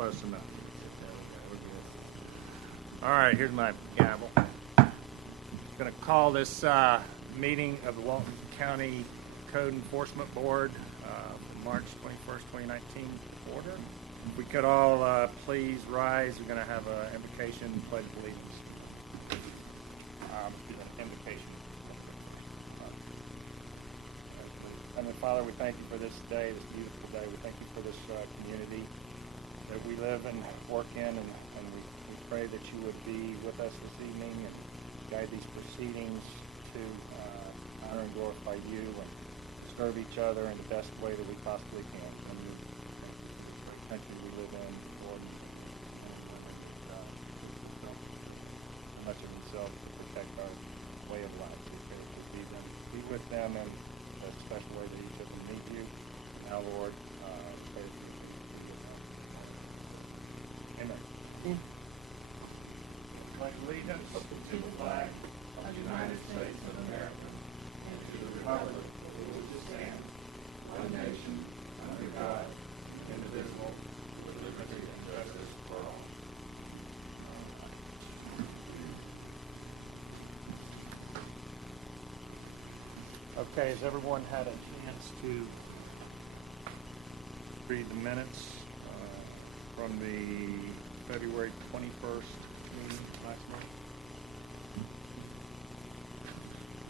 close enough. There we go. We're good. All right, here's my gavel. Going to call this meeting of the Walton County Code Enforcement Board for March 21st, 2019 order. If we could all please rise, we're going to have an invocation and pledge of allegiance. Invocation. Heavenly Father, we thank you for this day, this beautiful day. We thank you for this community that we live and work in, and we pray that you would be with us this evening and guide these proceedings to honor and glorify you and serve each other in the best way that we possibly can. And the great country we live in, Lord, much of themselves to protect our way of life. We pray that you be with them in a special way that each of them need you. Now, Lord, pray that you be with them. Amen. Yeah. Pledge allegiance to the flag of the United States of America and to the republic for which it stands, one nation, under God, indivisible, with liberty and justice for all. Okay, has everyone had a chance to read the minutes from the February 21st meeting last month?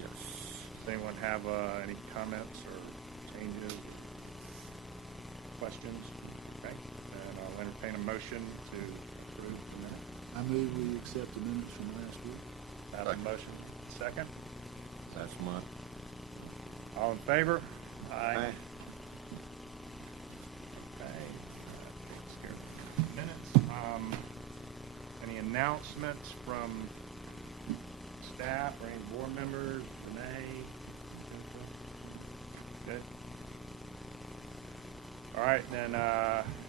Yes. Does anyone have any comments or changes, questions? Okay, and I'll entertain a motion to approve the minutes. I move we accept the minutes from last week. Have a motion. Second? That's mine. All in favor? Aye. Aye. Okay, takes care of the minutes. Any announcements from staff or any board members? Renee? Good. All right, then,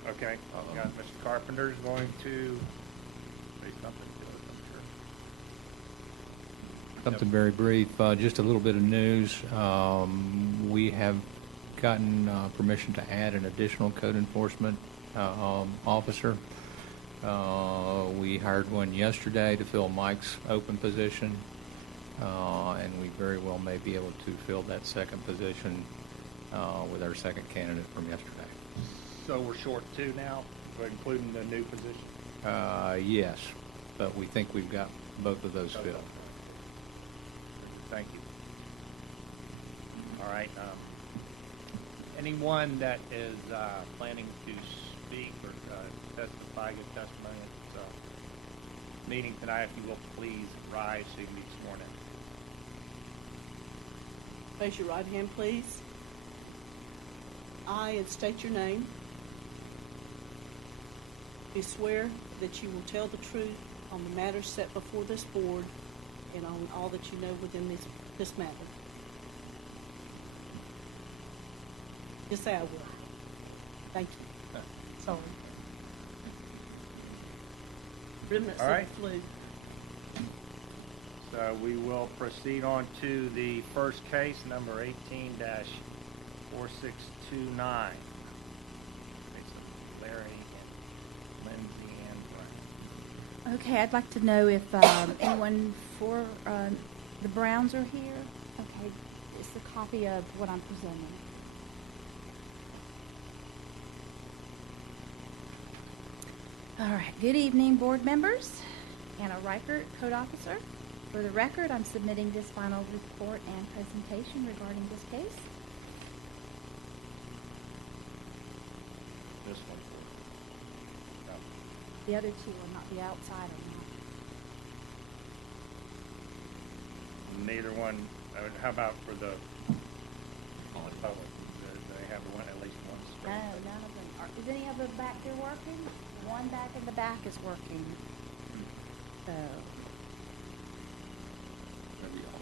okay, got Mr. Carpenter's going to say something to us, I'm sure. Something very brief, just a little bit of news. We have gotten permission to add an additional code enforcement officer. We hired one yesterday to fill Mike's open position, and we very well may be able to fill that second position with our second candidate from yesterday. So we're short two now, including the new position? Yes, but we think we've got both of those filled. Thank you. All right. Anyone that is planning to speak or testify, give testimony at this meeting tonight, if you will please rise so you can be sworn in. Raise your right hand, please. I, and state your name, do swear that you will tell the truth on the matters set before this board and on all that you know within this matter. Just say I will. Thank you. Sorry. Remnants All right. of the flu. So we will proceed on to the first case, number 18-4629. Case of Larry and Lindsay Ann Brown. Okay, I'd like to know if anyone for the Browns are here. Okay, it's a copy of what I'm presenting. All right, good evening, board members. Anna Reichert, Code Officer. For the record, I'm submitting this final report and presentation regarding this case. This one. The other two will not be outside or not. Neither one. How about for the public? Do they have one, at least one? No, none of them are. Is any of them back there working? One back in the back is working. So. Maybe all.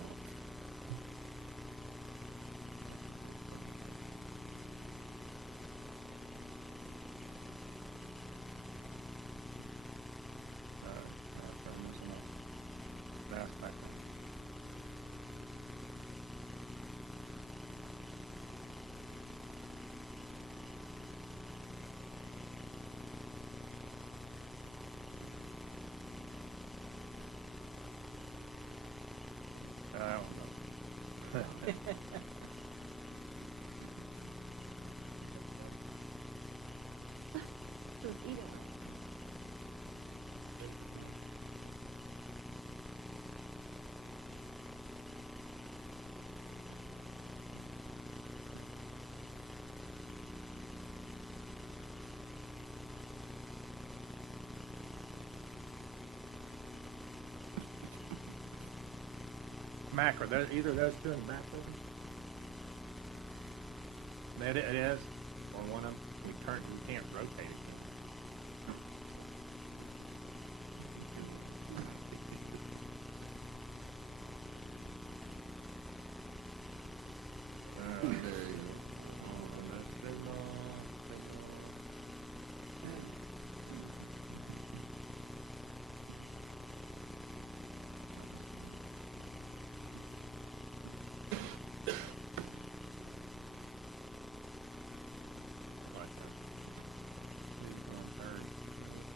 Mac, are those, either of those two in the back of them? It is, on one of them, we can't rotate it. There you go. Oh, that's big one.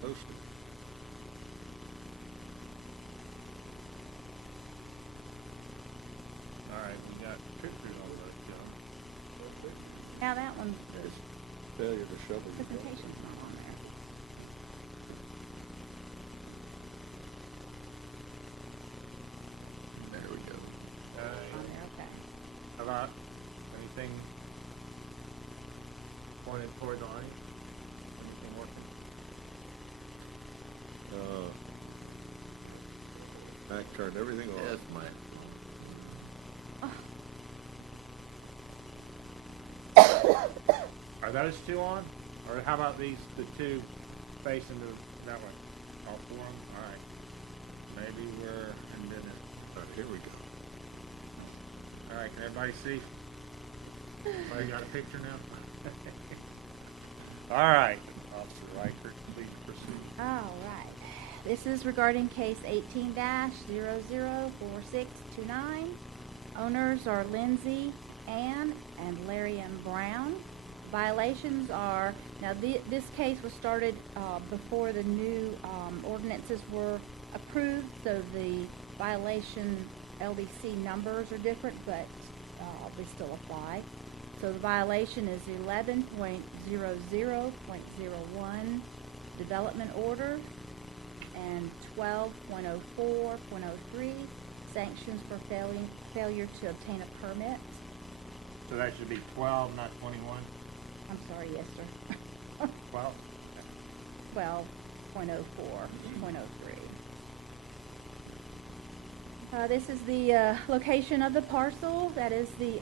Posted. All right, we got pictures of those, John. Now that one, There's failure to shovel. your driveway. presentation's not on there. There we go. On there, okay. How about anything pointed toward the audience? Anything working? Mac turned everything on. Yes, Mac. Are those two on? Or how about these, the two facing that way? All four of them? All right. Maybe we're in business. Here we go. All right, can everybody see? Everybody got a picture now? All right. Officer Reichert, please proceed. All right. This is regarding case 18-004629. Owners are Lindsay Ann and Larry M. Brown. Violations are, now this case was started before the new ordinances were approved, so the violation LDC numbers are different, but they still apply. So the violation is 11.00.01 development order and 12.04.03 sanctions for failure to obtain a permit. So that should be 12, not 21? I'm sorry, yes, sir. 12? 12.04.03. This is the location of the parcel. That is the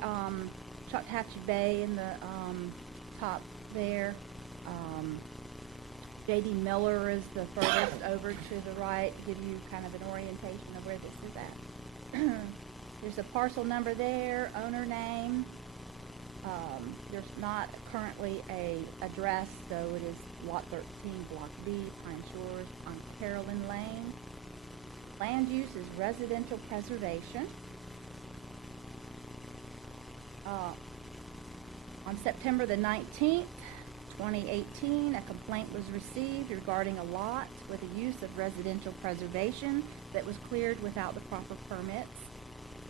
Choctawhatchee Bay in the top there. J.D. Miller is the furthest over to the right, give you kind of an orientation of where this is at. There's a parcel number there, owner name. There's not currently a address, so it is Lot 13, Block B, Pine Shores on Carolyn Lane. Land use is residential preservation. On September the 19th, 2018, a complaint was received regarding a lot with a use of residential preservation that was cleared without the proper permits.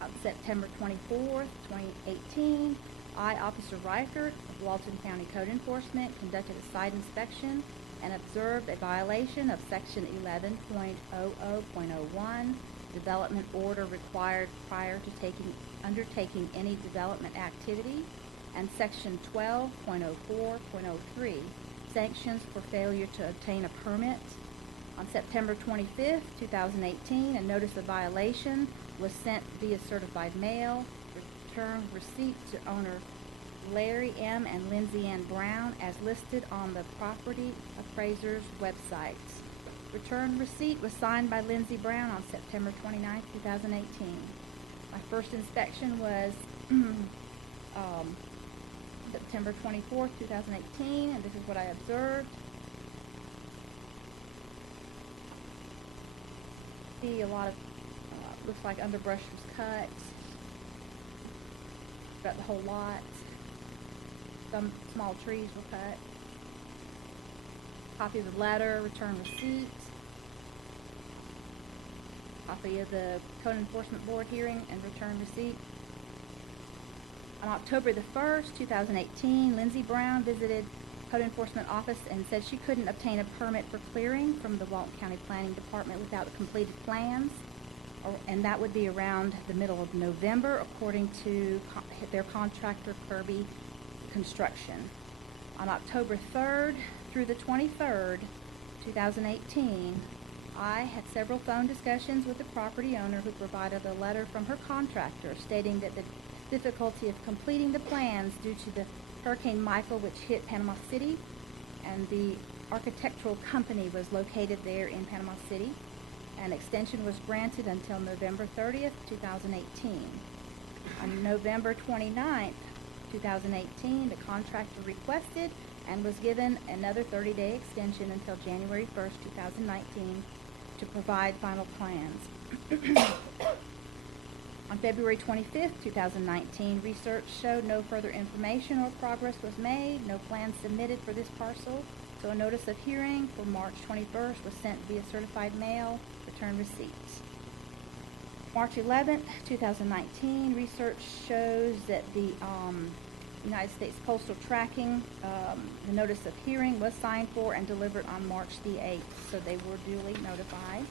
On September 24th, 2018, I, Officer Reichert of Walton County Code Enforcement, conducted a site inspection and observed a violation of Section 11.00.01, development order required prior to undertaking any development activity, and Section 12.04.03, sanctions for failure to obtain a permit. On September 25th, 2018, a notice of violation was sent via certified mail. Return receipt to owner Larry M. and Lindsay Ann Brown as listed on the property appraiser's website. Return receipt was signed by Lindsay Brown on September 29th, 2018. My first inspection was September 24th, 2018, and this is what I observed. See a lot of, looks like underbrush was cut. Got the whole lot. Some small trees were cut. Copy of the letter, return receipt. Copy of the Code Enforcement Board hearing and return receipt. On October the 1st, 2018, Lindsay Brown visited Code Enforcement Office and said she couldn't obtain a permit for clearing from the Walton County Planning Department without the completed plans, and that would be around the middle of November, according to their contractor, Kirby Construction. On October 3rd through the 23rd, 2018, I had several phone discussions with the property owner who provided a letter from her contractor stating that the difficulty of completing the plans due to the Hurricane Michael which hit Panama City, and the architectural company was located there in Panama City. An extension was granted until November 30th, 2018. On November 29th, 2018, the contractor requested and was given another 30-day extension until January 1st, 2019 to provide final plans. On February 25th, 2019, research showed no further information or progress was made, no plans submitted for this parcel, so a notice of hearing for March 21st was sent via certified mail, return receipts. March 11th, 2019, research shows that the United States Postal Tracking, the notice of hearing was signed for and delivered on March the 8th, so they were duly notified.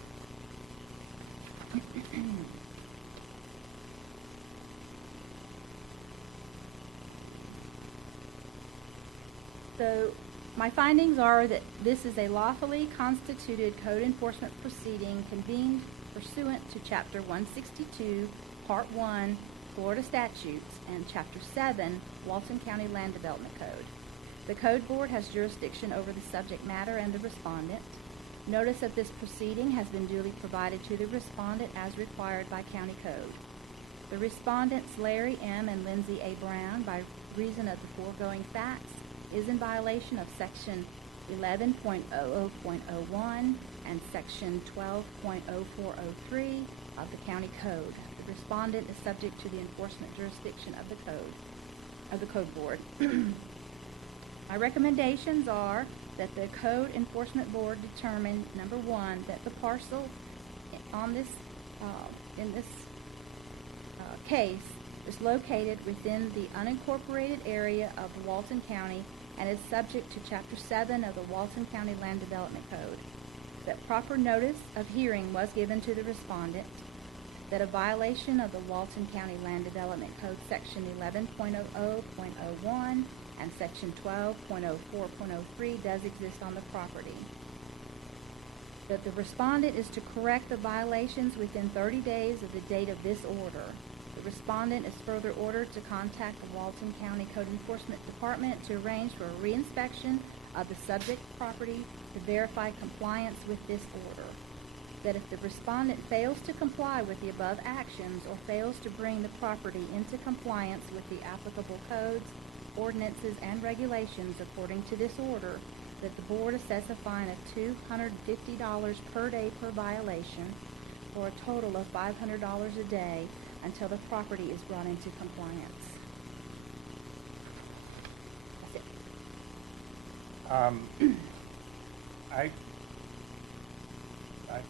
So my findings are that this is a lawfully constituted code enforcement proceeding convened pursuant to Chapter 162, Part 1, Florida statutes, and Chapter 7, Walton County Land Development Code. The Code Board has jurisdiction over the subject matter and the respondent. Notice of this proceeding has been duly provided to the respondent as required by County Code. The respondents, Larry M. and Lindsay A. Brown, by reason of the foregoing facts, is in violation of Section 11.00.01 and Section 12.0403 of the County Code. The respondent is subject to the enforcement jurisdiction of the Code Board. My recommendations are that the Code Enforcement Board determine, number one, that the parcel on this, in this case is located within the unincorporated area of Walton County and is subject to Chapter 7 of the Walton County Land Development Code. That proper notice of hearing was given to the respondent. That a violation of the Walton County Land Development Code Section 11.00.01 and Section 12.04.03 does exist on the property. That the respondent is to correct the violations within 30 days of the date of this order. The respondent is further ordered to contact the Walton County Code Enforcement Department to arrange for a reinspection of the subject property to verify compliance with this order. That if the respondent fails to comply with the above actions or fails to bring the property into compliance with the applicable codes, ordinances, and regulations according to this order, that the board assess a fine of $250 per day per violation, for a total of $500 a day until the property is brought into compliance. That's it.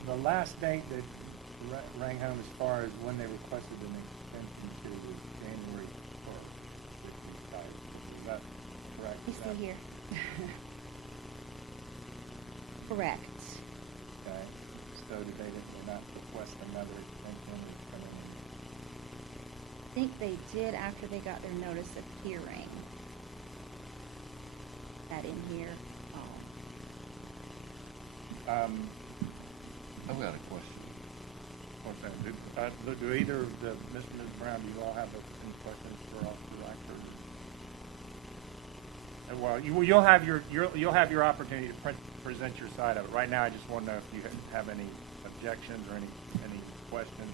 The last date that rang home as far as when they requested an extension to was January 1st. Is that correct? He's still here. Correct. Okay, so did they not request another extension? I think they did after they got their notice of hearing. That in here. I've got a question. What's that? Do either of the, Mr. and Ms. Brown, do you all have any questions for Officer Reichter? Well, you'll have your opportunity to present your side of it. Right now, I just want to know if you have any objections or any questions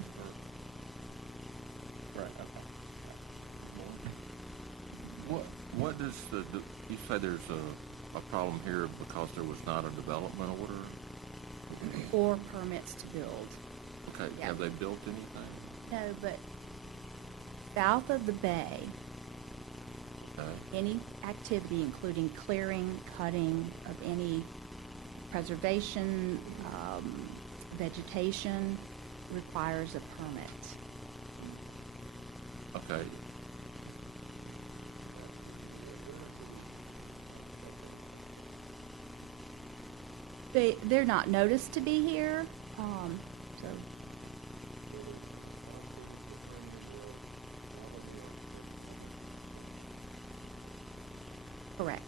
or. Right. Okay. What does you say there's a problem here because there was not a development order? Or permits to build. Okay, Yeah. have they built anything? No, but south of the bay, Okay. any activity including clearing, cutting of any preservation, vegetation requires a permit. Okay. They're not noticed to be here, so. Correct.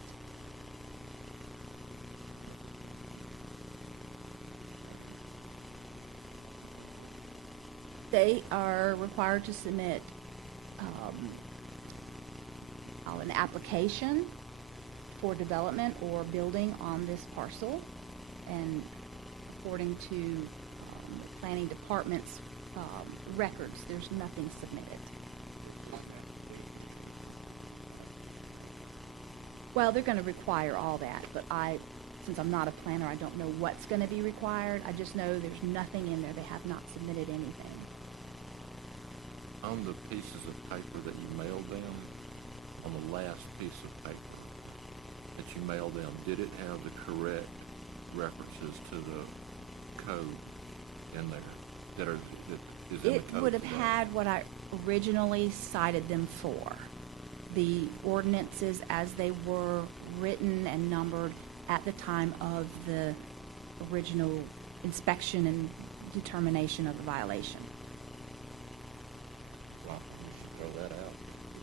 They are required to submit an application for development or building on this parcel, and according to the planning department's records, there's nothing submitted. Well, they're going to require all that, but since I'm not a planner, I don't know what's going to be required. I just know there's nothing in there. They have not submitted anything. On the pieces of paper that you mailed them, on the last piece of paper that you mailed them, did it have the correct references to the code in there that is in the It code would have today? had what I originally cited them for. The ordinances as they were written and numbered at the time of the original inspection and determination of the violation. Well, you should throw that out.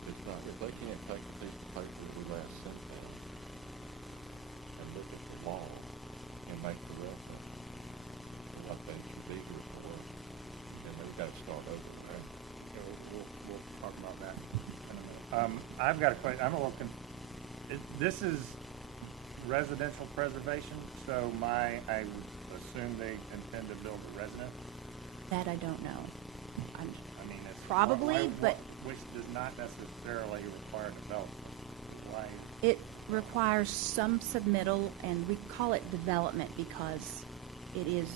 If they can't take a piece of paper that we last sent them and look at the law and make the reference to what they should be here for, then they've got to start over, right? So we'll talk about that in a minute. I've got a question, I'm a little this is residential preservation, so I would assume they intend to build a residence? That I don't know. I mean, it's. Probably, but- Which does not necessarily require development. Why? It requires some submittal, and we call it development because it is,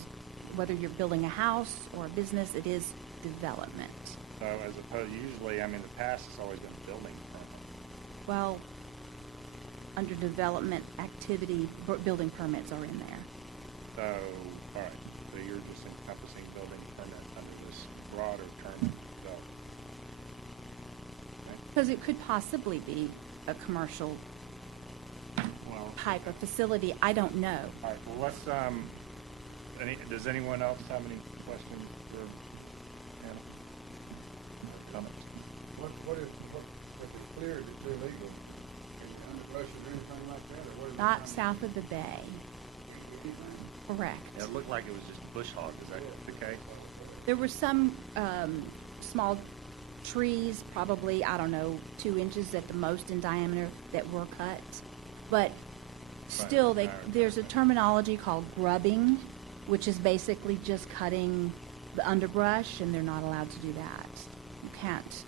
whether you're building a house or a business, it is development. So as opposed, usually, I mean, the past has always been building permit. Well, under development activity, building permits are in there. So, all right, so you're just encompassing building permit under this broader term of development. Okay. Because it could possibly be a commercial Well, type of facility, I don't know. all right, well, let's, does anyone else have any questions for Hannah? Comments? What if it's clear that it's illegal? Is it underbrush or anything like that, or what is it? Not south of the bay, Anything? correct. Yeah, it looked like it was just bush hog, is that the case? There were some small trees, probably, I don't know, 2 inches at the most in diameter that were cut. But still, there's a terminology called grubbing, which is basically just cutting the underbrush, and they're not allowed to do that. You can't,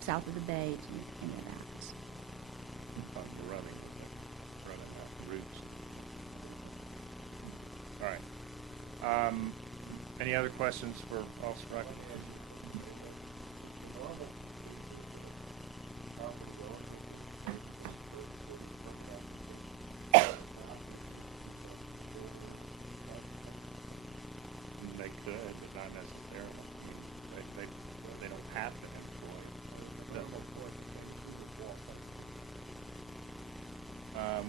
south of the bay, do any of that. Not the rubbing out the roots. All right. Any other questions for Officer Crockett? They could, but not necessarily. They don't have to employ.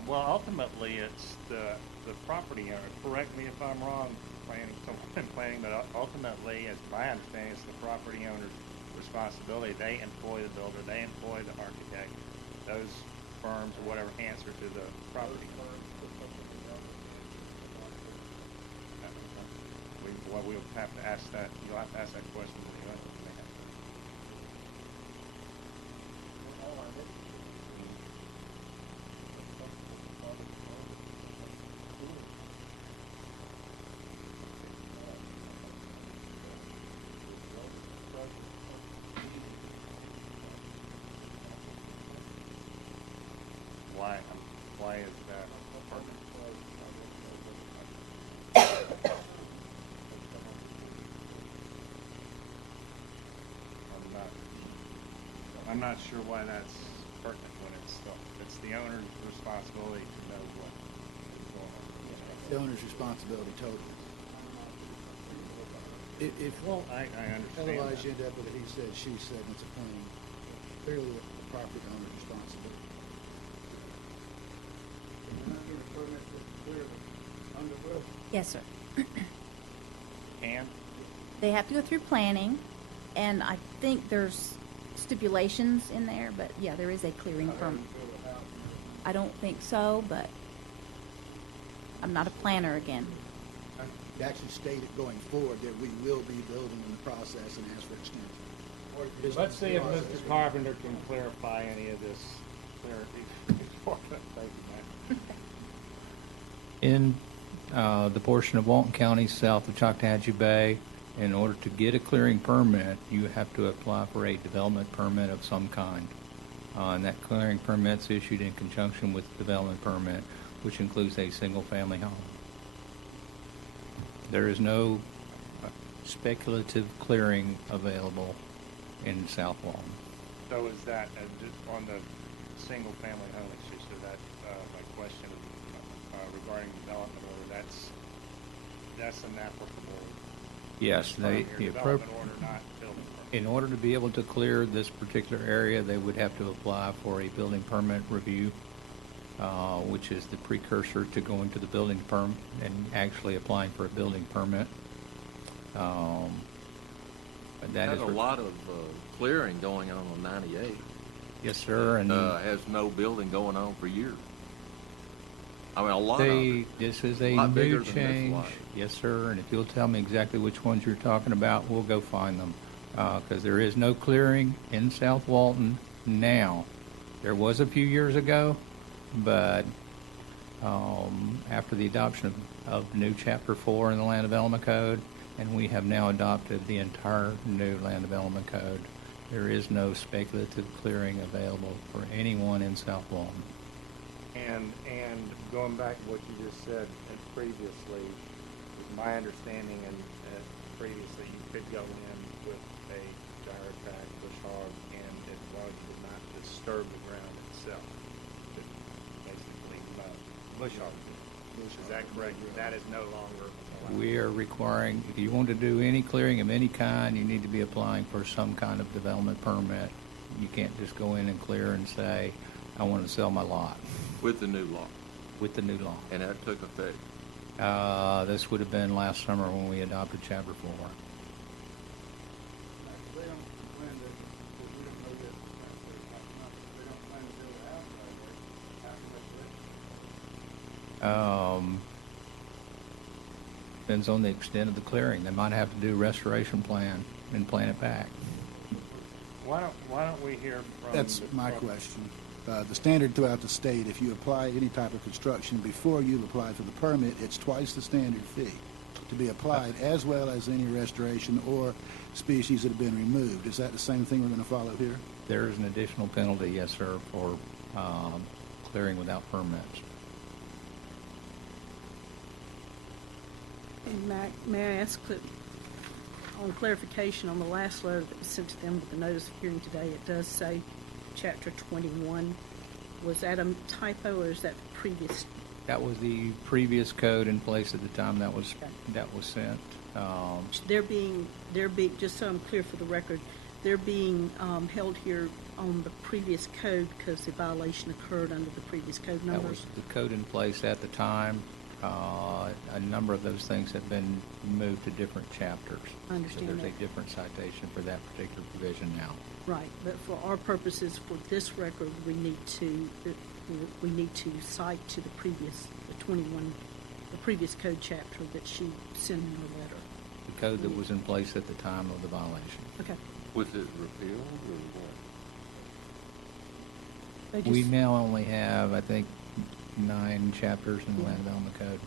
Well, ultimately, it's the property owner. Correct me if I'm wrong, planning, but ultimately, as my understanding, it's the property owner's responsibility. They employ the builder, they employ the architect. Those firms or whatever answer to the property owner. We'll have to ask that, you'll have to ask that question to the owner. Why is that pertinent? I'm not sure why that's pertinent when it's the owner's responsibility to know what is going on. The owner's responsibility totally. If, Well, I understand otherwise that. you end up with a he said, she said, and it's a claim. Clearly, the property owner's responsibility. You're not gonna permit to clear the underbrush? Yes, sir. And They have to go through planning, and I think there's stipulations in there, but yeah, there is a clearing permit. Build a house and I don't think so, but I'm not a planner again. You actually stated going forward that we will be building in the process and ask for extension. This Let's see if process Mr. will- Carpenter can clarify any of this clarity. Thank you, Matt. In the portion of Walton County south of Choctawhatchee Bay, in order to get a clearing permit, you have to apply for a development permit of some kind. And that clearing permit's issued in conjunction with the development permit, which includes a single-family home. There is no speculative clearing available in South Walton. So is that, just on the single-family home issue, so that, my question regarding development order, that's an applicable Yes, term they, here, the development order, not building permit. in order to be able to clear this particular area, they would have to apply for a building permit review, which is the precursor to going to the building permit and actually applying for a building permit. But that There's is a lot of clearing going on 98. yes, sir, and Has no building going on for years. I mean, a lot of they, it. this is a Lot bigger new than this change. lot. Yes, sir, and if you'll tell me exactly which ones you're talking about, we'll go find them. Because there is no clearing in South Walton now. There was a few years ago, but after the adoption of new Chapter 4 in the Land Development Code, and we have now adopted the entire new Land Development Code, there is no speculative clearing available for anyone in South Walton. And going back to what you just said previously, is my understanding, and previously you could go in with a gyro track, bush hog, and as long as you did not disturb the ground itself, to basically mow. Bush hog. Is that correct? That is no longer allowed. We are requiring, if you want to do any clearing of any kind, you need to be applying for some kind of development permit. You can't just go in and clear and say, I want to sell my lot With the new law. with the new law. And that took effect. This would have been last summer when we adopted Chapter 4. They don't plan to, we don't know that, they don't plan to build a house right there after that. Depends on the extent of the clearing. They might have to do a restoration plan and plan it back. Why don't we hear from? That's the- my question. The standard throughout the state, if you apply any type of construction before you apply for the permit, it's twice the standard fee to be applied, as well as any restoration or species that have been removed. Is that the same thing we're going to follow here? There is an additional penalty, yes, sir, for clearing without permits. And Mac, may I ask on clarification on the last letter that was sent to them with the notice of hearing today, it does say Chapter 21. Was that a typo, or is that the previous? That was the previous code in place at the time that was sent. They're being, just so I'm clear for the record, they're being held here on the previous code because the violation occurred under the previous code That numbers. was the code in place at the time. A number of those things have been moved to different chapters. I understand So there's that. a different citation for that particular provision now. Right, but for our purposes, for this record, we need to cite to the previous, the previous code chapter that she sent in her letter. The code that was in place at the time of the violation. Okay. Was it repealed or what? They We just- now only have, I think, 9 chapters in the Land Development Code.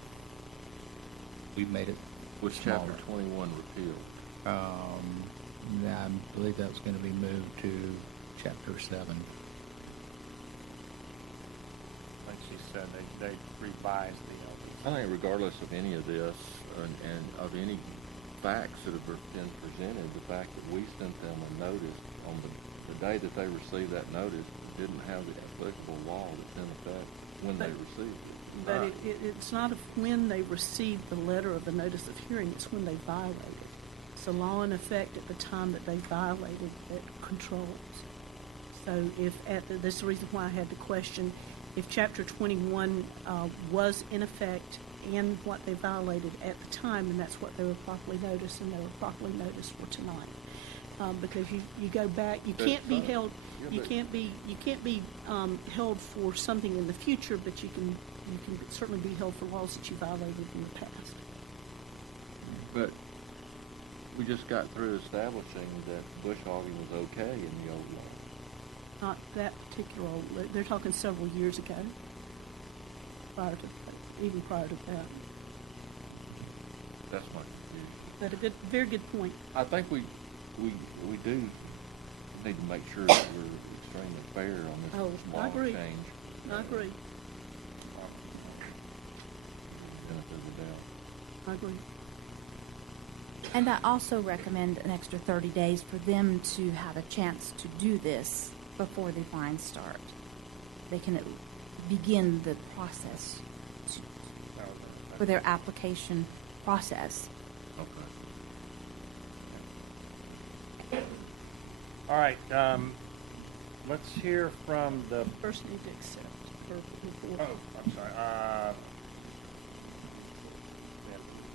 We've made it Was smaller. Chapter 21 repealed? I believe that was going to be moved to Chapter 7. Like she said, they revised the. I think regardless of any of this and of any facts that have been presented, the fact that we sent them a notice on the day that they received that notice didn't have the applicable law that's in effect when they But- received it. But it's not when they received the letter of the notice of hearing, it's when they violated. It's a law in effect at the time that they violated that controls. So this is the reason why I had the question, if Chapter 21 was in effect and what they violated at the time, and that's what they were properly noticed, and they were properly noticed for tonight. Because you go back, you That's can't be right. held, Yeah, you but- can't be held for something in the future, but you can certainly be held for laws that you violated in the past. But we just got through establishing that bush hogging was okay in the old law. Not that particular old, they're talking several years ago, even prior to that. That's my confusion. But a good, very good point. I think we do need to make sure that we're extremely fair on this Oh, I small agree. change. I agree. Benefit of the doubt. I agree. And I also recommend an extra 30 days for them to have a chance to do this before the fines start. They can begin the process for their application process. Okay. All right, let's hear from the, First need to accept or report. oh, I'm sorry, yeah,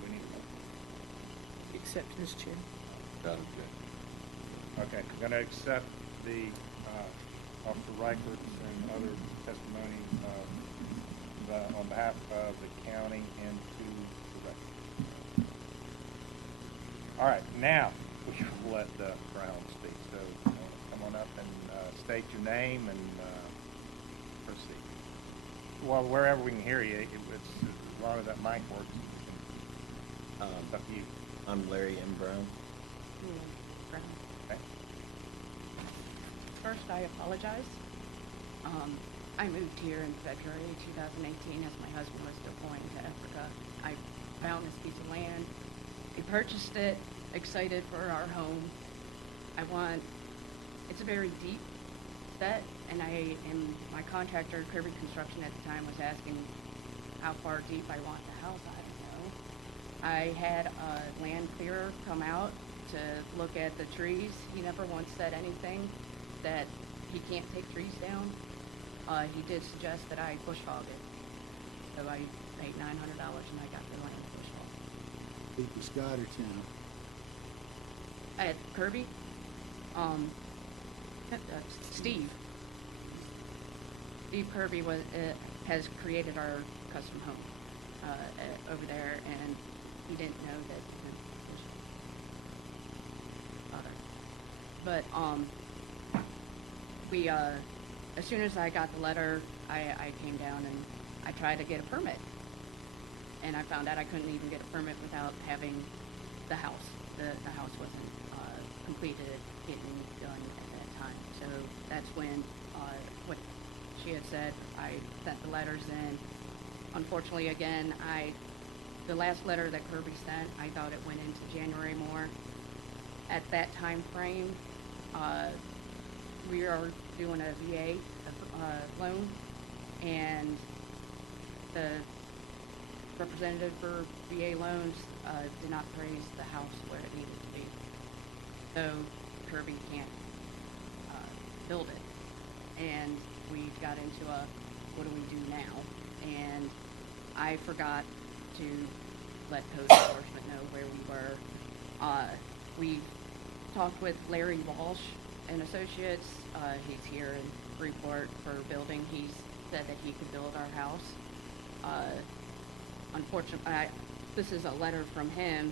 we need Accept as chair. Got it, Jay. okay, we're gonna accept the, Officer Reichert's and other testimony, on behalf of the county and to the record. All right, now, we will let Brown speak, so come on up and, state your name and, proceed. Well, wherever we can hear you, it's, as long as that mic works, it's up to you. I'm Larry M. Brown. Okay? First, I apologize. I moved here in February 2018 as my husband was deploying to Africa. I found this piece of land. We purchased it, excited for our home. It's a very deep set, and my contractor, Kirby Construction at the time, was asking how far deep I want the house. I don't know. I had a land clearer come out to look at the trees. He never once said anything that he can't take trees down. He did suggest that I bush hog it. So I paid $900 and I got the land bush hog. People Scott or Tim? At Kirby, Steve Kirby has created our custom home over there, and he didn't know that. But we as soon as I got the letter, I came down and I tried to get a permit, and I found out I couldn't even get a permit without having the house. The house wasn't completed, getting done at that time. So that's when what she had said. I sent the letters in. Unfortunately, again, the last letter that Kirby sent, I thought it went into January more. At that time frame, we are doing a VA loan, and the representative for VA loans did not praise the house where it needed to be. So Kirby can't build it. And we got into what do we do now? And I forgot to let code enforcement know where we were. We talked with Larry Walsh and Associates. He's here in Freeport for building. He said that he could build our house. Unfortunately, this is a letter from him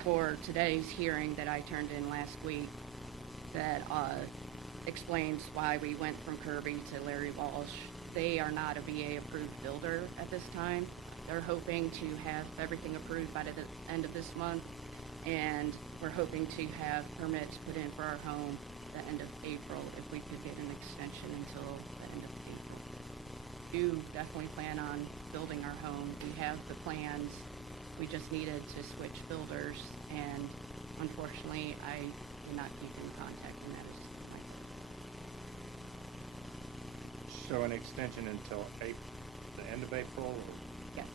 for today's hearing that I turned in last week that explains why we went from Kirby to Larry Walsh. They are not a VA approved builder at this time. They're hoping to have everything approved by the end of this month, and we're hoping to have permits put in for our home the end of April if we could get an extension until the end of April. We do definitely plan on building our home. We have the plans. We just needed to switch builders, and unfortunately, I cannot keep in contact, and that is my So an extension until April, the end of April? Or? yes.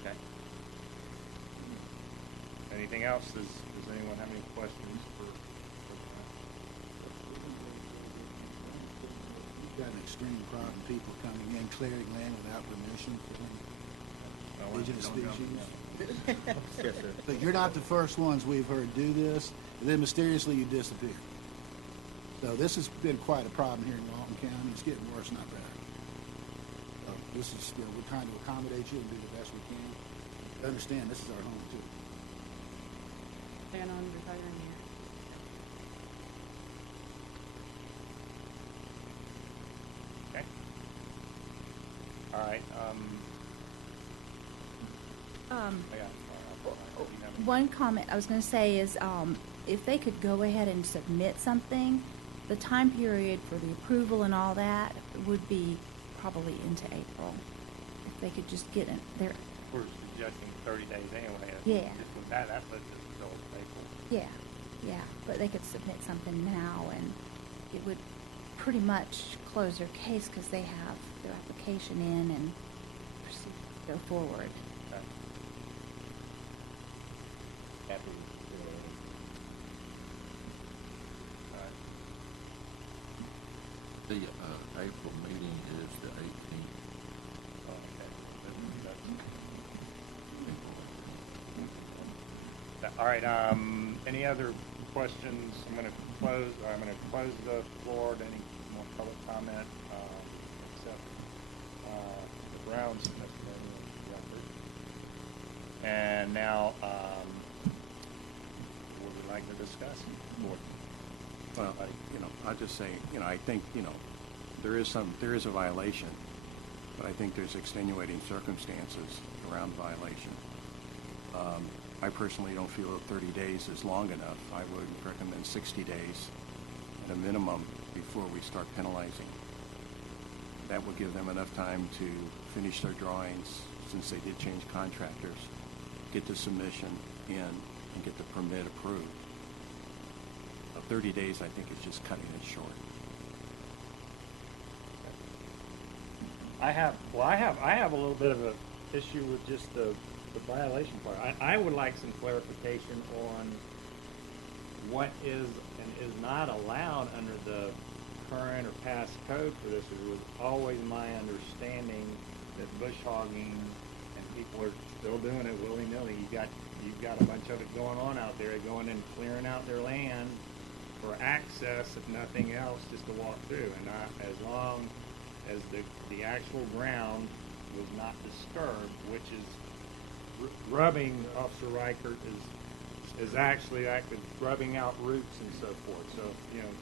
Okay. Anything else? Does anyone have any questions for You've got an extreme problem, people coming in, clearing land without permission from indigenous species. Yes, sir. But you're not the first ones we've heard do this, and then mysteriously you disappear. So this has been quite a problem here in Walton County. It's getting worse, not better. So this is, we're trying to accommodate you and do the best we can. Understand, this is our home too. Plan on retiring here. Okay. All right, One comment I was going to say is, if they could go ahead and submit something, the time period for the approval and all that would be probably into April. If they could just get in there. we're suggesting 30 days anyway. Yeah. Just with that puts us until April. Yeah, but they could submit something now, and it would pretty much close their case because they have their application in and proceed to go forward. Okay. Happy, All right. the, April meeting is the 18th. Oh, okay. All right, any other questions? I'm gonna close the floor to any more public comment, except, the Browns, Mr. Record. And now, would we like to discuss? Well, I'll just say, I think, there is a violation, but I think there's extenuating circumstances around the violation. I personally don't feel that 30 days is long enough. I would recommend 60 days at a minimum before we start penalizing. That would give them enough time to finish their drawings, since they did change contractors, get the submission in, and get the permit approved. 30 days, I think, is just cutting it short. I have a little bit of a issue with just the violation part. I would like some clarification on what is and is not allowed under the current or past code for this. It was always my understanding that bush hogging, and people are still doing it willy-nilly. You've got a bunch of it going on out there, going and clearing out their land for access, if nothing else, just to walk through. And as long as the actual ground was not disturbed, which is grubbing, Officer Reichert is actually grubbing out roots and so forth. So,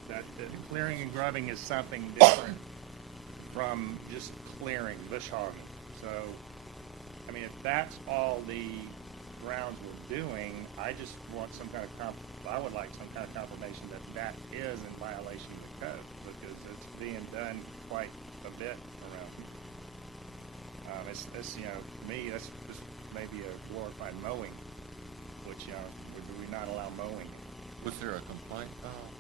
that clearing and grubbing is something different from just clearing, bush hogging. So, I mean, if that's all the grounds we're doing, I just want I would like some kind of confirmation that is in violation of the code, because it's being done quite a bit around here. It's to me, this may be a glorified mowing, which, do we not allow mowing? Was there a complaint filed?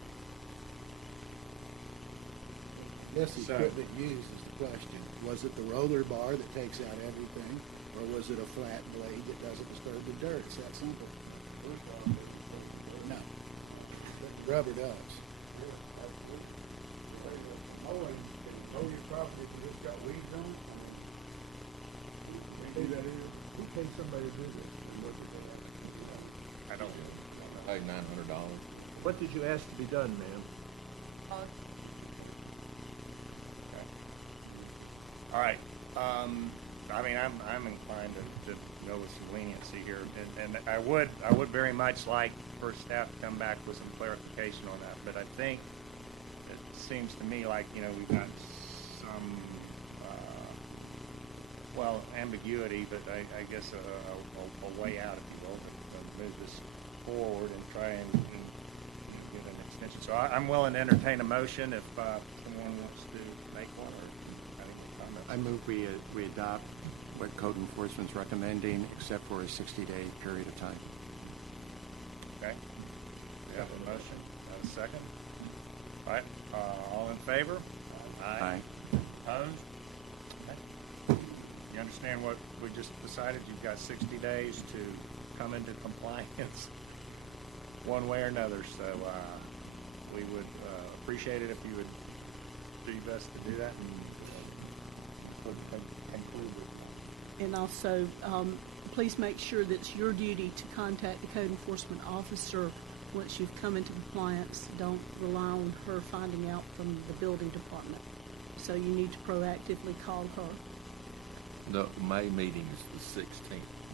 Yes, the So- equipment used is the question. Was it the roller bar that takes out everything, or was it a flat blade that doesn't disturb the dirt? It's that simple. No. Rubber does. Mowing, can you mow your property if you just got weeds on it? I mean, do that here? Who pays somebody to do this? I don't. Paid $900. What did you ask to be done, ma'am? Okay. All right. I mean, I'm inclined to go with some leniency here, and I would very much like for staff to come back with some clarification on that. But I think it seems to me like we've got some ambiguity, but I guess a way out, if you will, to move this forward and try and get an extension. So I'm willing to entertain a motion if someone wants to make one or any comment. I move we adopt what code enforcement's recommending, except for a 60-day period of time. Okay. We have a motion, and a second. All right, all in favor? Aye. Opposed? Okay. You understand what we just decided? You've got 60 days to come into compliance one way or another, so we would appreciate it if you would do your best to do that and conclude with. And also, please make sure that it's your duty to contact the code enforcement officer once you've come into compliance, don't rely on her finding out from the building department. So you need to proactively call her. The May meeting is the 16th of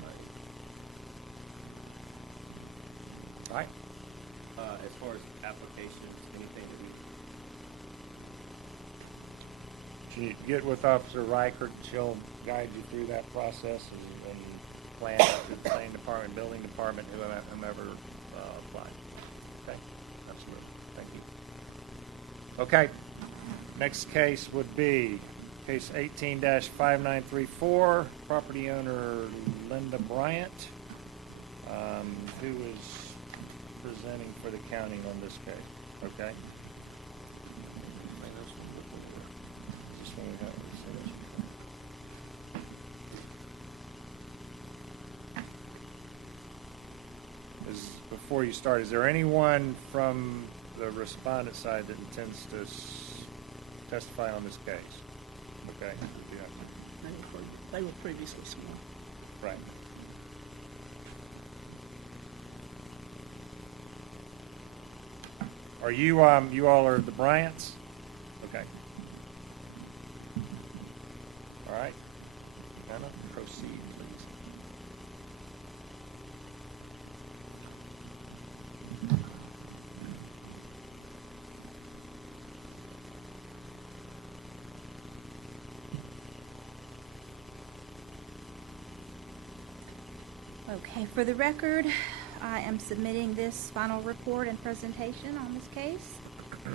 May. All right. As far as applications, anything that we You get with Officer Reichert, she'll guide you through that process and plan out through the same department, building department, whomever applied. Okay, absolutely. Thank you. Okay, next case would be case 18-5934, property owner Linda Bryant, who is presenting for the county on this case. Okay? Just when we have this finish. Before you start, is there anyone from the respondent side that intends to testify on this case? Okay. Yeah. They were previously sworn. Right. Are you, you all are the Bryants? Okay. All right. Anna, proceed, please. Okay, for the record, I am submitting this final report and presentation on this case.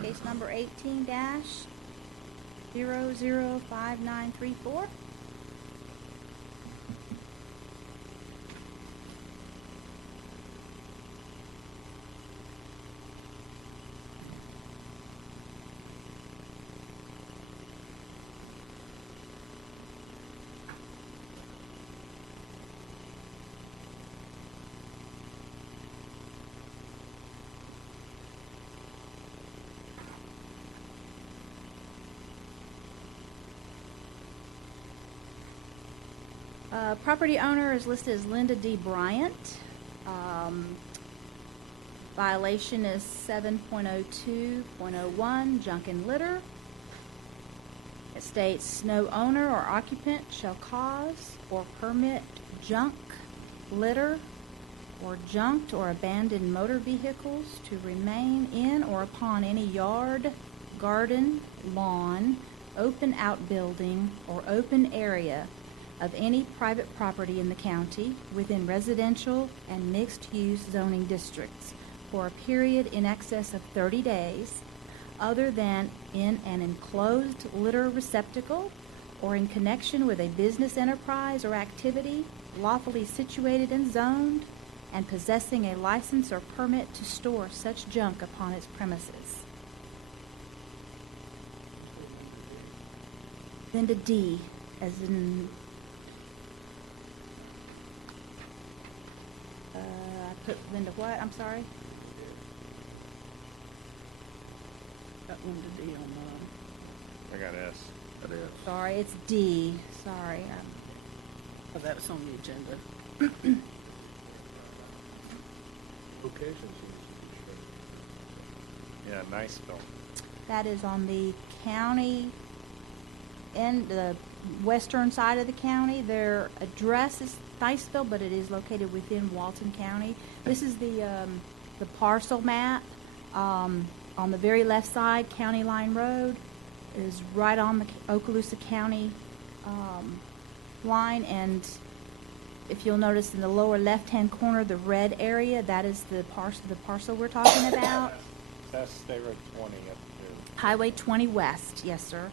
Case number 18-005934. Property owner is listed as Linda D. Bryant. Violation is 7.02.01, junk and litter. It states no owner or occupant shall cause or permit junk, litter, or junked or abandoned motor vehicles to remain in or upon any yard, garden, lawn, open outbuilding, or open area of any private property in the county within residential and mixed-use zoning districts for a period in excess of 30 days, other than in an enclosed litter receptacle or in connection with a business enterprise or activity lawfully situated and zoned and possessing a license or permit to store such junk upon its premises. Linda D, as in I put Linda what? I'm sorry. Got Linda D on mine. I got S. That is. Sorry, it's D. Sorry. Oh, that was on the agenda. Locations. Yeah, Niceville. That is on the county and the western side of the county. Their address is Niceville, but it is located within Walton County. This is the parcel map. On the very left side, County Line Road is right on the Okaloosa County line, and if you'll notice in the lower left-hand corner, the red area, that is the parcel we're talking about. That's State Road 20 up there. Highway 20 West, yes, sir.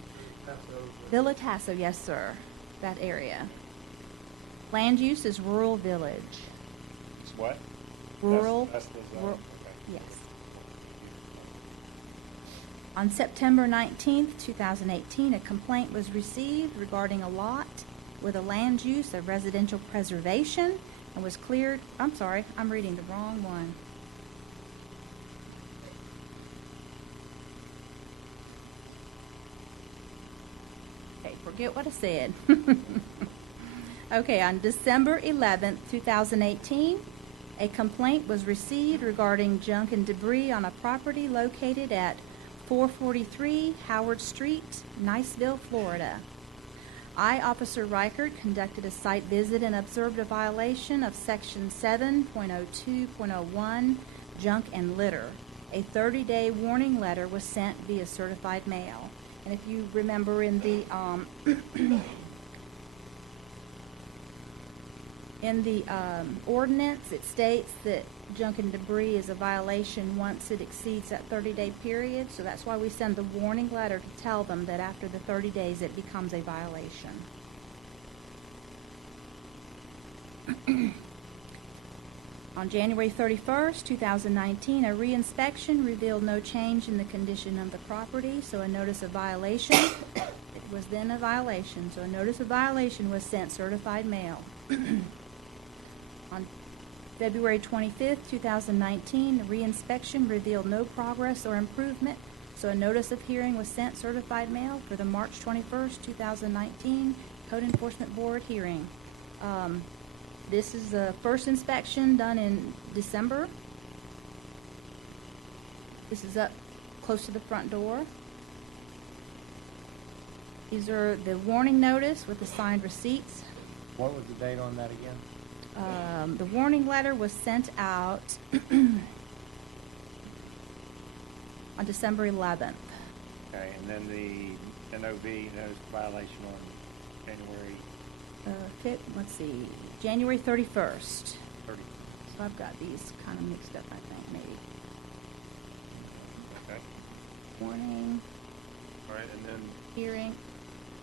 Villa Tasso, yes, sir, that area. Land use is rural village. It's what? Rural. That's the zone. Rural- Okay. Yes. On September 19th, 2018, a complaint was received regarding a lot with a land use of residential preservation and was cleared. I'm sorry, I'm reading the wrong one. Okay, forget what I said. Okay, on December 11th, 2018, A complaint was received regarding junk and debris on a property located at 443 Howard Street, Niceville, Florida. I, Officer Reichert, conducted a site visit and observed a violation of Section 7.02.01, junk and litter. A 30-day warning letter was sent via certified mail. And if you remember in the ordinance, it states that junk and debris is a violation once it exceeds that 30-day period. So that's why we send the warning letter to tell them that after the 30 days it becomes a violation. On January 31st, 2019, a reinspection revealed no change in the condition of the property, so a notice of violation, it was then a violation, so a notice of violation was sent certified mail. On February 25th, 2019, the reinspection revealed no progress or improvement, so a notice of hearing was sent certified mail for the March 21st, 2019 Code Enforcement Board hearing. This is the first inspection done in December. This is up close to the front door. These are the warning notice with the signed receipts. What was the date on that again? The warning letter was sent out on December 11th. Okay, and then the NOV, notice of violation on January Let's see, January 31st. 30th. So I've got these kind of mixed up, I think, maybe. Okay, Warning, all right, and then, hearing.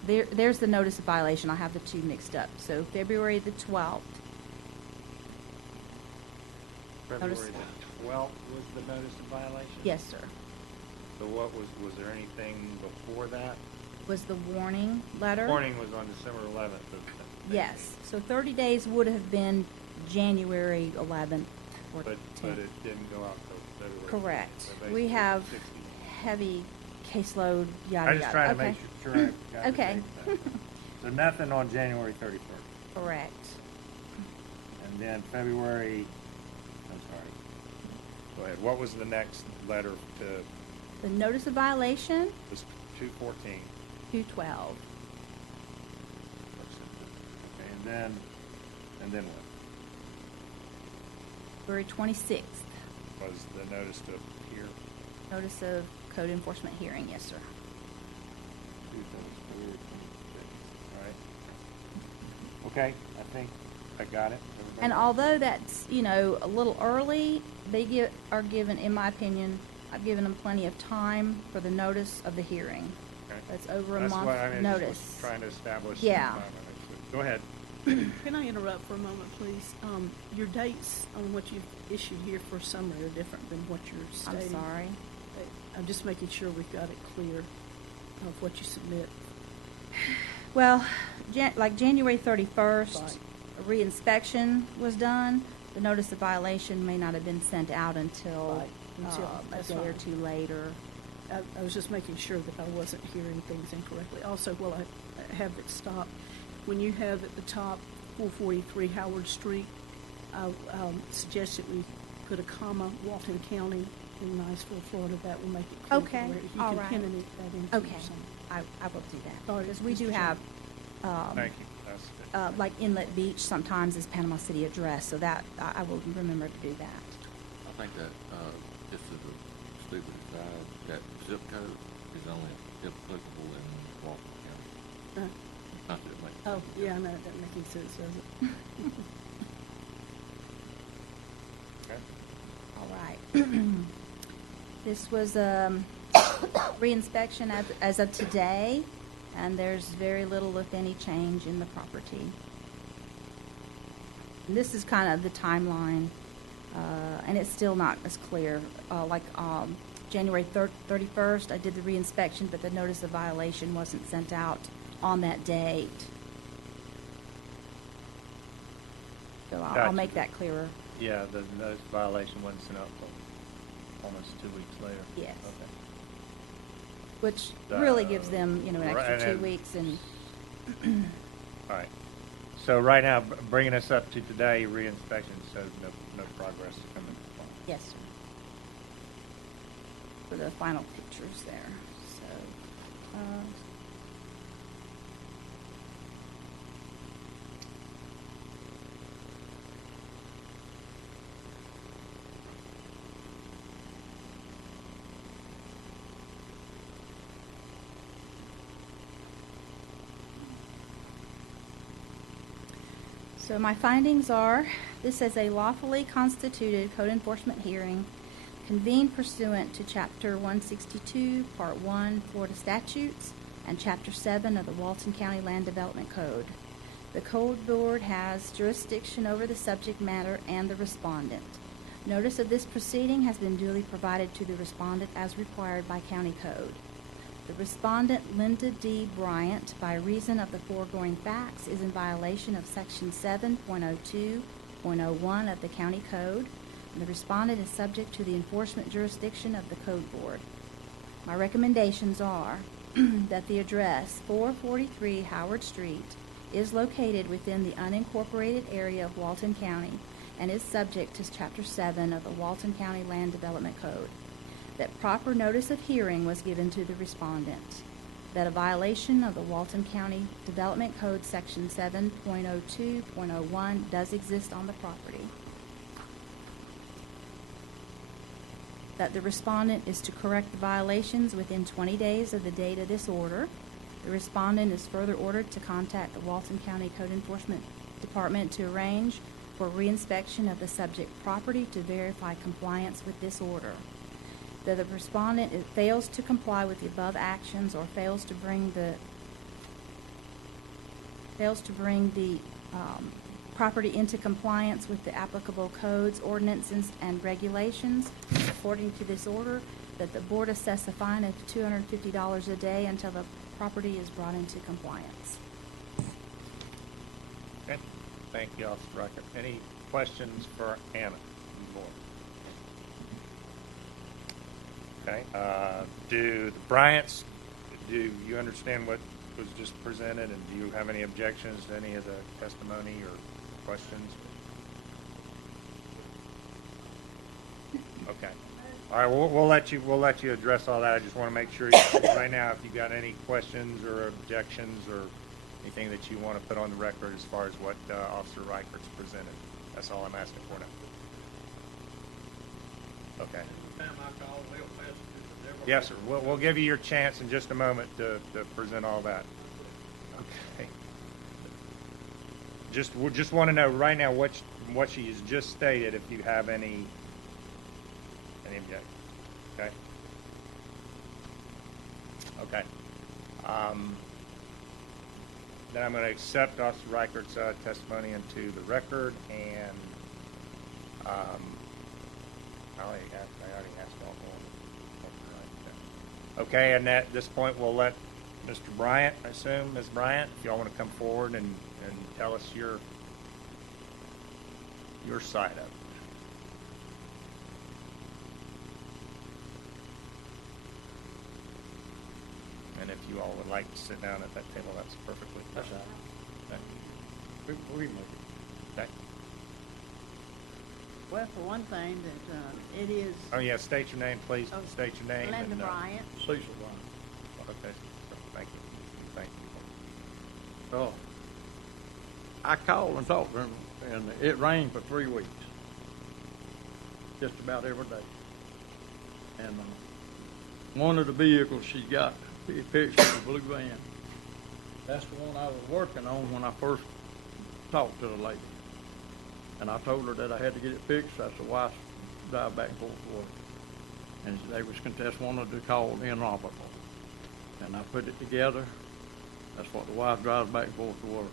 There's the notice of violation. I have the two mixed up. So February the 12th. February Notice- the 12th was the notice of violation? Yes, sir. So what was there anything before that? Was the warning letter? Warning was on December 11th of. Yes. So 30 days would have been January 11th or But 10th. it didn't go out till February. Correct. So We basically have 60. heavy caseload, yada, yada. I'm just trying to Okay. make sure I got the Okay. dates down. So nothing on January 31st. Correct. And then February, I'm sorry. Go ahead. What was the next letter to, The notice of violation, was 214? 212. Okay, and then what? February 26th. Was the notice to appear? Notice of code enforcement hearing, yes, sir. All right. Okay, I think I got it. Everybody And else? although that's, a little early, they are given, in my opinion, I've given them plenty of time for the notice of the hearing. Okay. That's over a That's month what I mean, notice. just was trying to establish. Yeah. some time. Go ahead. Can I interrupt for a moment, please? Your dates on what you've issued here for summary are different than what you're I'm stating. sorry. I'm just making sure we've got it clear of what you submit. Well, like January 31st, Right. a reinspection was done. The notice of violation may not have been sent out until Right, until- a that's day or fine. two later. I was just making sure that I wasn't hearing things incorrectly. Also, while I have it stopped, when you have at the top 443 Howard Street, I suggest that we put a comma, Walton County in Niceville, Florida. That will make it clear. Okay, Where you all can right. pin that into Okay, your summary. I will do that. Sorry, Because we Mr. do Chairman. have, Thank you. That's good. like Inlet Beach sometimes is Panama City address, so that, I will remember to do that. I think that, just as a stupid aside, that zip code is only applicable in Walton County. Uh, Not that it makes Oh, any yeah, difference. no, that doesn't make any sense, does it? Okay. All right. This was reinspection as of today, and there's very little, if any, change in the property. And this is kind of the timeline, and it's still not as clear. January 31st, I did the reinspection, but the notice of violation wasn't sent out on that date. So I'll Gotcha. make that clearer. Yeah, the notice of violation wasn't sent out till almost 2 weeks later. Yes. Okay. Which really gives them, an Right, extra 2 and- weeks and, All right. So right now, bringing us up to today, re-inspections So no progress coming from. Yes, sir. For the final pictures there, so, So my findings are, this is a lawfully constituted code enforcement hearing convened pursuant to Chapter 162, Part 1, Florida statutes, and Chapter 7 of the Walton County Land Development Code. The Code Board has jurisdiction over the subject matter and the respondent. Notice of this proceeding has been duly provided to the respondent as required by county code. The respondent, Linda D. Bryant, by reason of the foregoing facts, is in violation of Section 7.02.01 of the County Code, and the respondent is subject to the enforcement jurisdiction of the Code Board. My recommendations are that the address 443 Howard Street is located within the unincorporated area of Walton County and is subject to Chapter 7 of the Walton County Land Development Code. That proper notice of hearing was given to the respondent, that a violation of the Walton County Development Code Section 7.02.01 does exist on the property, that the respondent is to correct the violations within 20 days of the date of this order. The respondent is further ordered to contact the Walton County Code Enforcement Department to arrange for reinspection of the subject property to verify compliance with this order. That the respondent fails to comply with the above actions or fails to bring the property into compliance with the applicable codes, ordinances, and regulations according to this order, that the board assess a fine of $250 a day until the property is brought into compliance. Okay, thank you, Officer Reichert. Any questions for Anna on the board? Okay, do the Bryants, do you understand what was just presented, and do you have any objections to any of the testimony or questions? Okay. All right, we'll let you address all that. I just want to make sure right now if you got any questions or objections or anything that you want to put on the record as far as what Officer Reichert's presented. That's all I'm asking for now. Okay. Yes, sir. We'll give you your chance in just a moment to present all that. Okay. We just want to know right now what she has just stated. If you have any objections. Okay. Okay. Then I'm going to accept Officer Reichert's testimony into the record, and I already asked all four. Okay, and at this point, we'll let Mr. Bryant, I assume, Ms. Bryant, if y'all want to come forward and tell us your side of it. And if you all would like to sit down at that table, that's perfectly fine. We make Okay. Well, for one thing, that it is Oh, yeah, state your name, please. Oh, State your name. Linda and, Bryant. Cecil Bryant. Okay, thank you. Thank you. Oh, I called and talked to him, and it rained for 3 weeks, just about every day. And one of the vehicles she got fixed with a blue van. That's the one I was working on when I first talked to the lady. And I told her that I had to get it fixed. That's the wife drive back and forth to work. And they was that's one of the called inoperable. And I put it together. That's what the wife drives back and forth to work.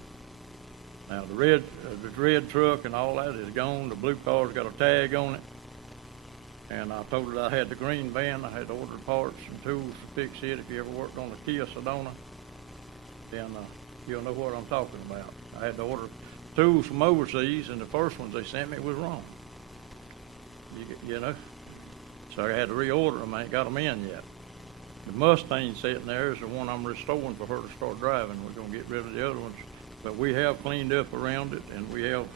Now the red truck and all that is gone. The blue car's got a tag on it. And I told her that I had the green van. I had ordered parts and tools to fix it. If you ever worked on the Kia Sedona, then you'll know what I'm talking about. I had to order tools from overseas, and the first ones they sent me was wrong. You know? So I had to reorder them. I ain't got them in yet. The Mustang sitting there is the one I'm restoring for her to start driving. We're going to get rid of the other ones. But we have cleaned up around it, and we have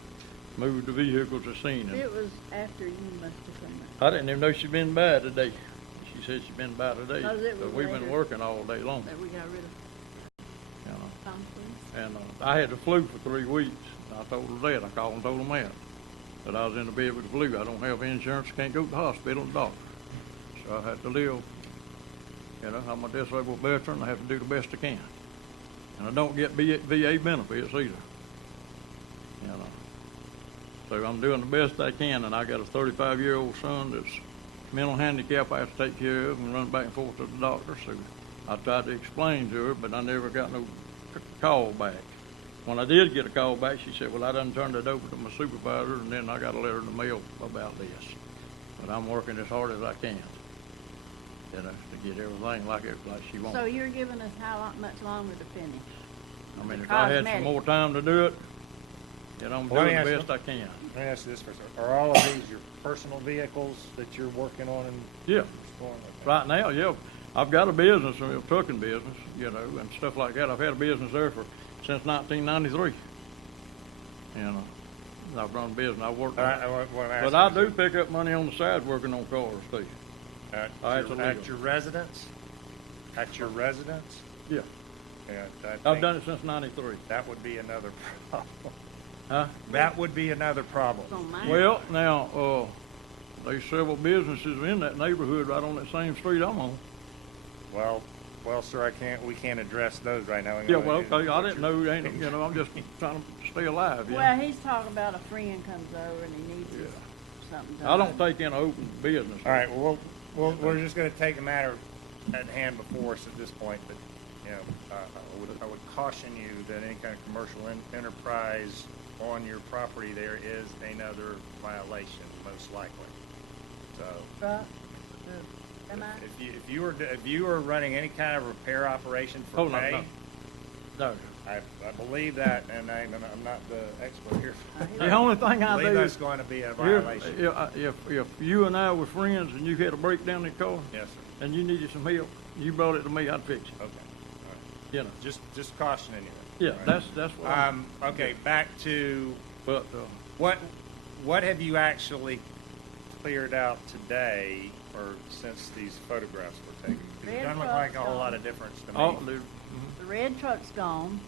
moved the vehicles to scene. And It was after you must have come back. I didn't even know she'd been bad today. She said she'd been bad today. Because it So was we've been later. working all day long, That we got rid of you know. Tompkins. And I had the flu for 3 weeks. And I told her that. I called and told them that I was in the bed with the flu. I don't have insurance, can't go to the hospital and doctor. So I had to live. You know, I'm a disabled veteran. I have to do the best I can. And I don't get VA benefits either. You know. So I'm doing the best I can, and I got a 35-year-old son that's mental handicap I have to take care of and run back and forth to the doctor. So I tried to explain to her, but I never got no call back. When I did get a call back, she said, well, I done turned it over to my supervisor, and then I got a letter in the mail about this. But I'm working as hard as I can, you know, to get everything like she wants. So you're giving us much longer to finish? I mean, the if I had some cosmetic. more time to do it, you know, I'm Well, let me doing the ask best I can. Let me ask you this first. Are all of these your personal vehicles that you're working on and Yeah. storing? Okay. Right now, yeah, I've got a business, a trucking business, you know, and stuff like that. I've had a business there since 1993. You know, I've run a business, I work. All right, what I'm But I asking do pick up money on the side working on cars too. At That's your, illegal. at your residence? At your residence? Yeah, Yeah, I I've think done it since '93. that would be another problem. Huh? That would be another problem. It's on mine. Well, now, there's several businesses in that neighborhood right on that same street I'm on. Well, sir, we can't address those right now. Yeah, well, okay, I didn't know, you know, I'm just trying to stay alive, you know. Well, he's talking about a friend comes over and he needs Yeah. something done. I don't take in open business. All right, well, we're just gonna take the matter at hand before us at this point, but, you know, I would caution you that any kind of commercial enterprise on your property there is another violation, most likely. So, Truck, am I? if you were running any kind of repair operation for Oh, no, pay, no. I believe that, and I'm not the expert here. The only thing I believe do that's is, going to be a if, violation. if you and I were friends and you had a breakdown in your car Yes, sir. and you needed some help, you brought it to me, I'd fix it, Okay. All right. you know. Just cautioning you. Yeah, All right. that's what I'm, Okay, back to but, what have you actually cleared out today, or since these photographs were taken? 'Cause it Red doesn't look truck's like a whole lot gone. of difference to me. all, The red truck's gone.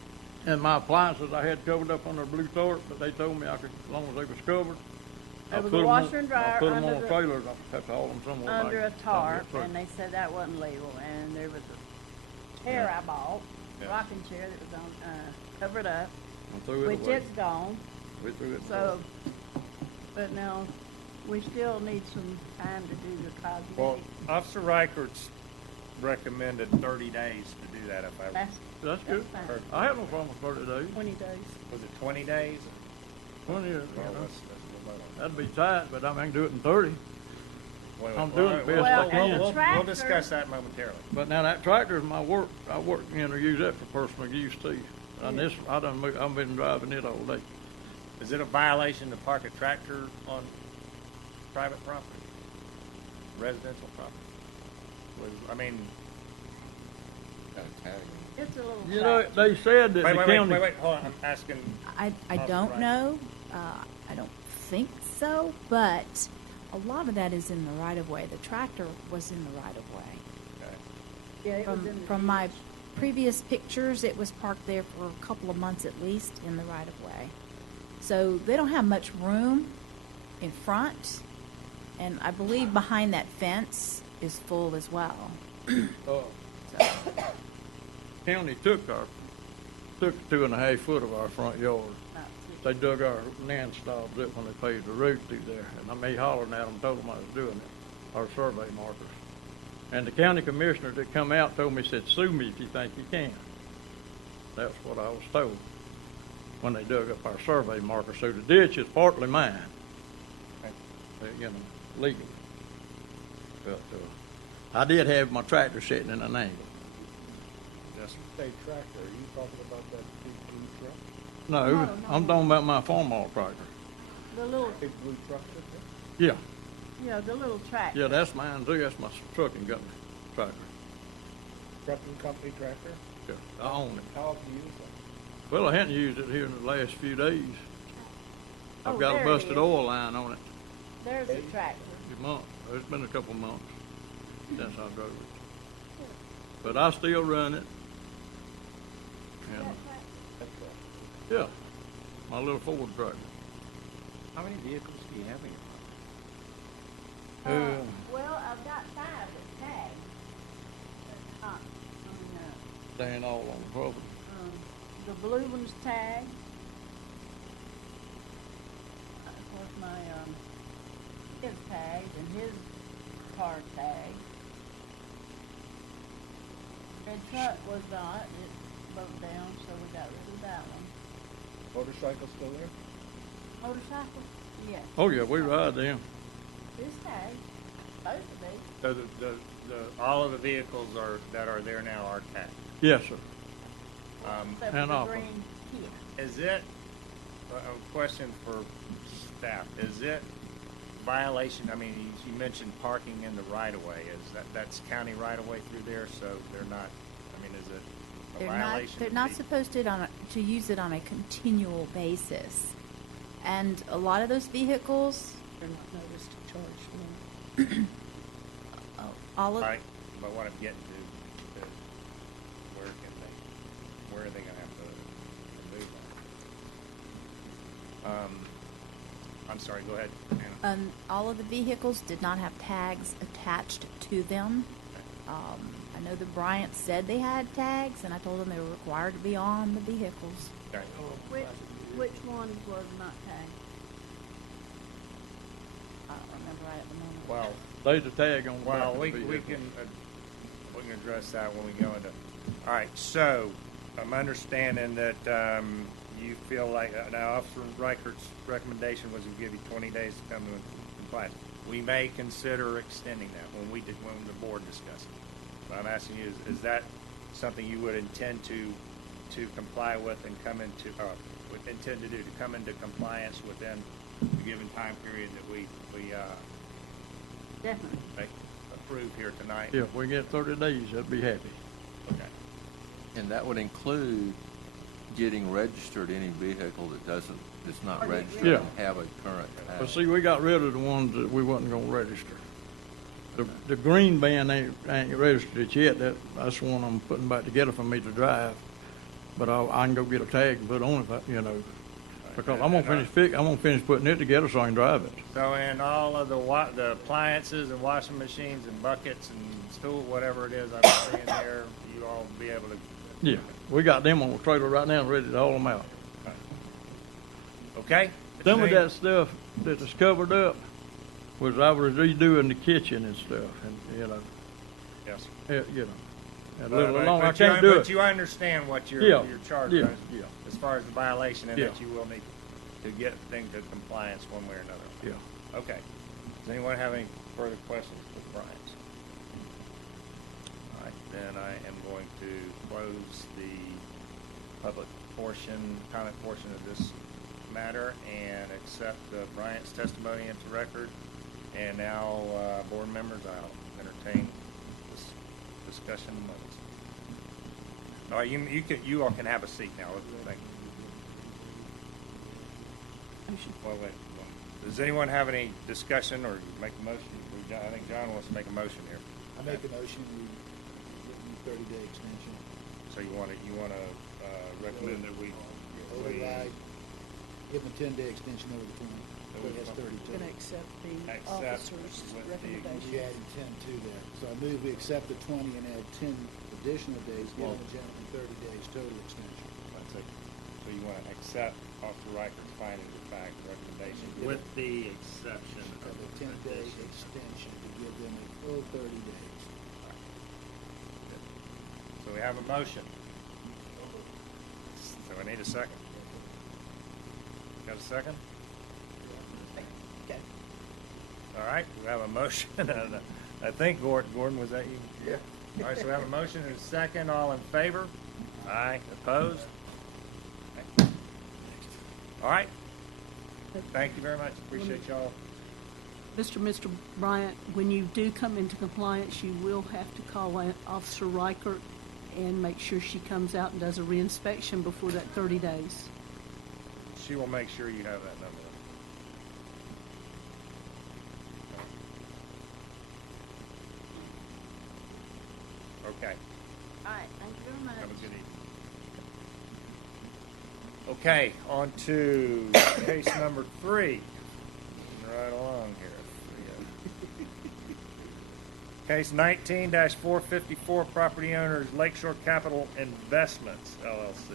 and my appliances I had covered up under blue tarp, but they told me I could, as long as they was covered. There I was put a 'em washer on- and dryer I put 'em under on the- trailers, I have to haul them somewhere. Under a back. tarp, Somewhere and they said that wasn't legal, and there was a chair I bought, Yeah. rocking chair that was on, covered up, I threw it which away. it's gone, We threw it so, but now, we still need some time to do the cosmetic. Well, Officer Reichert's recommended 30 days to do that, if I, That's good. fine. Perfect. I have no problem with 30 days. 20 days. was it 20 days? 20 years, Well, you know. that's a little bit. That'd be tight, but I mean, I can do it in 30. Wait, I'm wait, doing wait, the best I we'll- can. we'll- The We'll tractor- discuss that momentarily. But now that tractor is my work. I work, you know, use that for personal use too. And this, I've been driving it all day. Is it a violation to park a tractor on private property? Residential property? I mean, Got a tag. It's a little. You know, tractor. they said that the county. Oh, wait, hold on, I'm asking, I Officer don't Wright. know. I don't think so, but a lot of that is in the right of way. The tractor was in the right of way. okay. Yeah, it was in the From my ditch. previous pictures, it was parked there for a couple of months at least in the right of way. So they don't have much room in front, and I believe behind that fence is full as well. uh, So, County took 2.5 foot of our front yard. They dug our land stobs up when they paved the road through there, and I made hollering at them, told them I was doing it, our survey markers. And the county commissioner that come out told me, said, sue me if you think you can. That's what I was told when they dug up our survey marker. So the ditch is partly mine, you know, legally. But I did have my tractor sitting in an angle. Yes, sir. Say tractor, are you talking about that big blue truck? No, No, I'm talking about my farm haul tractor. The little, Big blue truck up there? Yeah, yeah, the little tractor. yeah, that's mine too. That's my trucking company tractor. Trucking company tractor? Yeah, I own it. How often do you use that? Well, I hadn't used it here in the last few days. Oh, I've got there a it busted is. oil line on it. There's the tractor. A month. It's been a couple of months since I drove it. But I still run it. And, yeah, my little Ford tractor. How many vehicles do you have in your fleet? Well, I've got 5 that's tagged. Staying all on the property. The blue one's tagged. Of course, His tagged and his car tagged. Red truck was not, it broke down, so we got rid of that one. Motorcycle still there? Motorcycle? Yes. Oh, yeah, we ride them. His tagged, supposed to be. So all of the vehicles that are there now are tagged. Yes, sir. Except and for the off 'em. green Kia. Is it, a question for staff, is it violation, I mean, you mentioned parking in the right-of-way, that's county right-of-way through there, so they're not, I mean, is it a violation? They're not supposed to use it on a continual basis. And a lot of those vehicles, they're not noticed to charge them. all of, Right, but what I'm getting to, is where are they gonna have to move on? I'm sorry, go ahead, Anna. all of the vehicles did not have tags attached to them. I know the Bryant said they had tags, and I told them they were required to be on the vehicles. Okay. Which one was not tagged? I don't remember right at the moment. Well, There's a tag on the back well, of the we vehicle. can address that when we go into, all right, so, I'm understanding that, you feel like, now Officer Reichert's recommendation was to give you 20 days to come to compliance. We may consider extending that when the board discusses it. But I'm asking you, is that something you would intend to comply with and come into, intend to do, to come into compliance within the given time period that we Definitely. approve here tonight? Yeah, if we get 30 days, I'd be happy. Okay. And that would include getting registered any vehicle that's not registered Yeah. and have a current But tag. see, we got rid of the ones that we wasn't gonna register. The green band ain't registered it yet. That's the one I'm putting back together for me to drive. But I can go get a tag and put on it, because I'm gonna finish putting it together so I can drive it. So in all of the appliances and washing machines and buckets and stool, whatever it is I'm seeing there, you all be able to. Yeah, we got them on the trailer right now, ready to haul them out. Okay? Some of that stuff that is covered up was I was redoing the kitchen and stuff, and, Yes. and a But- little but- long, I but you- can't do But it. you understand what Yeah, you're charged yeah, with yeah. as far as the violation, and that Yeah. you will need to get things to compliance one way or another. Yeah. Okay. Does anyone have any further questions for Brian? All right, then I am going to close the public comment portion of this matter and accept Bryant's testimony into record. And now, board members, I'll entertain this discussion amongst. All right, you all can have a seat now. Thank you. Well, wait. Does anyone have any discussion or make a motion? I think John wants to make a motion here. I make a motion, we give them 30-day extension. So you want to recommend that we Override, give them a 10-day extension over the 20. So it has 32. Going to accept the Accept officer's with the- recommendation. You're adding 10 to that. So I move we accept the 20 and add 10 additional days, giving the gentleman 30 days total extension. That's it. So you want to accept Officer Reichert's finding of fact recommendation with the exception Of of a 10-day extension to give them a full 30 days. So we have a motion. So I need a second. Got a second? Okay. All right, we have a motion. And I think, Gordon, was that you? Yeah. All right, so we have a motion and a second. All in favor? Aye. Opposed? All right. Thank you very much. Appreciate y'all. Mr. Bryant, when you do come into compliance, you will have to call Officer Reichert and make sure she comes out and does a reinspection before that 30 days. She will make sure you have that number. Okay. All right, thank you very much. Have a good evening. Okay, on to case number 3. Moving right along here. Case 19-454, property owners Lakeshore Capital Investments, LLC.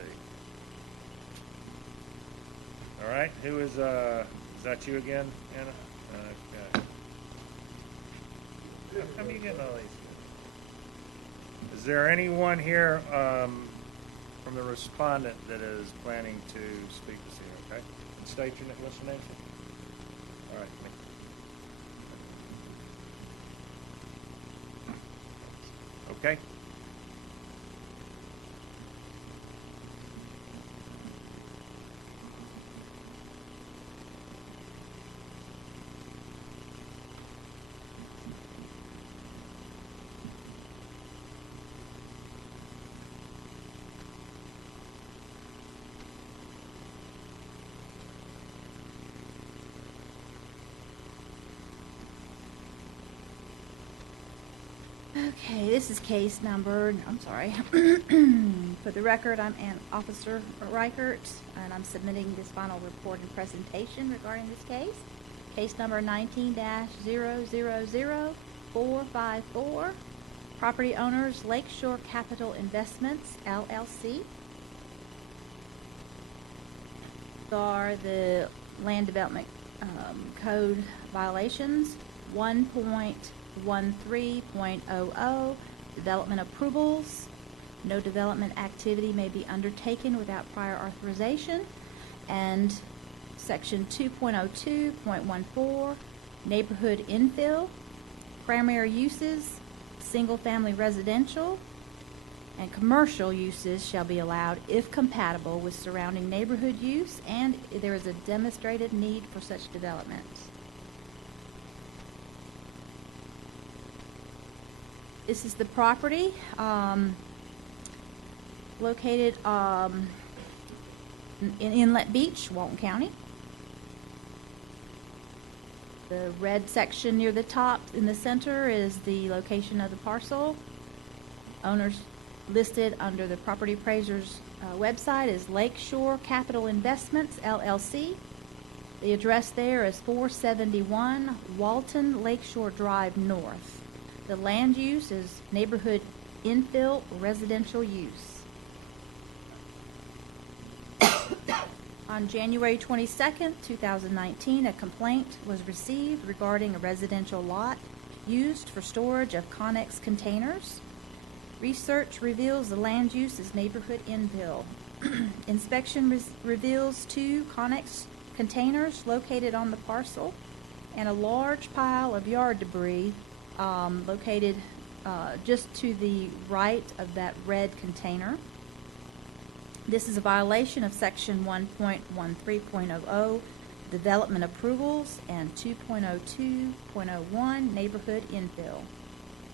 All right, who is that you again, Anna? Okay. How come you getting all these? Is there anyone here from the respondent that is planning to speak this evening? Okay, and state your name. What's your name? Sir? All right. Okay. Okay, this is case number, I'm sorry. For the record, I'm Officer Reichert, and I'm submitting this final report and presentation regarding this case. Case number 19-000454. Property owners Lakeshore Capital Investments, LLC. Are the Land Development Code violations. 1.13.00, development approvals. No development activity may be undertaken without prior authorization. And section 2.02.14, neighborhood infill. Primary uses, single-family residential and commercial uses shall be allowed if compatible with surrounding neighborhood use and there is a demonstrated need for such developments. This is the property located in Inlet Beach, Walton County. The red section near the top in the center is the location of the parcel. Owners listed under the property appraiser's website is Lakeshore Capital Investments, LLC. The address there is 471 Walton Lakeshore Drive North. The land use is neighborhood infill residential use. On January 22nd, 2019, a complaint was received regarding a residential lot used for storage of Connex containers. Research reveals the land use is neighborhood infill. Inspection reveals 2 Connex containers located on the parcel and a large pile of yard debris located just to the right of that red container. This is a violation of section 1.13.00, development approvals, and 2.02.01, neighborhood infill.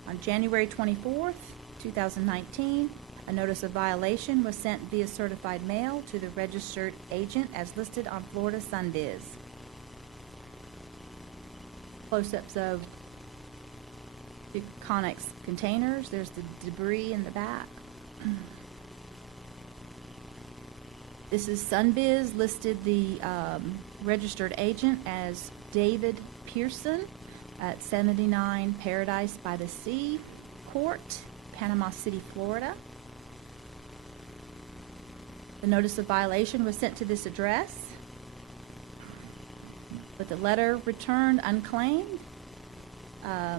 On January 24th, 2019, a notice of violation was sent via certified mail to the registered agent as listed on Florida Sunbiz. Close-ups of the Connex containers. There's the debris in the back. This is Sunbiz, listed the registered agent as David Pearson at 79 Paradise by the Sea Court, Panama City, Florida. The notice of violation was sent to this address, with the letter returned unclaimed. I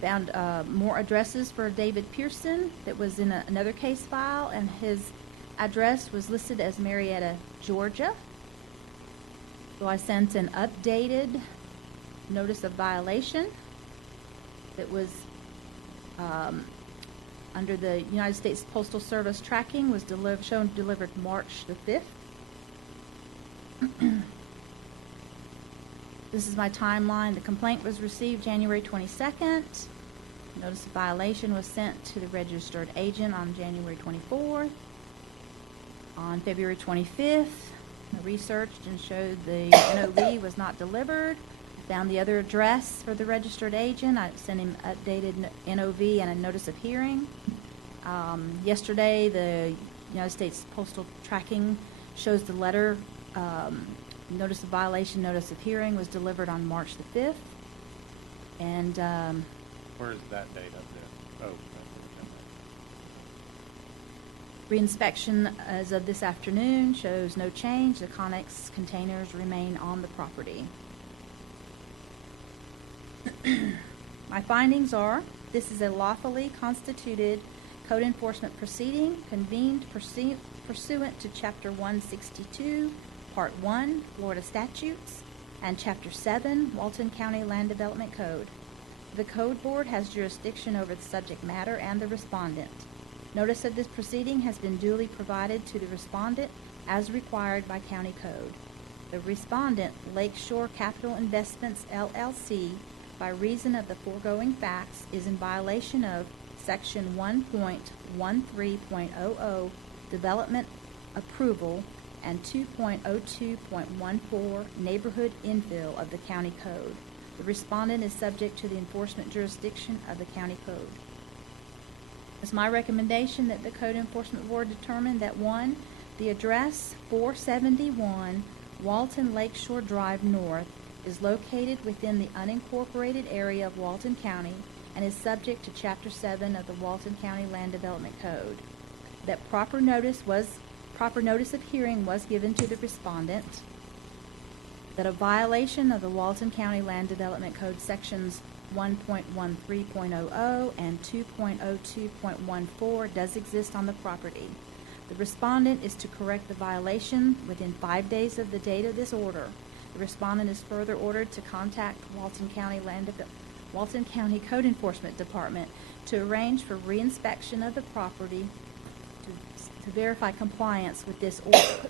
found more addresses for David Pearson that was in another case file, and his address was listed as Marietta, Georgia. So I sent an updated notice of violation that was under the United States Postal Service tracking, was delivered March the 5th. This is my timeline. The complaint was received January 22nd. Notice of violation was sent to the registered agent on January 24th. On February 25th, I researched and showed the NOV was not delivered. I found the other address for the registered agent. I sent him updated NOV and a notice of hearing. Yesterday, the United States Postal Tracking shows the letter, notice of violation, notice of hearing was delivered on March the 5th. And Where's that date up there? Oh. reinspection as of this afternoon shows no change. The Connex containers remain on the property. My findings are, this is a lawfully constituted code enforcement proceeding convened pursuant to Chapter 162, Part 1, Florida statutes, and Chapter 7, Walton County Land Development Code. The Code Board has jurisdiction over the subject matter and the respondent. Notice of this proceeding has been duly provided to the respondent as required by county code. The respondent, Lakeshore Capital Investments LLC, by reason of the foregoing facts, is in violation of Section 1.13.00 Development Approval and 2.02.14 Neighborhood Infill of the County Code. The respondent is subject to the enforcement jurisdiction of the County Code. It's my recommendation that the Code Enforcement Board determine that 1, the address 471 Walton Lakeshore Drive North is located within the unincorporated area of Walton County and is subject to Chapter 7 of the Walton County Land Development Code. That proper notice of hearing was given to the respondent. That a violation of the Walton County Land Development Code sections 1.13.00 and 2.02.14 does exist on the property. The respondent is to correct the violation within 5 days of the date of this order. The respondent is further ordered to contact Walton County Code Enforcement Department to arrange for reinspection of the property to verify compliance with this order.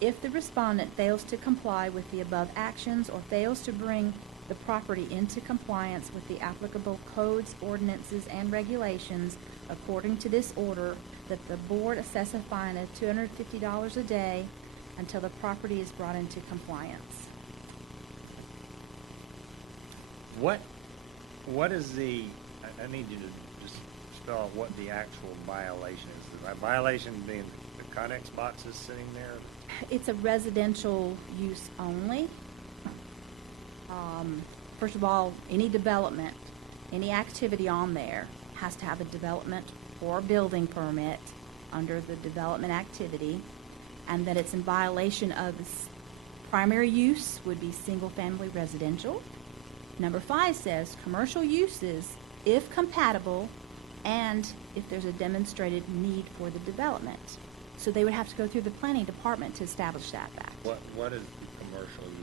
If the respondent fails to comply with the above actions or fails to bring the property into compliance with the applicable codes, ordinances, and regulations according to this order, that the board assess a fine of $250 a day until the property is brought into compliance. What is the, I need you to just spell out what the actual violation is. The violation being the Connex boxes sitting there? It's a residential use only. First of all, any development, any activity on there has to have a development or building permit under the development activity, and that it's in violation of its primary use would be single-family residential. Number 5 says commercial uses, if compatible, and if there's a demonstrated need for the development. So they would have to go through the planning department to establish that fact. What is the commercial use?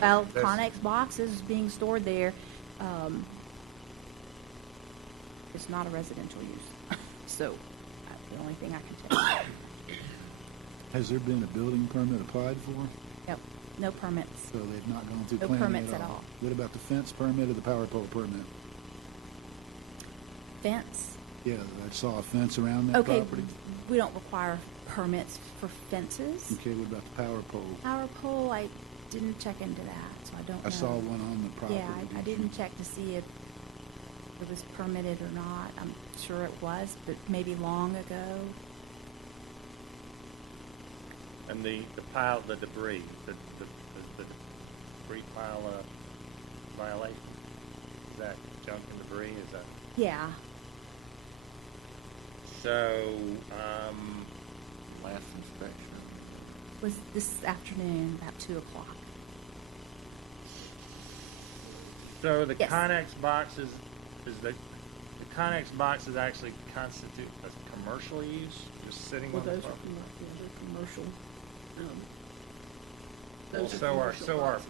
Well, This- Connex boxes being stored there, it's not a residential use. So that's the only thing I can tell you. Has there been a building permit applied for? Yep, no permits. So they've not gone through No planning permits at all. What about the fence permit or the power pole permit? Fence? Yeah, I saw a fence around that Okay, property. we don't require permits for fences. Okay, what about the power pole? Power pole, I didn't check into that, so I don't know. I saw one on the property. Yeah, I didn't check to see if it was permitted or not. I'm sure it was, but maybe long ago. And the pile, the debris, the debris pile violation? Is that junk and debris? Is that? Yeah, So, Last inspection. was this afternoon, about 2 o'clock. so the Yes. Connex boxes, the Connex boxes actually constitute a commercial use, just sitting Well, on the those are property? commercial. Well, Those are so are commercial boxes.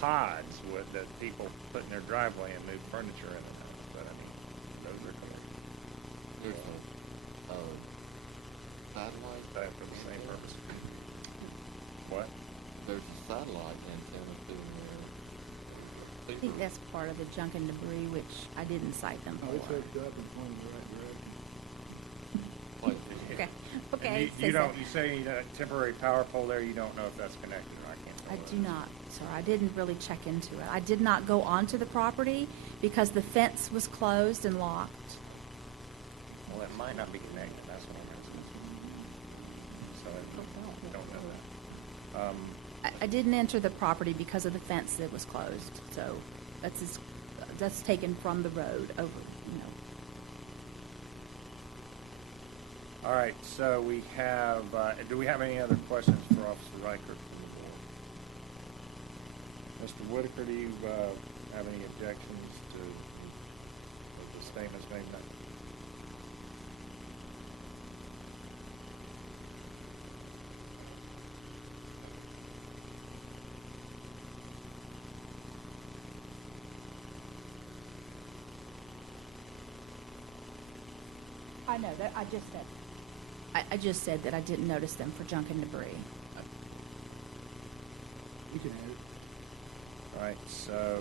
pods that people put in their driveway and move furniture in and out, but I mean, those are commercial. There's a satellite. That for the same purpose. What? There's a satellite antenna sitting there. I think that's part of the junk and debris, which I didn't cite them Oh, it's for. hooked up and pointing in the right direction. Okay, And okay. you says don't, that. you say you got a temporary power pole there, you don't know if that's connected or I can't tell. I what do it is. not, sir. I didn't really check into it. I did not go onto the property because the fence was closed and locked. Well, it might not be connected, that's what I'm asking. So I don't know that. I didn't enter the property because of the fence that was closed, so that's taken from the road over, you know. All right, so we have, do we have any other questions for Officer Reichert from the board? Mr. Whitaker, do you have any objections to the statements made tonight? I know, that, I just said. I just said that I didn't notice them for junk and debris. You can add it. All right, so,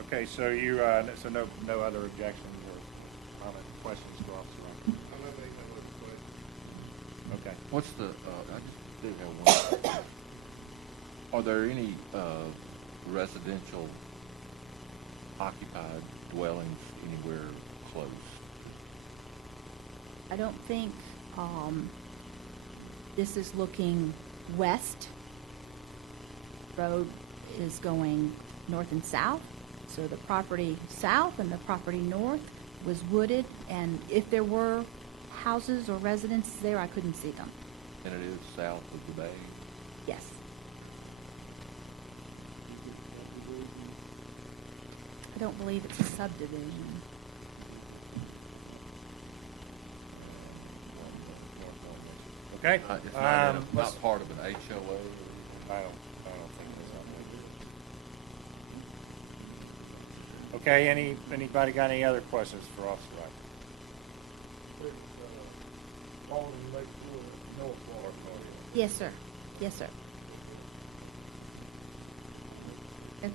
okay, so you, so no other objections or comment, questions to Officer Reichert? I don't have anything with the question. Okay. What's the, I just did have one. Are there any, residential occupied dwellings anywhere close? I don't think, this is looking west. Road is going north and south. So the property south and the property north was wooded, and if there were houses or residences there, I couldn't see them. And it is south of the bay? Yes. I don't believe it's a subdivision. Okay. It's not, let's- not part of an HOA? I don't think it's on there. Okay, anybody got any other questions for Officer Reichert? Yes, sir. Yes, sir. Okay.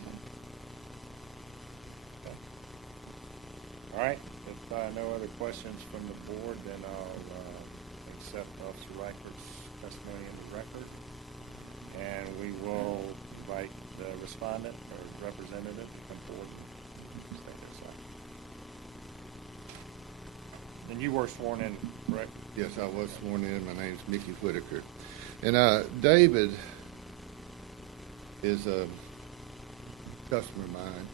All right, if no other questions from the board, then I'll accept Officer Reichert's testimony in the record. And we will invite the respondent or representative to come forward and state their side. And you were sworn in, correct? Yes, I was sworn in. My name's Mickey Whitaker. And David is a customer of mine,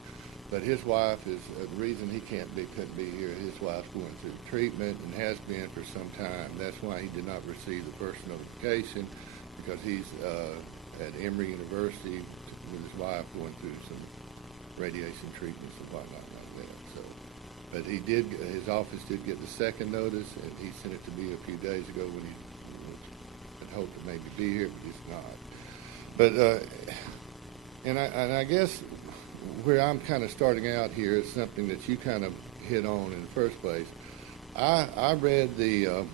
but his wife is, the reason he couldn't be here, his wife's going through treatment and has been for some time. That's why he did not receive the first notification, because he's at Emory University with his wife going through some radiation treatments and whatnot like that. So, but he did, his office did get the second notice, and he sent it to me a few days ago when he had hoped to maybe be here, but he's not. But, and I guess where I'm kind of starting out here is something that you kind of hit on in the first place. I read the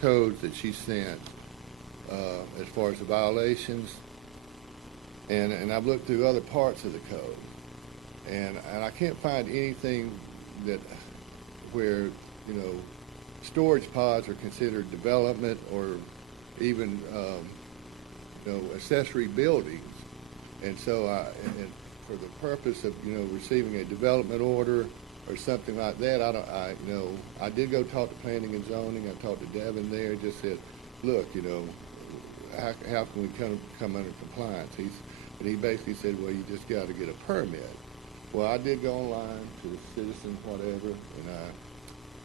codes that she sent as far as the violations, and I've looked through other parts of the code, and I can't find anything that where, you know, storage pods are considered development or even you know, accessory buildings. And so and for the purpose of, you know, receiving a development order or something like that, I did go talk to planning and zoning. I talked to Devin there, just said, look, you know, how can we come under compliance? And he basically said, well, you just got to get a permit. Well, I did go online to the Citizen whatever, and I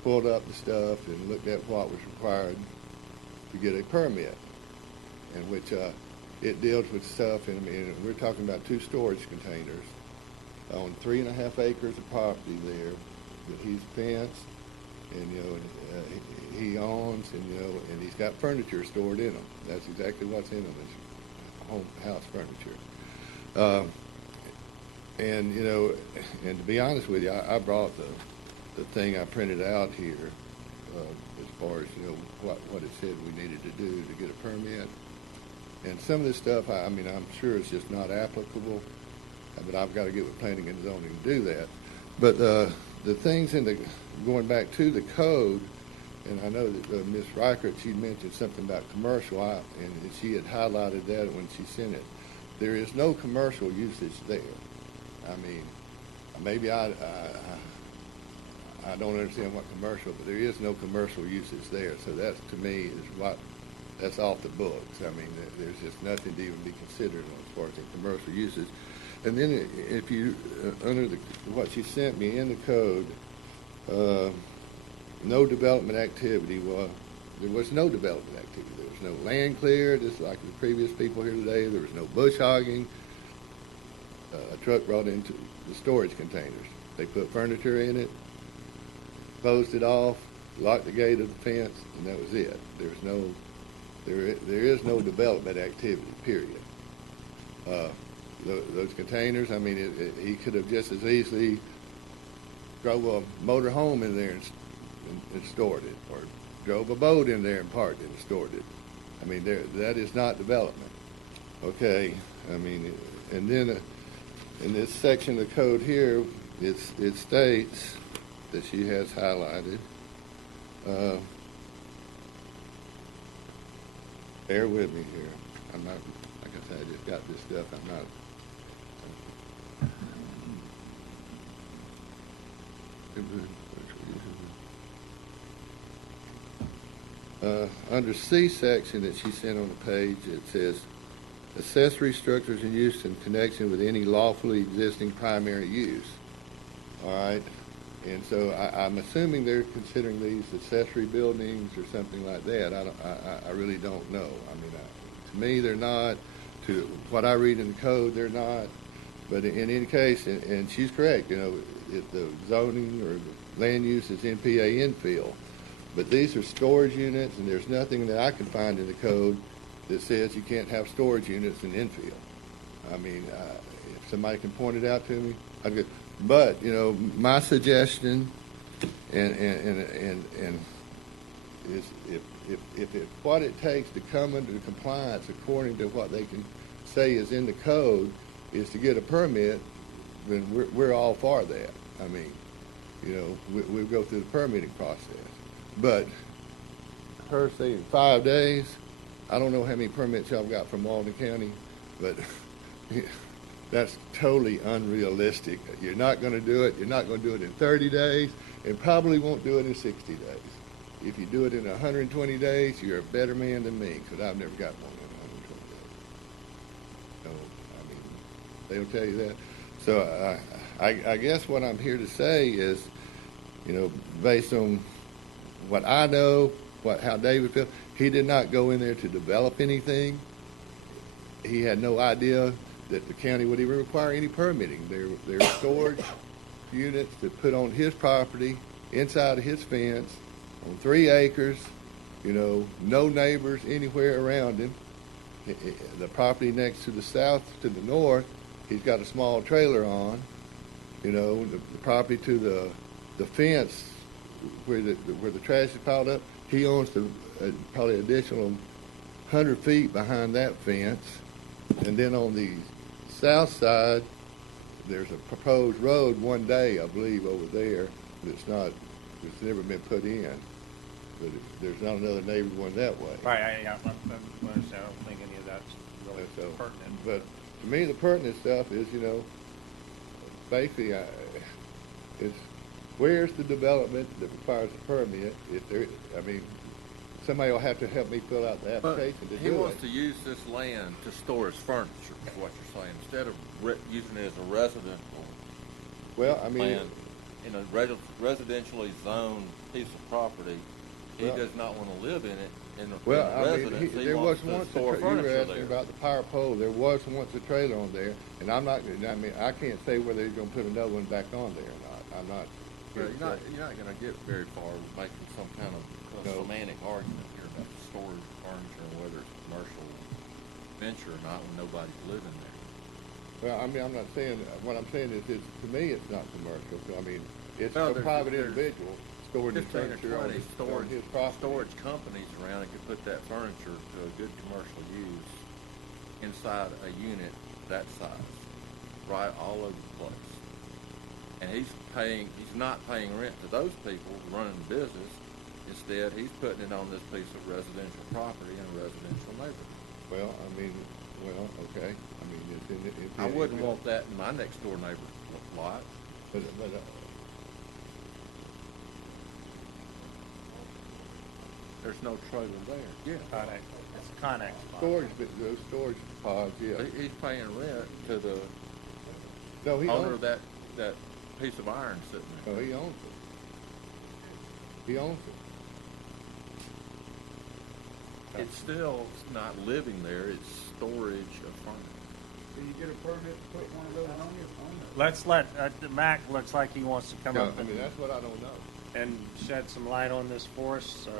pulled up the stuff and looked at what was required to get a permit, in which it deals with stuff, and I mean, we're talking about 2 storage containers on 3.5 acres of property there that he's fenced, and, you know, he owns, and, you know, and he's got furniture stored in them. That's exactly what's in them, is house furniture. And, you know, and to be honest with you, I brought the thing I printed out here as far as, you know, what it said we needed to do to get a permit. And some of this stuff, I mean, I'm sure it's just not applicable, but I've got to get with planning and zoning to do that. But the things going back to the code, and I know that Ms. Reichert, she mentioned something about commercial, and she had highlighted that when she sent it. There is no commercial usage there. I mean, maybe I I don't understand what commercial, but there is no commercial usage there, so that's, to me, that's off the books. I mean, there's just nothing to even be considered as far as the commercial usage. And then if you, under what she sent me in the code, no development activity, well, there was no development activity. There was no land cleared, just like the previous people here today. There was no bush hogging. A truck brought into the storage containers. They put furniture in it, closed it off, locked the gate of the fence, and that was it. There is no development activity, period. Those containers, I mean, he could have just as easily drove a motor home in there and stored it, or drove a boat in there and parked it and stored it. I mean, that is not development. Okay, I mean, and then in this section of the code here, it states that she has highlighted. Bear with me here. I'm not, like I said, I just got this stuff. I'm not. Under C section that she sent on the page, it says, accessory structures in use in connection with any lawfully existing primary use. All right? And so I'm assuming they're considering these accessory buildings or something like that. I really don't know. I mean, to me, they're not. To what I read in the code, they're not. But in any case, and she's correct, you know, if the zoning or the land use is NPA infill. But these are storage units, and there's nothing that I can find in the code that says you can't have storage units in infill. I mean, if somebody can point it out to me, I'd go. But you know, my suggestion, and is if what it takes to come into compliance according to what they can say is in the code is to get a permit, then we're all for that. I mean, you know, we'll go through the permitting process. But her saying 5 days, I don't know how many permits y'all got from Walden County, but that's totally unrealistic. You're not going to do it. You're not going to do it in 30 days, and probably won't do it in 60 days. If you do it in 120 days, you're a better man than me, because I've never got one in 120 days. So, I mean, they'll tell you that. So I guess what I'm here to say is, you know, based on what I know, how David feels, he did not go in there to develop anything. He had no idea that the county would even require any permitting. There are storage units that put on his property, inside of his fence, on 3 acres, you know, no neighbors anywhere around him. The property next to the south, to the north, he's got a small trailer on. You know, the property to the fence where the trash is piled up, he owns probably additional 100 feet behind that fence. And then on the south side, there's a proposed road one day, I believe, over there it's never been put in. But there's not another neighbor one that way. Right, I don't think any of that's really pertinent. But to me, the pertinent stuff is, you know, basically, it's where's the development that requires a permit? If there, I mean, somebody will have to help me fill out the application to do it. He wants to use this land to store his furniture, is what you're saying, instead of using it as a residential well, I mean, land, in a residentially zoned piece of property. He does not want to live in it in a residence. There was once you were asking about the power pole. There was once a trailer on there, and I mean, I can't say whether he's going to put another one back on there or not. I'm not. You're not going to get very far with making some kind of semantic argument here about the storage of furniture and whether it's a commercial venture or not when nobody's living there. Well, I mean, I'm not saying. What I'm saying is, to me, it's not commercial. I mean, it's a private individual storing his furniture on his property. Storage companies around it could put that furniture to a good commercial use inside a unit that size, right all over the place. And he's not paying rent to those people running the business. Instead, he's putting it on this piece of residential property in a residential neighborhood. Well, I mean, okay. I mean, it's in the. I wouldn't want that in my next door neighbor's lot. But There's no trailer there. Yeah. Connex, that's Connex. Storage, those storage pods, yeah. He's paying rent to the No, he owner owns of that piece of iron sitting there. No, he owns it. He owns it. It's still not living there, it's storage of furniture. Can you get a permit to put one of those on your phone? Let's let, Mac looks like he wants to come No, up I mean, that's what I don't know. and shed some light on this for us, so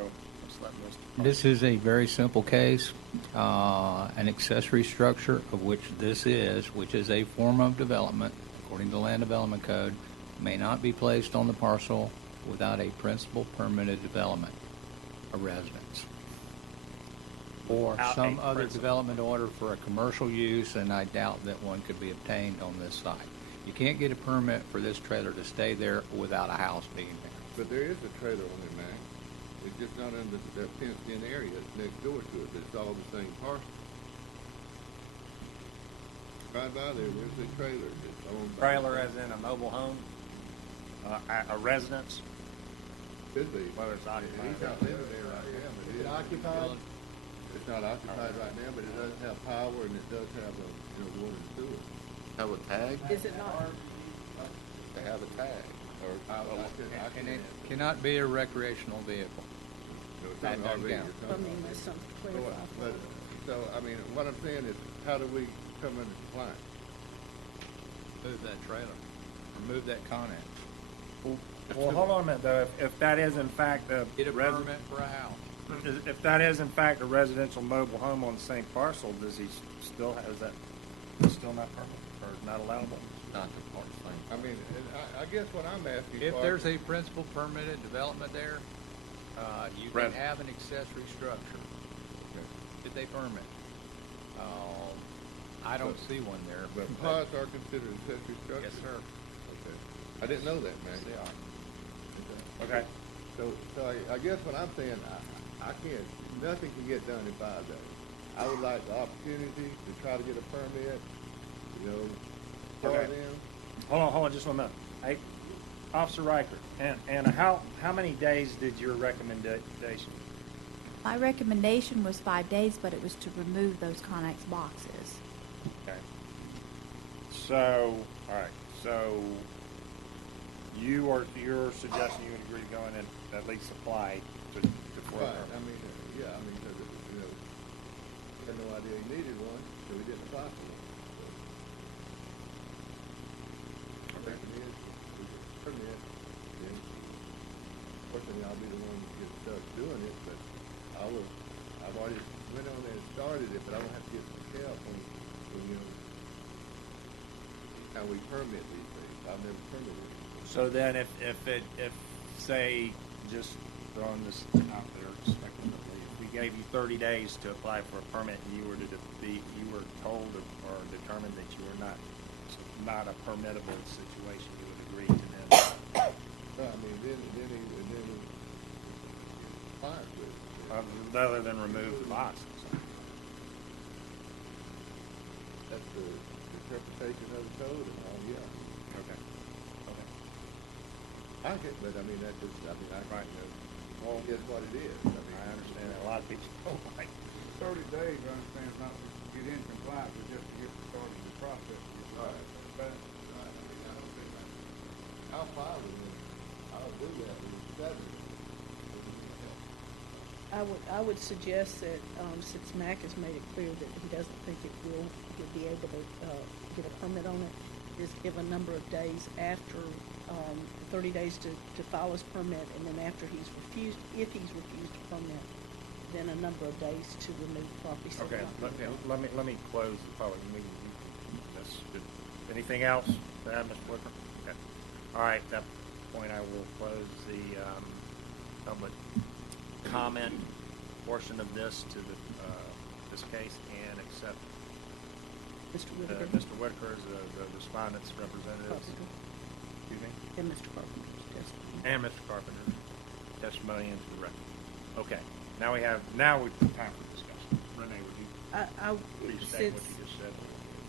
let's let Mr. This is a very simple case. An accessory structure, of which this is, which is a form of development, according to the Land Development Code, may not be placed on the parcel without a principal permitted development, a residence, or Without some a other principal. development order for a commercial use, and I doubt that one could be obtained on this site. You can't get a permit for this trailer to stay there without a house being there. But there is a trailer on it, man. It's just not under that fenced-in area that's next door to it, but it's all the same parcel. Right by there's a trailer that's owned by... Trailer as in a mobile home, a residence, Could be. whether it's occupied. He's not living there right now, but it is occupied? It's not occupied right now, but it does have power and it does have a, water and sewer. Have a tag? Is it not? They have a tag. Or, And it cannot be a recreational vehicle. No, it's That not an doesn't RV, count. it's I not an mean, RV. that's something to So, clarify. but, so, I mean, what I'm saying is, how do we come into compliance? Move that trailer, remove that Connex. Well, hold on a minute, though, if that is in fact a Get a resident, permit for a house. if that is in fact a residential mobile home on the same parcel, does he still, is that still not permitted, or not allowable? Not the part thing. I mean, and I guess what I'm asking If for... there's a principal permitted development there, you can Right. have an accessory structure that they permit. I don't see one there. But pods are considered accessory structures? Yes, sir. Okay. I didn't know that, man. They are. Okay. So I guess what I'm saying, I can't, nothing can get done in 5 days. I would like the opportunity to try to get a permit, for Okay. them. Hold on, just 1 minute. Hey, Officer Riker, and how many days did your recommendation? My recommendation was 5 days, but it was to remove those Connex boxes. Okay. So, all right, so your suggestion, you would agree to go in and at least apply to Right, I mean, yeah, I mean, because, I had no idea he needed one, so we didn't apply for one. So, recommend, we get a permit, then, fortunately, I'll be the one that gets stuck doing it, but I've already went on there and started it, but I won't have to get some help on, how we permit these things. I've never permitted. So then if say, just throwing this out there speculatively, if we gave you 30 days to apply for a permit and you were told or determined that you were not a permittable situation, you would agree to then? No, I mean, then he compliance with it. Other than remove the boxes. That's the interpretation of the code and all, yeah. Okay. I get, but I mean, that's just, I mean, Right. Well, guess what it is. I mean, I understand that a lot of people don't like. 30 days, I understand, is not to get in compliance, but just to get started the process. Right. But, I mean, I don't think I'll file with him. I'll do that with Saturday. I would suggest that, since Mac has made it clear that he doesn't think he'll be able to, get a permit on it, is give a number of days after, 30 days to file his permit, and then after he's refused, if he's refused a permit, then a number of days to remove property. So Okay, not- let me close the public meeting. That's good. Anything else to add, Mr. Whitmer? Okay. All right, at that point, I will close the public comment portion of this to this case and accept Mr. Whitaker. Mr. Whitaker as the respondent's representative. Carpenter. Excuse me? And Mr. Carpenter's testimony. And Mr. Carpenter's testimony into the record. Okay, now we have time for discussion. Renee, would you please state what you just said?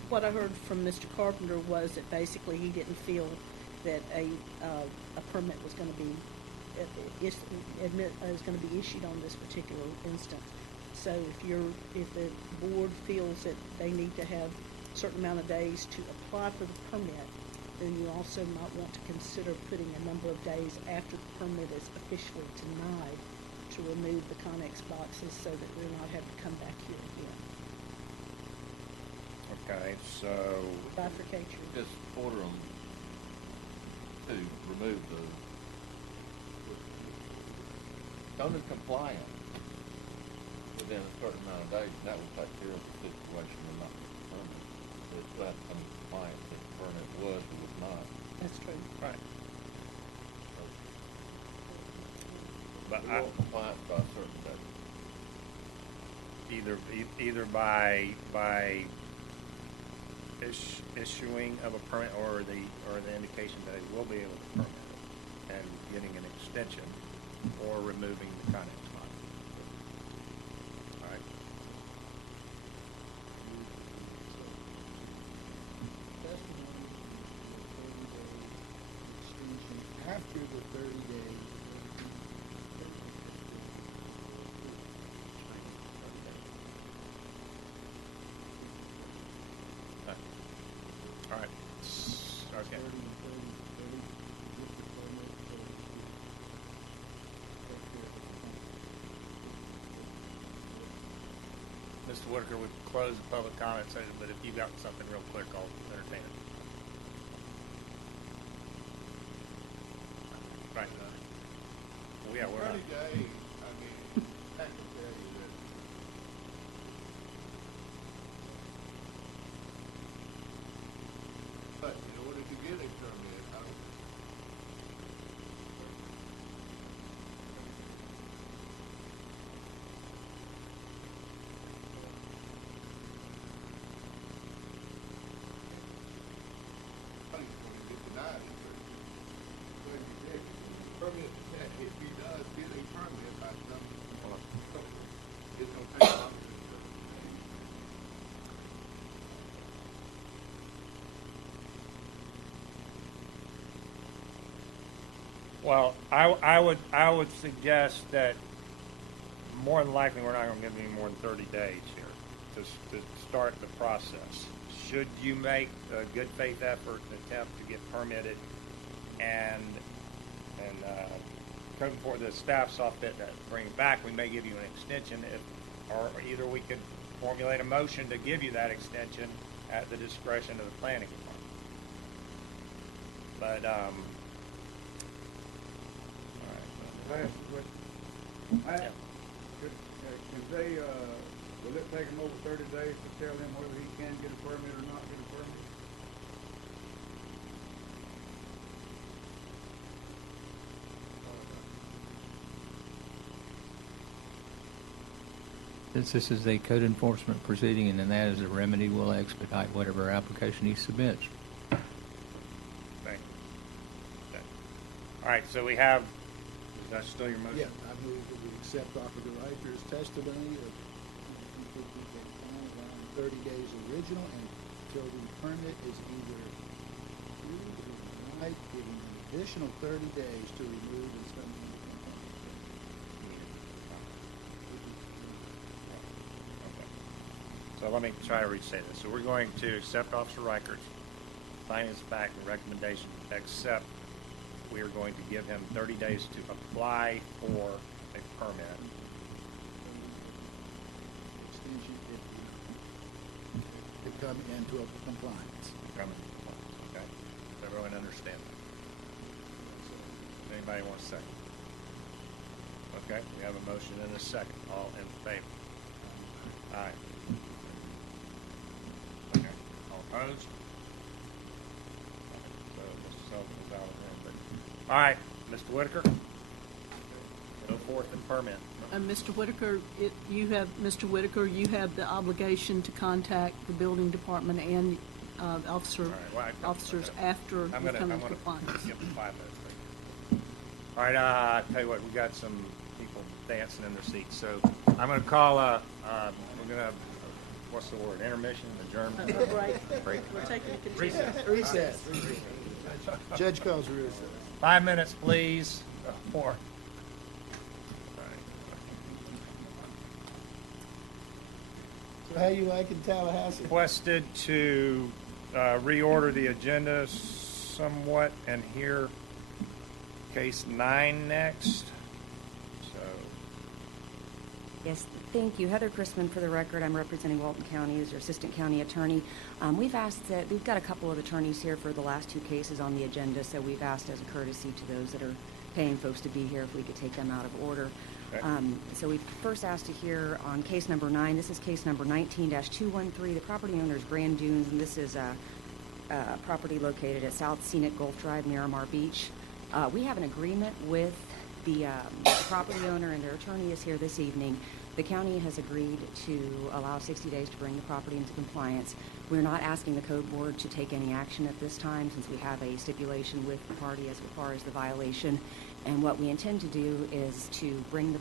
What I heard from Mr. Carpenter was that basically he didn't feel that a permit was going to be is going to be issued on this particular instance. So if the board feels that they need to have a certain amount of days to apply for the permit, then you also might want to consider putting a number of days after the permit is officially denied to remove the Connex boxes so that they're not have to come back here again. Okay, so, Bifurcate your. Just order them to remove the only compliant within a certain amount of days, and that will take care of the situation and not the permit. It's that uncompliant that the permit was or was not. That's true. right. But We want compliance by a certain date. either by issuing of a permit or the indication that it will be able to permit it and getting an extension or removing the Connex box. All right. After the 30 days. All right. Okay. Mr. Whitaker, we've closed the public comment session, but if you've got something real quick, I'll entertain it. Right. Well, yeah, we're not. 30 days, I mean, I can tell you that. But in order to get a permit, I don't. Somebody's going to get denied a permit. Permit, if he does get a permit by some, it's going to take longer than 30 days. Well, I would suggest that more than likely, we're not gonna give any more than 30 days here to start the process. Should you make a good faith effort and attempt to get permitted and come for the staff saw fit to bring it back, we may give you an extension or either we could formulate a motion to give you that extension at the discretion of the planning department. But, all right. Last question. Yeah. Can they, will it take them over 30 days to tell him whether he can get a permit or not get a permit? Since this is a code enforcement proceeding and then that is a remedy, we'll expedite whatever application he submits. Thank you. Okay. All right, so we have, is that still your motion? Yeah, I move that we accept Officer Reicher's testimony of around 30 days original until the permit is either approved or denied, giving an additional 30 days to remove and spend the So let me try to restate this. So we're going to accept Officer Reichert's findings, fact, and recommendation, except we are going to give him 30 days to apply for a permit. extension if you come into compliance. Okay? Does everyone understand that? Anybody want a second? Okay, we have a motion and a second. All in favor? Aye. Okay, all opposed? So Mr. Sullivan is out of the room, but, all right, Mr. Whitaker? Go forth and permit. Mr. Whitaker, Mr. Whitaker, you have the obligation to contact the building department and officers after I'm we gonna come into compliance. give them 5 minutes. All right, I tell you what, we got some people dancing in their seats, so I'm gonna call, we're gonna, what's the word, intermission, adjournment? Break. We're taking a Recess. Recess. Judge calls a recess. 5 minutes, please. more. So how you liking Tallahassee? Requested to reorder the agenda somewhat and hear case 9 next. So, Yes, thank you. Heather Chrisman for the record. I'm representing Walton County as your assistant county attorney. We've got a couple of attorneys here for the last 2 cases on the agenda, so we've asked as a courtesy to those that are paying folks to be here if we could take them out of order. Okay. So we first asked to hear on case number 9. This is case number 19-213. The property owner is Grand Dunes, and this is a property located at South Scenic Gulf Drive, Miramar Beach. We have an agreement with the property owner, and their attorney is here this evening. The county has agreed to allow 60 days to bring the property into compliance. We're not asking the code board to take any action at this time since we have a stipulation with the party as far as the violation. And what we intend to do is to bring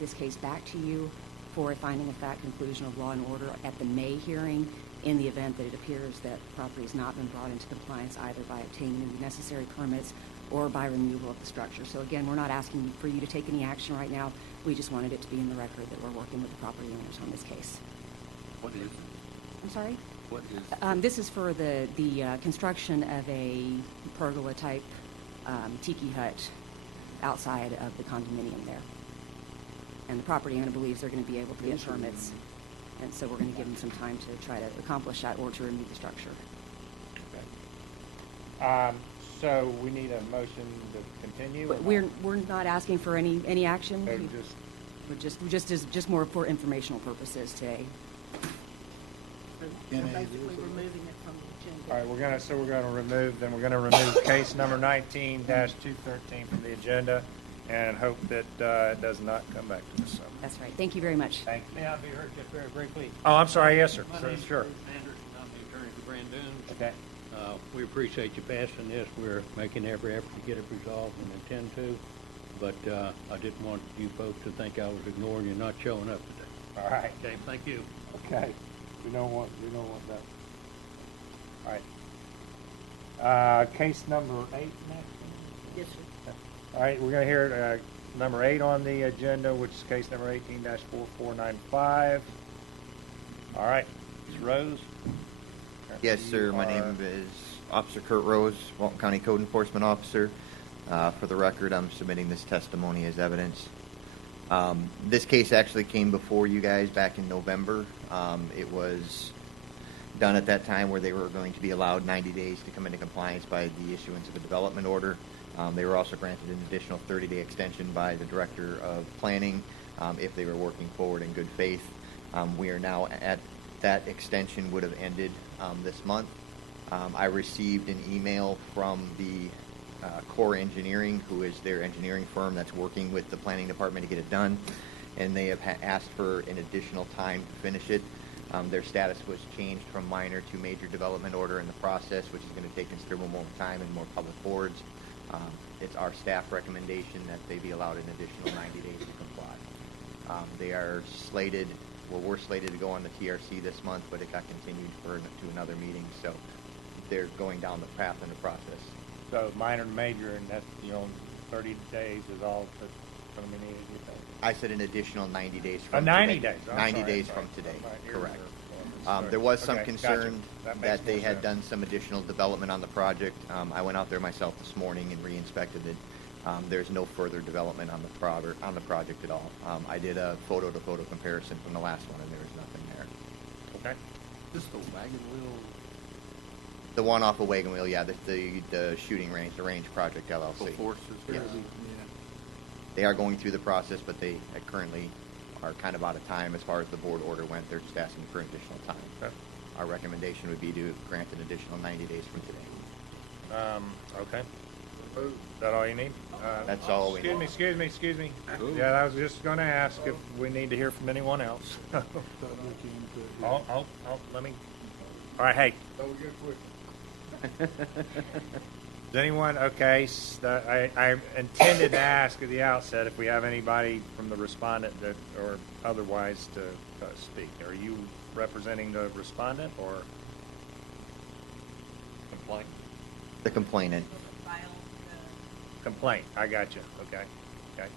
this case back to you for a finding of fact conclusion of law and order at the May hearing in the event that it appears that the property has not been brought into compliance either by obtaining the necessary permits or by removal of the structure. So again, we're not asking for you to take any action right now. We just wanted it to be in the record that we're working with the property owners on this case. What is it? I'm sorry? What is? This is for the construction of a pergola-type tiki hut outside of the condominium there. And the property owner believes they're going to be able to get permits. And so we're going to give them some time to try to accomplish that or to remove the structure. so we need a motion to continue? But we're not asking for any action. So We're just more for informational purposes today. We're basically removing it from the agenda. All right, we're gonna remove case number 19-213 from the agenda and hope that it does not come back to us. That's right. Thank you very much. Thank you. May I be heard just very briefly? Oh, I'm sorry, yes, sir. My Sure, name's sure. Bruce Anderson. I'm the attorney for Grand Dunes. Okay. We appreciate you passing this. We're making every effort to get it resolved and intend to, but I didn't want you folks to think I was ignoring you not showing up today. All right. Okay, thank you. Okay. We don't want that. All right. Case number 8 next? Yes, sir. All right, we're gonna hear number 8 on the agenda, which is case number 18-4495. All right, Ms. Rose? Yes, sir. My name is Officer Kurt Rose, Walton County Code Enforcement Officer. For the record, I'm submitting this testimony as evidence. This case actually came before you guys back in November. It was done at that time where they were going to be allowed 90 days to come into compliance by the issuance of a development order. They were also granted an additional 30-day extension by the Director of Planning if they were working forward in good faith. We are now at that extension would have ended this month. I received an email from the Core Engineering, who is their engineering firm that's working with the planning department to get it done, and they have asked for an additional time to finish it. Their status was changed from minor to major development order in the process, which is going to take considerable more time and more public boards. It's our staff recommendation that they be allowed an additional 90 days to comply. They are slated, well, we're slated to go on the TRC this month, but it got continued to another meeting, so they're going down the path in the process. So minor and major, and that's, 30 days is all that's going to be needed, you think? I said an additional 90 days from 90 today. days. 90 days from today, correct. There was some Okay, concern gotcha. that they more had sense. done some additional development on the project. I went out there myself this morning and re-inspected it. There's no further development on the project at all. I did a photo-to-photo comparison from the last one, and there was nothing there. Okay. This the wagon wheel? The one off of Wagon Wheel, yeah, the shooting range, the Range Project LLC. Forces? Yes. They are going through the process, but they currently are kind of out of time as far as the board order went. They're just asking for additional time. Okay. Our recommendation would be to grant an additional 90 days from today. Okay. Is that all you need? That's all we need. Excuse me. Yeah, I was just going to ask if we need to hear from anyone else. Let me. All right, hey. Don't get quick. Does anyone, okay, I intended to ask at the outset if we have anybody from the respondent that, or otherwise to speak. Are you representing the respondent or Complaint? The complainant. complaint. I got you. Okay. Okay.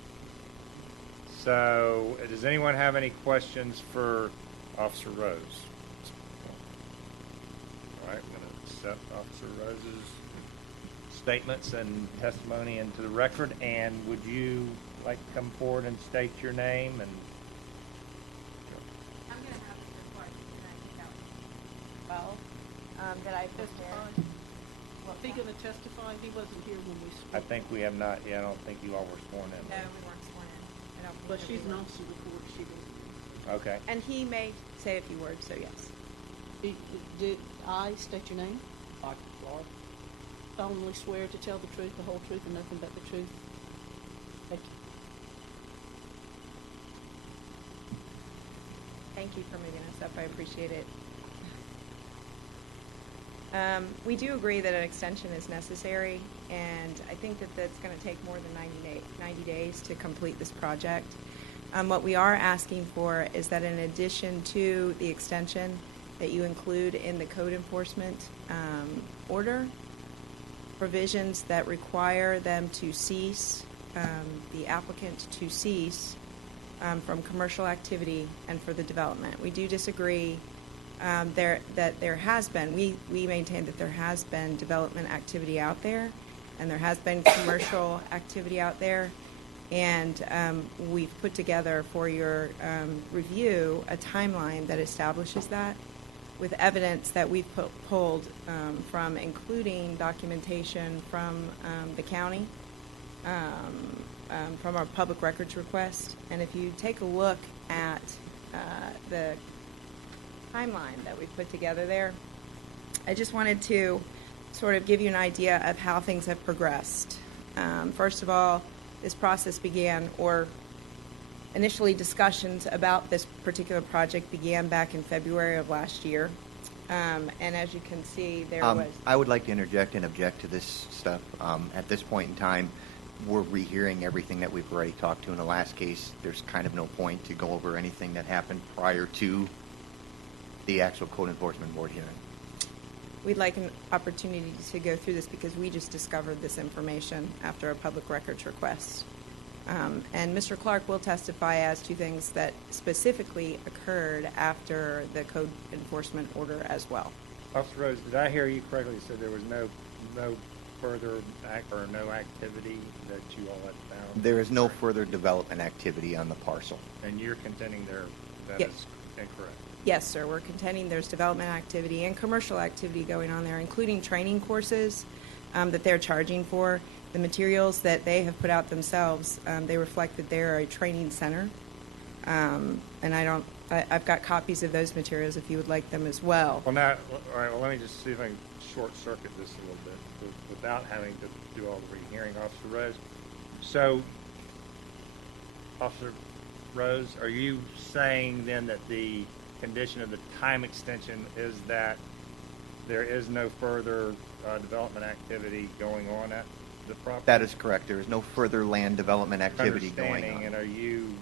So, does anyone have any questions for Officer Rose? All right, I'm going to accept Officer Rose's statements and testimony into the record. And would you like to come forward and state your name and? I'm going to have Mr. Clark tonight. Well, that I Testify. Is he gonna testify? He wasn't here when we spoke. I think we have not. Yeah, I don't think you all were sworn in. No, we weren't sworn in. I don't But believe she's we an were. officer report, she did. Okay. And he may say a few words, so yes. Did I state your name? Dr. Clark? Solemnly swear to tell the truth, the whole truth, and nothing but the truth. Thank you. Thank you for moving us up. I appreciate it. We do agree that an extension is necessary, and I think that that's going to take more than 90 days to complete this project. What we are asking for is that in addition to the extension, that you include in the code enforcement order provisions that require them to cease, the applicant to cease from commercial activity and for the development. We do disagree that there has been, we maintain that there has been development activity out there, and there has been commercial activity out there, and we've put together for your review a timeline that establishes that with evidence that we've pulled from including documentation from the county, from our public records request. And if you take a look at the timeline that we've put together there, I just wanted to sort of give you an idea of how things have progressed. First of all, this process began, or initially discussions about this particular project began back in February of last year. And as you can see, there was... I would like to interject and object to this stuff. At this point in time, we're rehearing everything that we've already talked to in the last case. There's kind of no point to go over anything that happened prior to the actual Code Enforcement Board hearing. We'd like an opportunity to go through this because we just discovered this information after a public records request. And Mr. Clark will testify as to things that specifically occurred after the code enforcement order as well. Officer Rose, did I hear you correctly? You said there was no further no activity that you all had found? There is no further development activity on the parcel. And you're contending that Yes. is incorrect? Yes, sir. We're contending there's development activity and commercial activity going on there, including training courses that they're charging for. The materials that they have put out themselves, they reflect that they're a training center. And I've got copies of those materials if you would like them as well. Well, now, all right, well, let me just see if I can short circuit this a little bit without having to do all the rehearing, Officer Rose. So, Officer Rose, are you saying then that the condition of the time extension is that there is no further development activity going on at the property? That is correct. There is no further land development activity going Understanding, on. and are you,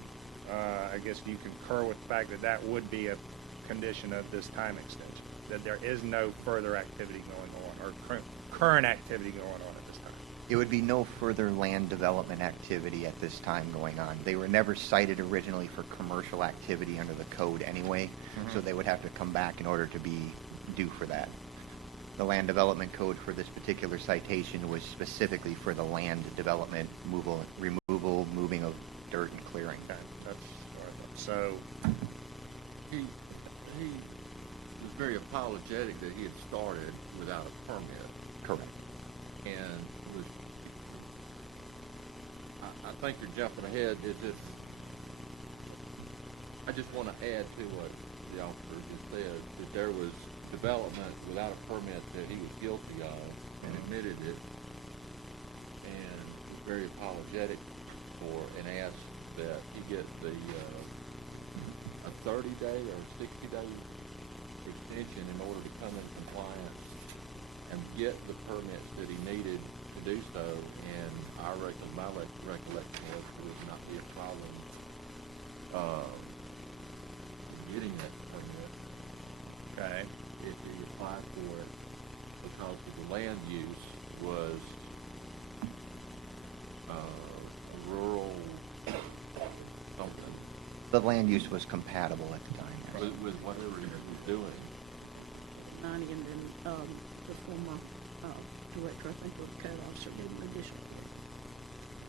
I guess you concur with the fact that that would be a condition of this time extension, that there is no further activity going on, or current activity going on at this time? It would be no further land development activity at this time going on. They were never cited originally for commercial activity under the code anyway, so they would have to come back in order to be due for that. The land development code for this particular citation was specifically for the land development removal, moving of dirt and clearing. Okay, that's all right. So, He was very apologetic that he had started without a permit. Correct. And was, I think you're jumping ahead. I just want to add to what the officer just said, that there was development without a permit that he was guilty of and admitted it, and was very apologetic for, and asked that he get a 30-day or 60-day extension in order to come in compliance and get the permits that he needed to do so. And my recollection was there would not be a problem getting that permit. okay. If he applied for it, because of the land use was The land use was compatible at the time, yes. With whatever he was doing. 90, and then, the former, director, I think, of the code officer, gave him additional.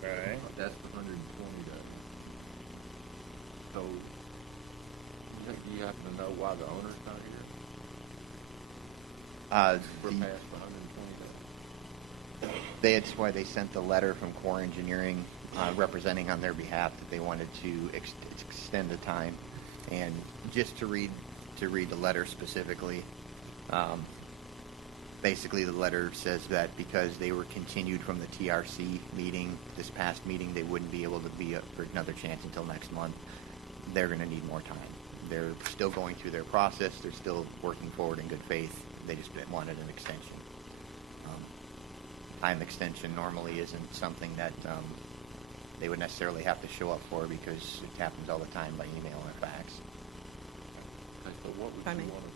Okay. That's the 120 days. So, you happen to know why the owner's not here? For The- past 120 days? That's why they sent the letter from Core Engineering representing on their behalf that they wanted to extend the time. And just to read the letter specifically, basically the letter says that because they were continued from the TRC meeting, this past meeting, they wouldn't be able to be up for another chance until next month. They're going to need more time. They're still going through their process. They're still working forward in good faith. They just wanted an extension. Time extension normally isn't something that they would necessarily have to show up for because it happens all the time by email or fax. Okay, so what would If I you may. want us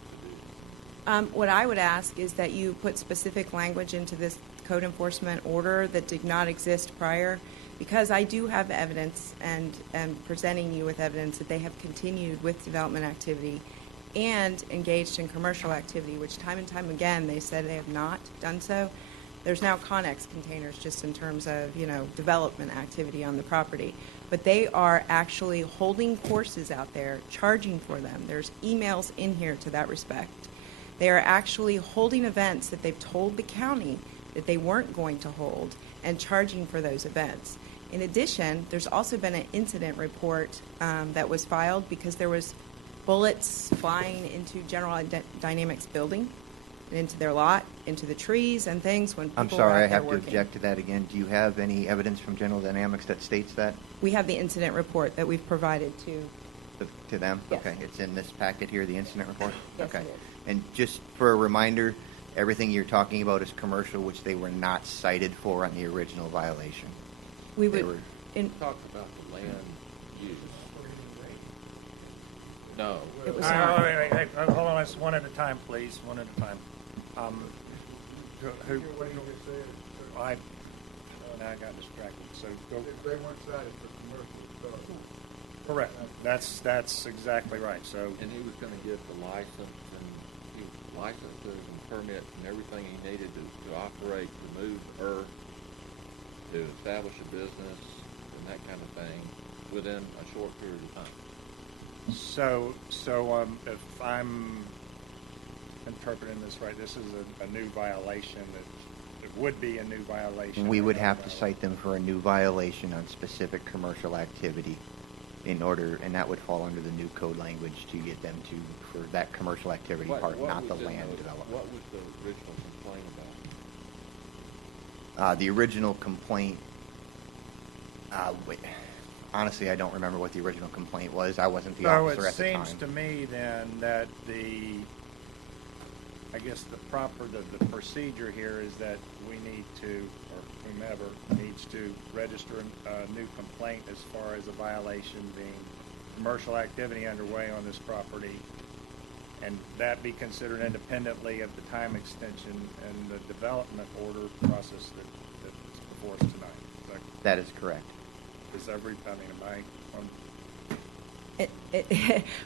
to do? What I would ask is that you put specific language into this code enforcement order that did not exist prior, because I do have evidence and am presenting you with evidence that they have continued with development activity and engaged in commercial activity, which time and time again they said they have not done so. There's now Connex containers just in terms of, development activity on the property. But they are actually holding courses out there, charging for them. There's emails in here to that respect. They are actually holding events that they've told the county that they weren't going to hold and charging for those events. In addition, there's also been an incident report that was filed because there was bullets flying into General Dynamics building and into their lot, into the trees and things when people I'm were sorry, I out there have to working. object to that again. Do you have any evidence from General Dynamics that states that We have the incident report that we've provided to. to them? Yes. Okay, it's in this packet here, the incident report? Yes, Okay. it is. And just for a reminder, everything you're talking about is commercial, which they were not cited for on the original violation. We They would, were- in, Talk about the land use. No. It was All not. right, wait, hold on, let's one at a time, please, one at a time. Who, I, now I got distracted, so go. If they weren't cited for commercial stuff. Correct. That's exactly right, so. And he was gonna get the license and licenses and permits and everything he needed to operate, to move earth, to establish a business and that kind of thing within a short period of time. So, if I'm interpreting this right, this is a new violation that, it would be a new violation. We or would not have a to violation. cite them for a new violation on specific commercial activity in order, and that would fall under the new code language to get them to, for that commercial activity part, not the was in land the- development. What was the original complaint about? The original complaint, honestly, I don't remember what the original complaint was. I wasn't the So officer it at the time. seems to me then that I guess the procedure here is that we need to, or whomever needs to register a new complaint as far as a violation being commercial activity underway on this property, and that be considered independently of the time extension and the development order process that's before us tonight. That is correct. Is every, I mean, am I on?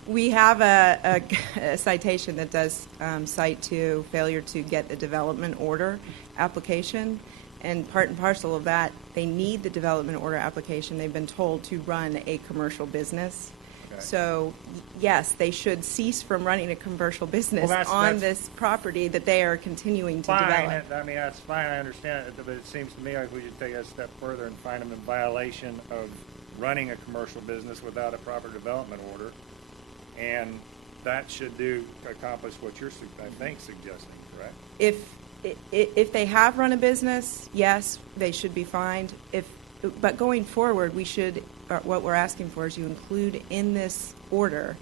We have a citation that does cite to failure to get the development order application, and part and parcel of that, they need the development order application. They've been told to run a commercial business. Okay. So, yes, they should cease from running a commercial business that's- on that's- this property that they are continuing to Fine, develop. I mean, that's fine, I understand it, but it seems to me like we should take it a step further and find them in violation of running a commercial business without a proper development order. And that should accomplish what you're, I think, suggesting, correct? If they have run a business, yes, they should be fined. But going forward, what we're asking for is you include in this order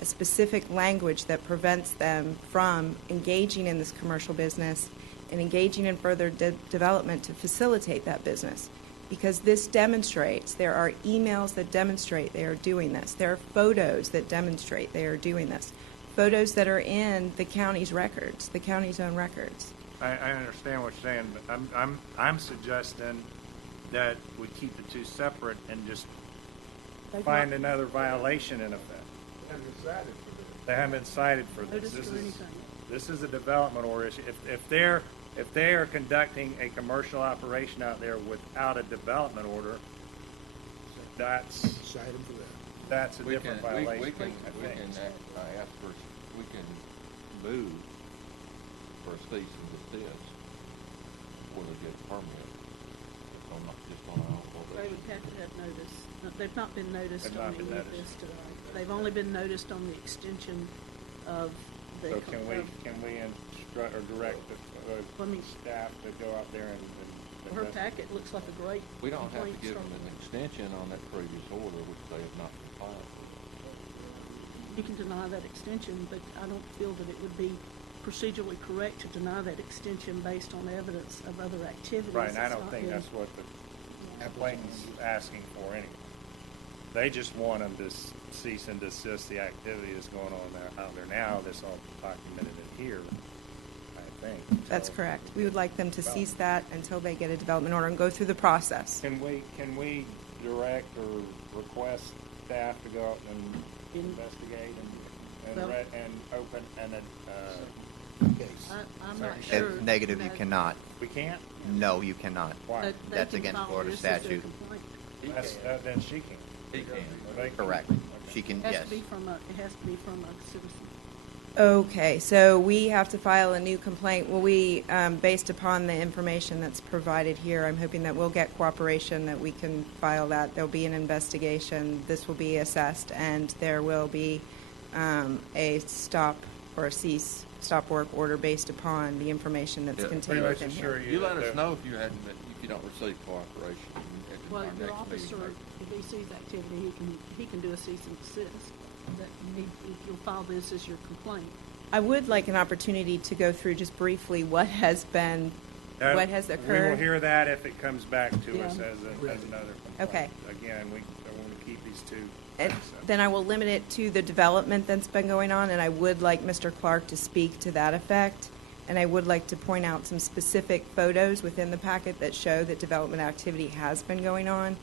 a specific language that prevents them from engaging in this commercial business and engaging in further development to facilitate that business. Because this demonstrates, there are emails that demonstrate they are doing this. There are photos that demonstrate they are doing this. Photos that are in the county's records, the county's own records. I understand what you're saying, but I'm suggesting that we keep the two separate and just They've find not- another violation in effect. They haven't decided for this. They haven't been cited for this. Notice This or is, anything. this is a development order issue. If they are conducting a commercial operation out there without a development order, that's, Cite them for that. that's a We different can, violation, we can, I we think. can ask for, we can move for a cease and desist before they get a permit. On, just on our own. They would have to have notice. They've not been noticed They've on not been any of noticed. this today. They've only been noticed on the extension of the. So can we instruct or direct the Let me- staff to go out there and Her packet looks like a great We don't have to complaints give them from- an extension on that previous order, which they have not complied with. You can deny that extension, but I don't feel that it would be procedurally correct to deny that extension based on evidence of other activities. Right, and I that's don't not think been- that's what the applicant's asking for anyway. They just want them to cease and desist the activity that's going on there, out there now, that's all documented in here, I think. That's So- correct. We would like them to cease that until they get a development order and go through the process. Can we direct or request staff to go out and investigate Well- and open and, I'm not If sure. negative, you that- cannot. we can't? No, you cannot. Why? that they That's can against file Florida this as their statute. complaint. Then she can. He can. They can. Correct. She can, It has yes. to be from a citizen. Okay, so we have to file a new complaint. Will we, based upon the information that's provided here, I'm hoping that we'll get cooperation, that we can file that. There'll be an investigation, this will be assessed, and there will be a stop or a cease, stop work order based upon the information that's Yeah, contained pretty much within assure here. you You let that us know if you hadn't, if you don't receive cooperation at Well, our your next officer, meeting. if he sees activity, he can do a cease and desist. That you'll file this as your complaint. I would like an opportunity to go through just briefly what has been, what has We will occurred. hear that if it comes back to Yeah. us as another complaint. Okay. Again, I want to keep these two. And separate. then I will limit it to the development that's been going on, and I would like Mr. Clark to speak to that effect. And I would like to point out some specific photos within the packet that show that development activity has been going on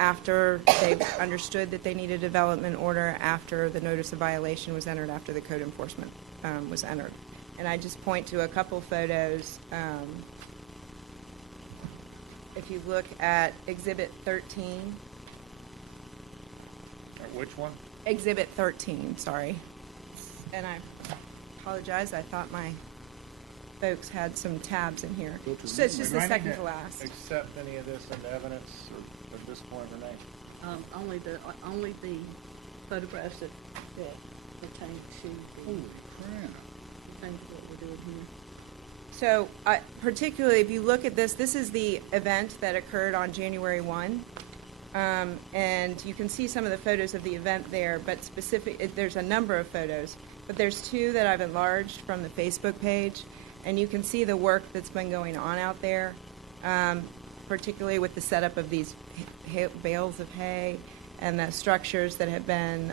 after they understood that they need a development order, after the notice of violation was entered, after the code enforcement was entered. And I just point to a couple photos. If you look at Exhibit 13, Which one? Exhibit 13, sorry. And I apologize, I thought my folks had some tabs in here. So it's just We the might second need to last. Accept any of this into evidence or at this point, Renee? Only the photographs that pertain to Holy crap. what we're doing here. So particularly if you look at this, this is the event that occurred on January 1. And you can see some of the photos of the event there, but there's a number of photos. But there's two that I've enlarged from the Facebook page, and you can see the work that's been going on out there, particularly with the setup of these bales of hay and the structures that have been,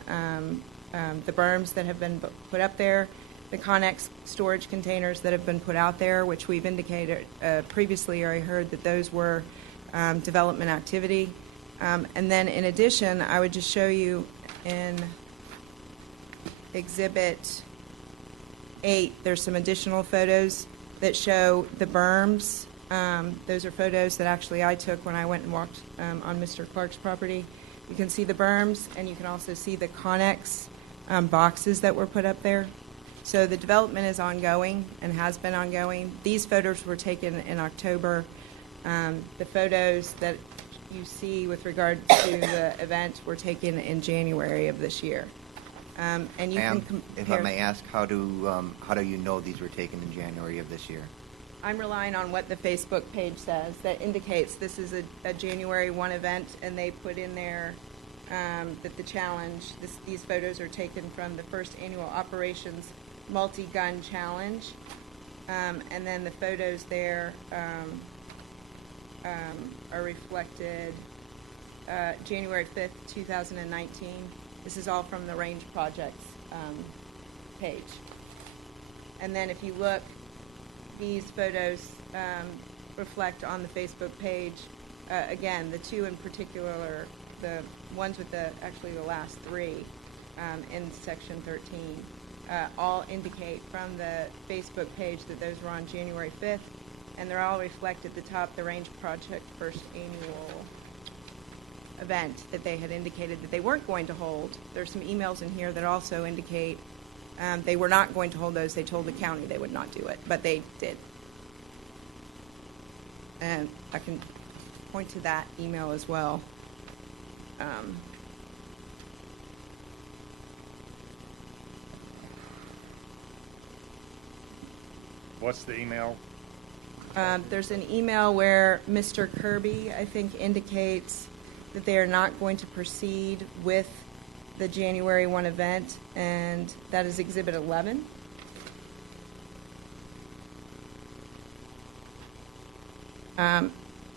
the berms that have been put up there, the Connex storage containers that have been put out there, which we've indicated previously, or I heard that those were development activity. And then in addition, I would just show you in Exhibit 8, there's some additional photos that show the berms. Those are photos that actually I took when I went and walked on Mr. Clark's property. You can see the berms, and you can also see the Connex boxes that were put up there. So the development is ongoing and has been ongoing. These photos were taken in October. The photos that you see with regard to the event were taken in January of this year. And you can Ma'am, compare. if I may ask, how do you know these were taken in January of this year? I'm relying on what the Facebook page says that indicates this is a January 1 event, and they put in there that the challenge, these photos are taken from the first annual Operations Multi-Gun Challenge. And then the photos there are reflected January 5th, 2019. This is all from the Range Projects page. And then if you look, these photos reflect on the Facebook page again, the two in particular, the ones with actually the last three in section 13, all indicate from the Facebook page that those were on January 5th, and they're all reflect at the top, the Range Project first annual event that they had indicated that they weren't going to hold. There's some emails in here that also indicate they were not going to hold those. They told the county they would not do it, but they did. And I can point to that email as well. What's the email? There's an email where Mr. Kirby, I think, indicates that they are not going to proceed with the January 1 event, and that is Exhibit 11.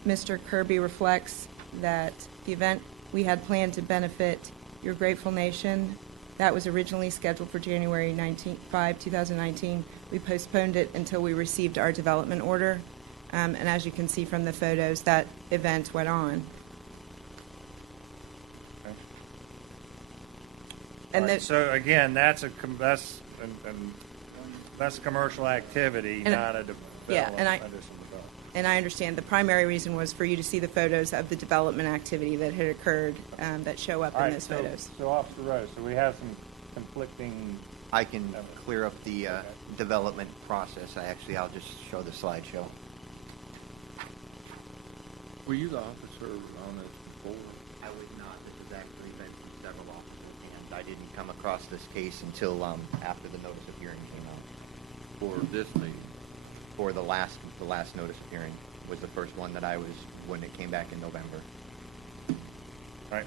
Mr. Kirby reflects that the event we had planned to benefit your grateful nation, that was originally scheduled for January 5, 2019. We postponed it until we received our development order. And as you can see from the photos, that event went on. Okay. And All right, so again, that's a commercial activity, And- not a yeah, and I- additional development. And I understand the primary reason was for you to see the photos of the development activity that had occurred that show up All in right, those photos. So Officer Rose, so we have some conflicting. I can clear up the development process. I'll just show the slideshow. Were you the officer on this before? I was not. This has actually been from several officers, and I didn't come across this case until after the notice of hearing came out. For this meeting? For the last notice of hearing was the first one that I was when it came back in November. Right.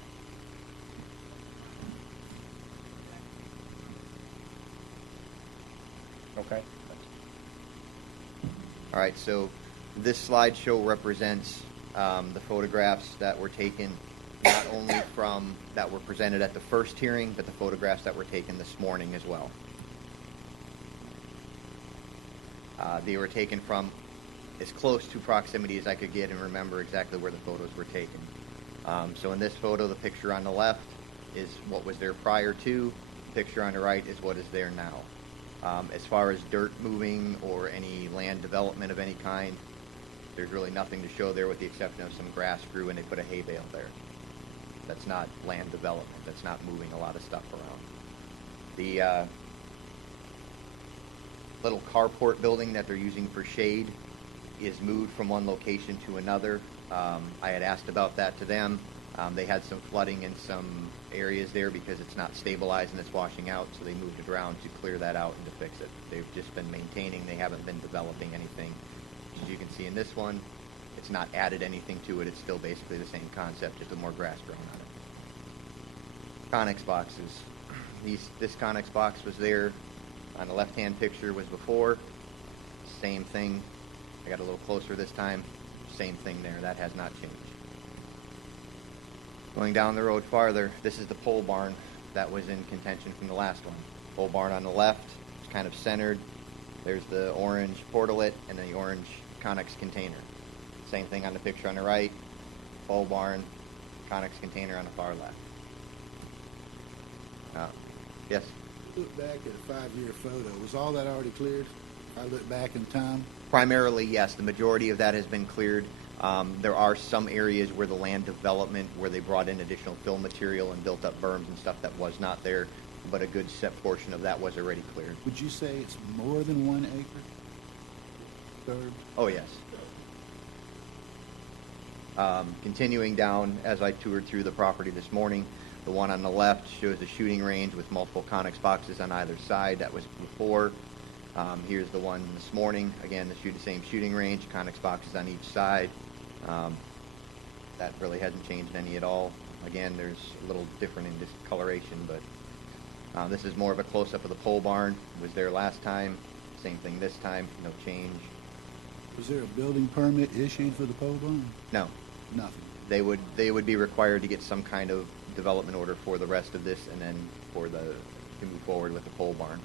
Okay. All right, so this slideshow represents the photographs that were taken not only from that were presented at the first hearing, but the photographs that were taken this morning as well. They were taken from as close to proximity as I could get and remember exactly where the photos were taken. So in this photo, the picture on the left is what was there prior to. The picture on the right is what is there now. As far as dirt moving or any land development of any kind, there's really nothing to show there with the exception of some grass grew and they put a hay bale there. That's not land development. That's not moving a lot of stuff around. The little carport building that they're using for shade is moved from one location to another. I had asked about that to them. They had some flooding in some areas there because it's not stabilized and it's washing out, so they moved it around to clear that out and to fix it. They've just been maintaining. They haven't been developing anything. As you can see in this one, it's not added anything to it. It's still basically the same concept, just with more grass growing on it. Connex boxes. This Connex box was there. On the left-hand picture was before. Same thing. I got a little closer this time. Same thing there. That has not changed. Going down the road farther, this is the pole barn that was in contention from the last one. Pole barn on the left, it's kind of centered. There's the orange portalet and the orange Connex container. Same thing on the picture on the right. Pole barn, Connex container on the far left. Yes? Look back at a 5-year photo. Was all that already cleared? I look back in time. Primarily, yes. The majority of that has been cleared. There are some areas where the land development, where they brought in additional fill material and built up berms and stuff that was not there, but a good set portion of that was already cleared. Would you say it's more than 1 acre? Third? Oh, yes. Continuing down, as I toured through the property this morning, the one on the left shows a shooting range with multiple Connex boxes on either side. That was before. Here's the one this morning. Again, the same shooting range, Connex boxes on each side. That really hasn't changed any at all. Again, there's a little different in discoloration, but this is more of a close-up of the pole barn. It was there last time. Same thing this time. No change. Was there a building permit issued for the pole barn? No. Nothing. They would be required to get some kind of development order for the rest of this, and then to move forward with the pole barn.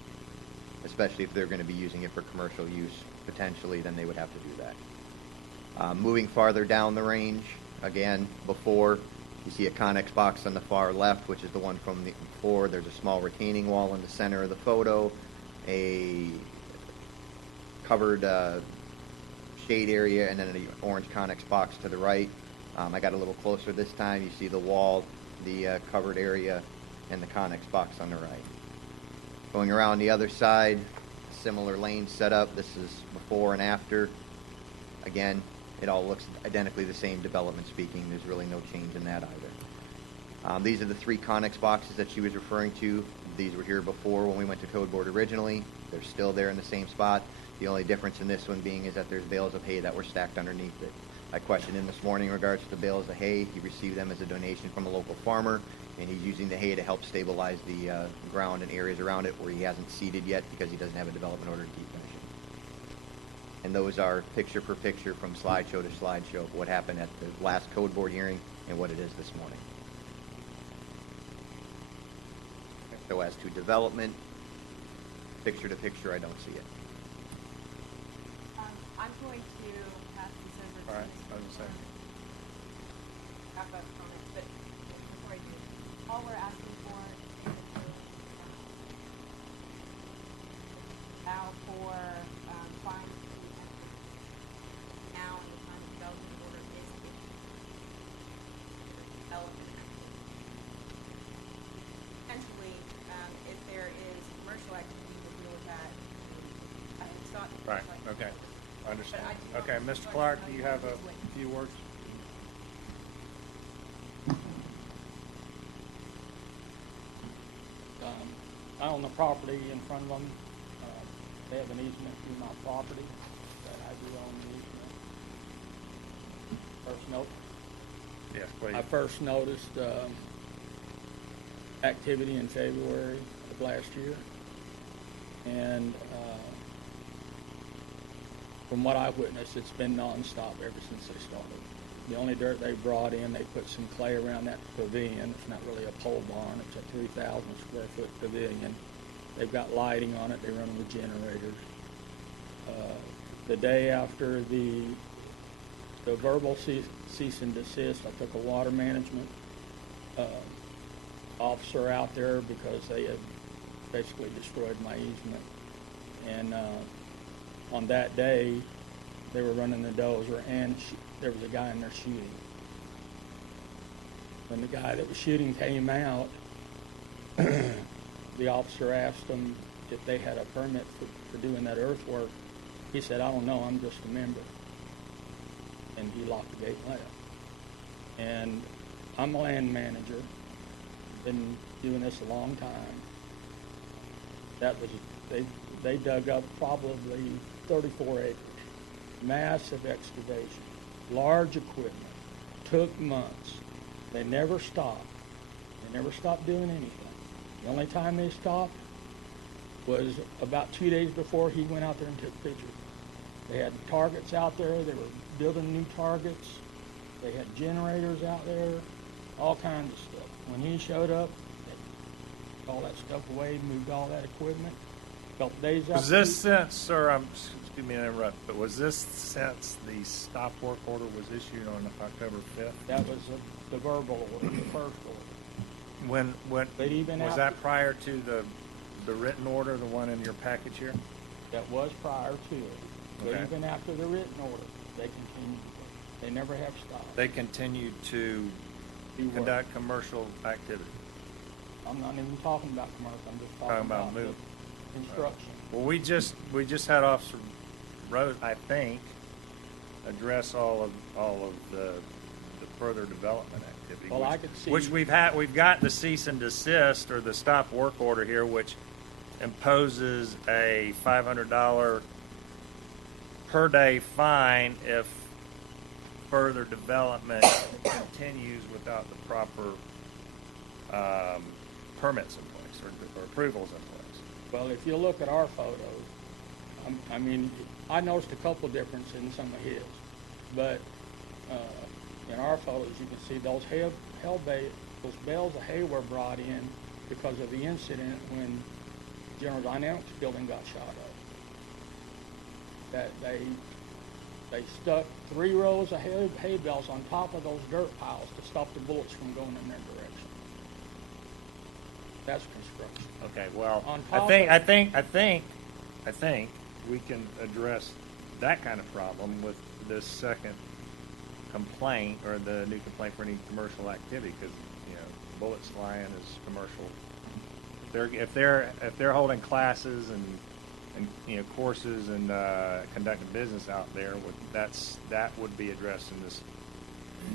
Especially if they're going to be using it for commercial use potentially, then they would have to do that. Moving farther down the range, again, before, you see a Connex box on the far left, which is the one from the before. There's a small retaining wall in the center of the photo, a covered shade area, and then an orange Connex box to the right. I got a little closer this time. You see the wall, the covered area, and the Connex box on the right. Going around the other side, similar lane setup. This is before and after. Again, it all looks identically the same, development speaking. There's really no change in that either. These are the 3 Connex boxes that she was referring to. These were here before when we went to Code Board originally. They're still there in the same spot. The only difference in this one being is that there's bales of hay that were stacked underneath it. I questioned him this morning in regards to the bales of hay. He received them as a donation from a local farmer, and he's using the hay to help stabilize the ground and areas around it where he hasn't seeded yet because he doesn't have a development order to keep finishing. And those are picture per picture from slideshow to slideshow of what happened at the last Code Board hearing and what it is this morning. So as to development, picture to picture, I don't see it. I'm going to pass this over to All right, Mr. I was gonna say. Wrap up comments, but before I do, all we're asking for is allow for fines to be entered now in the time of development order is development activity. Potentially, if there is commercial activity, we'll deal with that. I had thought. Right, okay, I understand. Okay, Mr. Clark, do you have a few words? I own the property in front of them. They have an easement through my property, that I do own the easement. First note. Yes, please. I first noticed activity in February of last year. And from what I've witnessed, it's been nonstop ever since they started. The only dirt they brought in, they put some clay around that pavilion. It's not really a pole barn. It's a 3,000 square foot pavilion. They've got lighting on it. They run with generators. The day after the verbal cease and desist, I took a water management officer out there because they had basically destroyed my easement. And on that day, they were running the dozer, and there was a guy in there shooting. When the guy that was shooting came out, the officer asked them if they had a permit for doing that earthwork. He said, "I don't know, I'm just a member." And he locked the gate and left. And I'm a land manager, been doing this a long time. That was, they dug up probably 34 acres. Massive excavation, large equipment, took months. They never stopped. They never stopped doing anything. The only time they stopped was about 2 days before he went out there and took pictures. They had targets out there. They were building new targets. They had generators out there, all kinds of stuff. When he showed up, they took all that stuff away, moved all that equipment. A couple days after. Was this since, sir, excuse me to interrupt, but was this since the stop work order was issued on October 5th? That was the verbal order, the first order. When But even was after- that prior to the written order, the one in your package here? That was prior to it. But Okay. even after the written order, they continued. They never have stopped. They continued to Do what? conduct commercial activity. I'm not even talking about commercial. I'm just talking Talking about the move. construction. Well, we just had Officer Rose, I think, address all of the further development activity. Well, I could see- Which we've got the cease and desist or the stop work order here, which imposes a $500 per day fine if further development continues without the proper permits in place or approvals in place. Well, if you look at our photos, I mean, I noticed a couple differences in some of his, but in our photos, you can see those those bales of hay were brought in because of the incident when General Dynamics building got shot up. That They stuck 3 rows of hay bales on top of those dirt piles to stop the bullets from going in their direction. That's construction. Okay, well, On I top think we can address that kind of problem with this second complaint, or the new complaint for any commercial activity, because, you know, bullets flying is commercial. If they're holding classes and you know, courses and conducting business out there, that would be addressed in this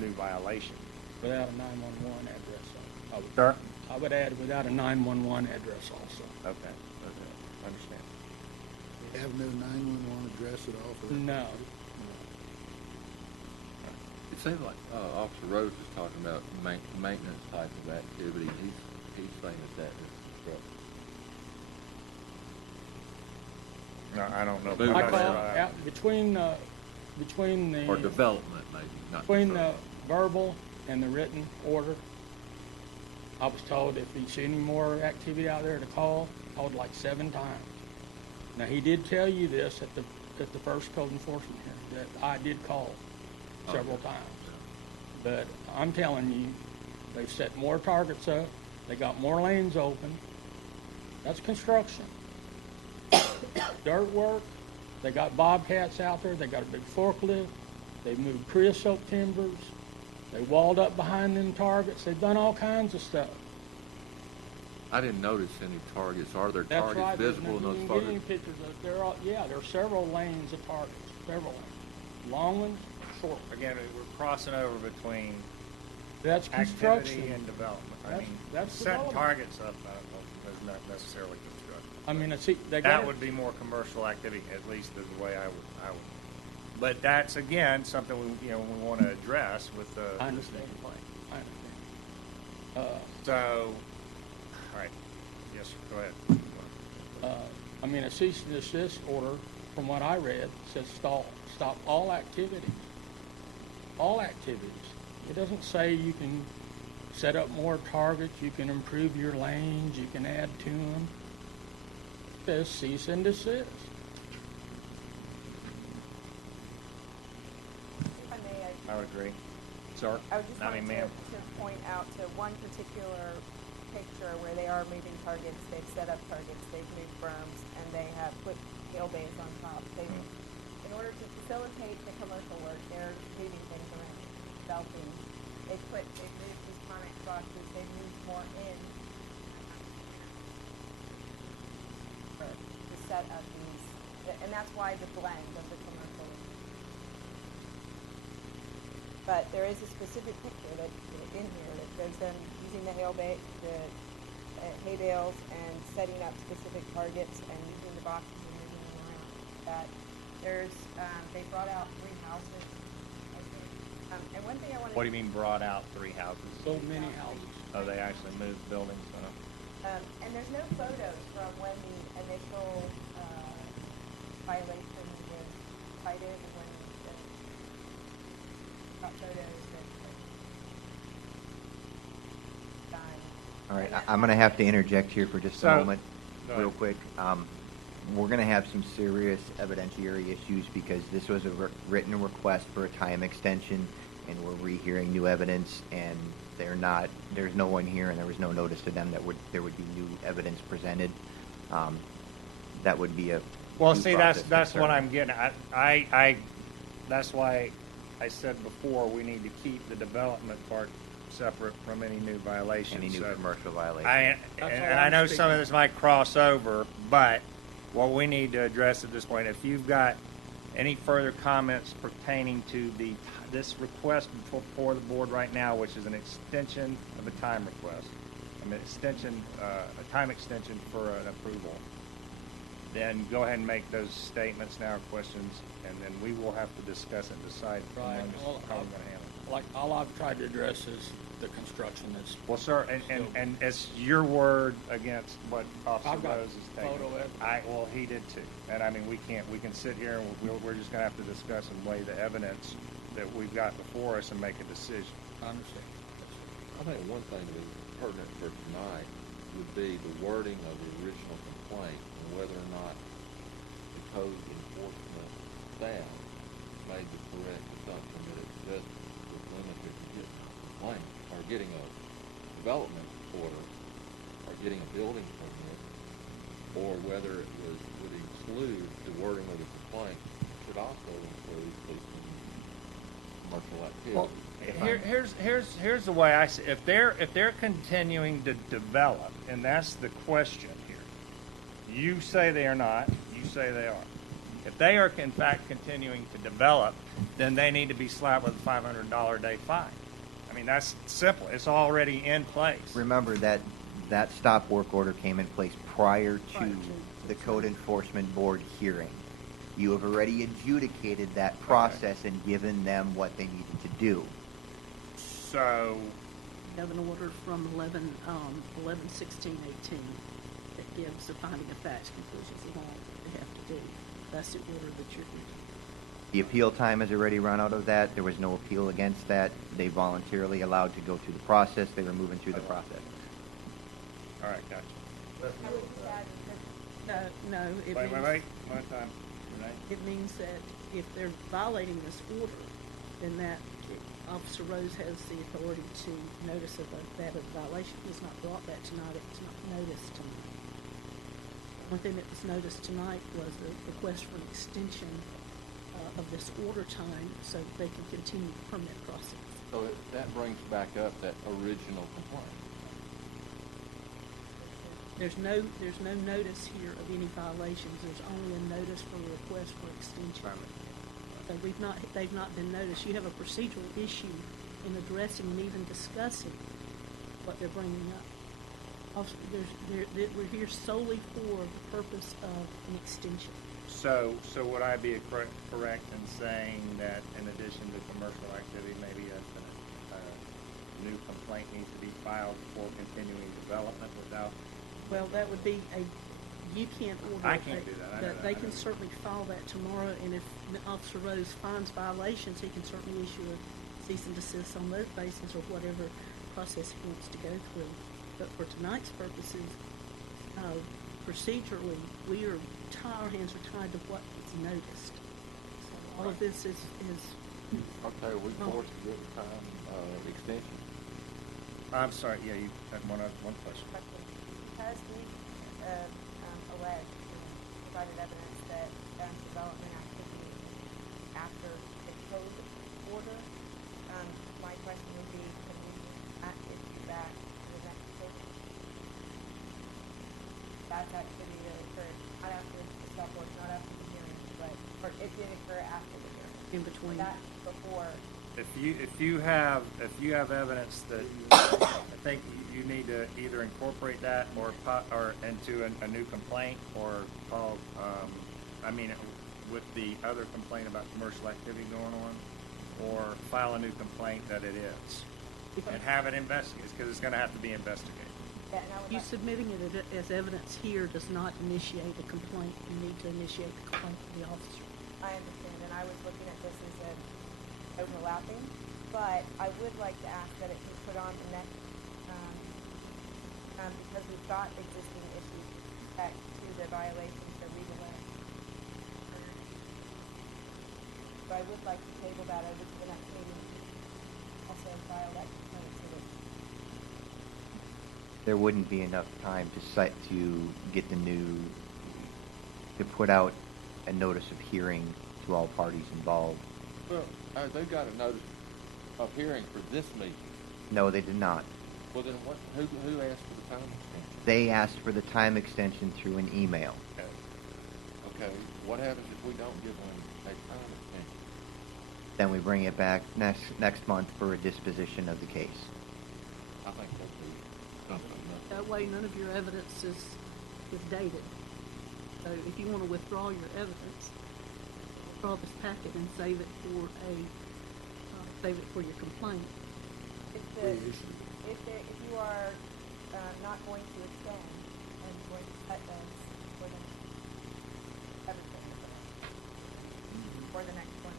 new violation. Without a 911 address. Sir? I would add without a 911 address also. Okay, I understand. You have no 911 address at all for that? No. It seems like Officer Rhodes is talking about maintenance type of activity. He's saying that is construction. No, I don't know. Moving I call around. out between the Or development, maybe, not between the construction. verbal and the written order. I was told if you see any more activity out there to call, called like 7 times. Now, he did tell you this at the first code enforcement hearing, that I did call several times. But I'm telling you, they've set more targets up, they got more lanes open. That's construction. Dirt work, they got bobcats out there, they got a big forklift, they moved creosote timbers, they walled up behind them targets, they've done all kinds of stuff. I didn't notice any targets. Are there That's targets right. visible in those You can get photos? any pictures of, there are several lanes of targets, several lanes. Long ones, short ones. Again, we're crossing over between That's construction. activity and development. I That's- mean, that's setting development. targets up, I don't know, is not necessarily construction. I mean, see, they got That would be more commercial activity, at least is the way I would. But that's, again, something we want to address with the. I understand. complaint. I understand. So, all right, yes, sir, go ahead. I mean, a cease and desist order, from what I read, says stop all activities. All activities. It doesn't say you can set up more targets, you can improve your lanes, you can add to them. It says cease and desist. If I may, I would agree. Sir? I would just I wanted mean, ma'am. to point out to one particular picture where they are moving targets, they've set up targets, they've moved berms, and they have put hail bays on top. In order to facilitate the commercial work, they're moving things around, belting. They've moved these Conex boxes, they've moved more in to set up these, and that's why the blend of the commercial. But there is a specific picture that in here that shows them using the hay bales and setting up specific targets and using the boxes and moving them around. That there's they brought out 3 houses, I think. And one thing I wanted. What do you mean brought out 3 houses? So many houses. Oh, they actually moved buildings? And there's no photos from when the initial violation was cited and when the got photos that done. All right, I'm going to have to interject here for just a So- moment, Go real ahead. quick. We're going to have some serious evidentiary issues because this was a written request for a time extension, and we're rehearing new evidence, and there's no one here, and there was no notice to them that there would be new evidence presented. That would be a Well, due see, process that's what concern. I'm getting at. I that's why I said before, we need to keep the development part separate from any new violations. Any new So commercial violation. and I know some of this might cross over, but what we need to address at this point, if you've got any further comments pertaining to this request before the board right now, which is an extension of a time request, a time extension for an approval, then go ahead and make those statements now, questions, and then we will have to discuss and decide Right. among us Well, how we're going to handle it. Like, all I've tried to address is the construction that's. Well, sir, and it's your word against what Officer I've got Rose is taking. photo evidence. Well, he did too. And I mean, we can sit here and we're just gonna have to discuss and weigh the evidence that we've got before us and make a decision. I understand. I think one thing that is pertinent for tonight would be the wording of the original complaint and whether or not the code enforcement staff made the correct assumption that it's just was limited to getting a complaint, or getting a development order, or getting a building permit, or whether it would include the wording of the complaint should also include policemen commercial activity. Well, here's the way I see it. If they're continuing to develop, and that's the question here. You say they are not, you say they are. If they are in fact continuing to develop, then they need to be slapped with a $500 a day fine. I mean, that's simple. It's already in place. Remember that stop work order came in place prior to the code enforcement board hearing. You have already adjudicated that process and given them what they needed to do. So, We have an order from 11/16/18 that gives the finding of facts, conclusions, and all they have to do. That's the order that you're using. The appeal time has already run out of that. There was no appeal against that. They voluntarily allowed to go through the process. They were moving through the process. all right, gotcha. No, it Wait, means, one time. Renee? it means that if they're violating this order, then that Officer Rose has the authority to notice of that a violation. It's not brought that tonight. It's not noticed tonight. One thing that was noticed tonight was the request for an extension of this order time so that they can continue the permit process. So that brings back up that original complaint. There's no notice here of any violations. There's only a notice for a request for extension. So they've not been noticed. You have a procedural issue in addressing and even discussing what they're bringing up. Also, we're here solely for the purpose of an extension. So would I be correct in saying that in addition to commercial activity, maybe a new complaint needs to be filed for continuing development without? Well, that would be you can't order. I can't do that. I know that. They can certainly file that tomorrow, and if Officer Rose finds violations, he can certainly issue a cease and desist on those bases or whatever process he wants to go through. But for tonight's purposes, procedurally, our hands are tied to what is noticed. So all of this is Okay, we forced to give a time extension. I'm sorry, yeah, you had one question. Because we alleged and provided evidence that development activity after the code order, my question would be, can we issue that to the next code? That's activity that occurred not after the stop work, not after the hearing, or it did occur after the hearing. in between. That before. If you have evidence that I think you need to either incorporate that or into a new complaint or call, with the other complaint about commercial activity going on, or file a new complaint that it is, and have it investigated, because it's going to have to be investigated. You submitting it as evidence here does not initiate a complaint. You need to initiate the complaint to the officer. I understand, and I was looking at this as overlapping, but I would like to ask that it be put on the next, because we've got existing issues back to the violations that we've alleged. So I would like to table that over to the next meeting, also file that complaint to the. There wouldn't be enough time to get to put out a notice of hearing to all parties involved. Well, they've got a notice of hearing for this meeting. No, they did not. Well, then who asked for the time extension? They asked for the time extension through an email. Okay, what happens if we don't give them a time extension? Then we bring it back next month for a disposition of the case. I think that'd be something. That way, none of your evidence is dated. So if you want to withdraw your evidence, withdraw this packet and save it for your complaint. If you are not going to extend and going to cut this for the everything for the next one,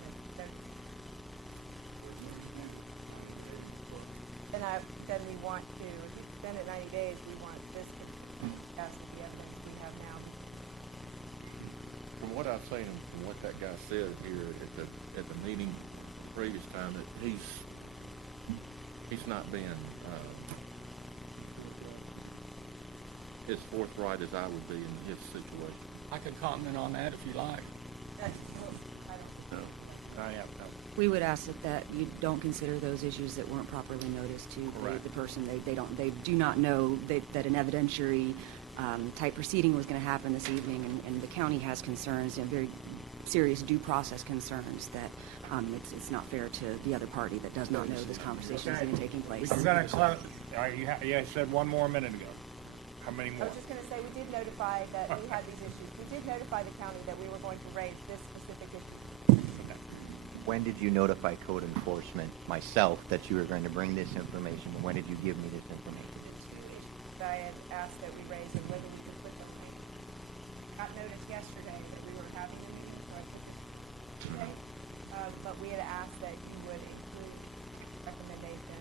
then we want to, if you extend it 90 days, we want this to pass the evidence we have now. from what I've seen and from what that guy said here at the meeting previous time, that he's not being as forthright as I would be in his situation. I could comment on that if you like. No. We would ask that you don't consider those issues that weren't properly noticed to the person. They do not know that an evidentiary type proceeding was going to happen this evening, and the county has concerns, and very serious due process concerns that it's not fair to the other party that does not know this conversation is even taking place. I'm going to close. You said one more a minute ago. How many I more? was just going to say, we did notify that we had these issues. We did notify the county that we were going to raise this specific issue. When did you notify code enforcement, myself, that you were going to bring this information? When did you give me this information? I had asked that we raise and whether we could put them. Got notice yesterday that we were having a meeting, so I took it today. But we had asked that you would include recommendation.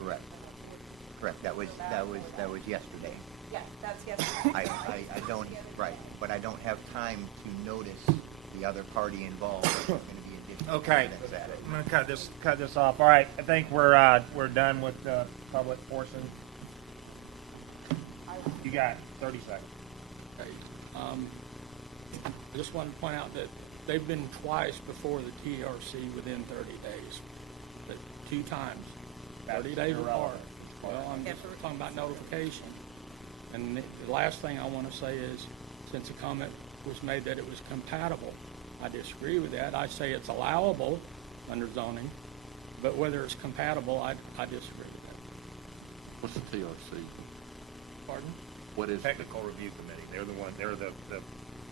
Correct. Correct. That was yesterday. Yes, that's yesterday. I don't, right, but I don't have time to notice the other party involved. There's going to be additional Okay, evidence added. I'm gonna cut this off. All right, I think we're done with public portion. You got 30 seconds. Okay. I just wanted to point out that they've been twice before the TRC within 30 days. But 2 times, 30 days apart. irrelevant. Well, I'm just talking about notification. And the last thing I want to say is, since a comment was made that it was compatible, I disagree with that. I say it's allowable under zoning, but whether it's compatible, I disagree with that. What's the TRC? Pardon? What is Technical Review Committee. They're the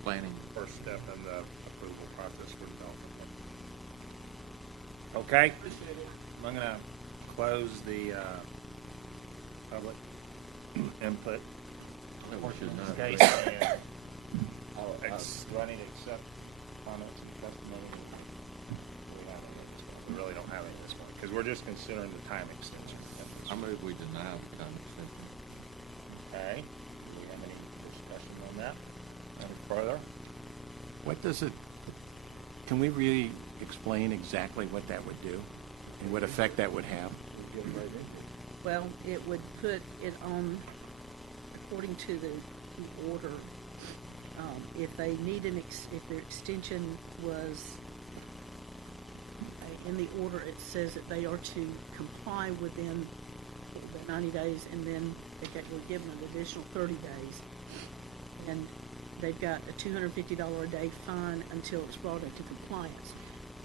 planning? first step in the approval process for development. Okay? I'm gonna close the public input We portion should of know. this case. And do I need to accept comments and testimony? We really don't have any at this point, because we're just considering the time extension. I move we deny the time extension. Okay, do we have any discussion on that? Any further? What does it, can we really explain exactly what that would do and what effect that would have? Well, it would put it on, according to the order, if they need if their extension was, in the order it says that they are to comply within the 90 days, and then they were given an additional 30 days. And they've got a $250 a day fine until it's brought into compliance.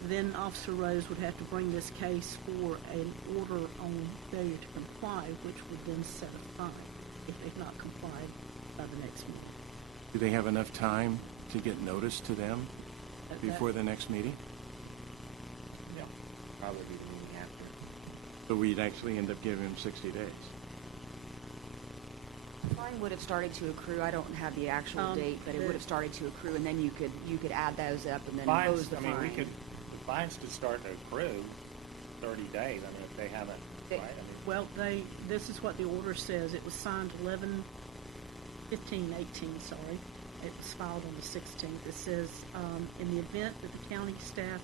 Then Officer Rose would have to bring this case for an order on failure to comply, which would then set a fine if they've not complied by the next meeting. Do they have enough time to get notice to them before the next meeting? Yeah. Probably the meeting after. So we'd actually end up giving them 60 days. Fine would have started to accrue. I don't have the actual date, but it would have started to accrue, and then you could add those up and then impose the fine. The fines could start to accrue 30 days, I mean, if they haven't, right? I mean, Well, this is what the order says. It was signed 11/15/18, sorry. It was filed on the 16th. It says, in the event that the county staff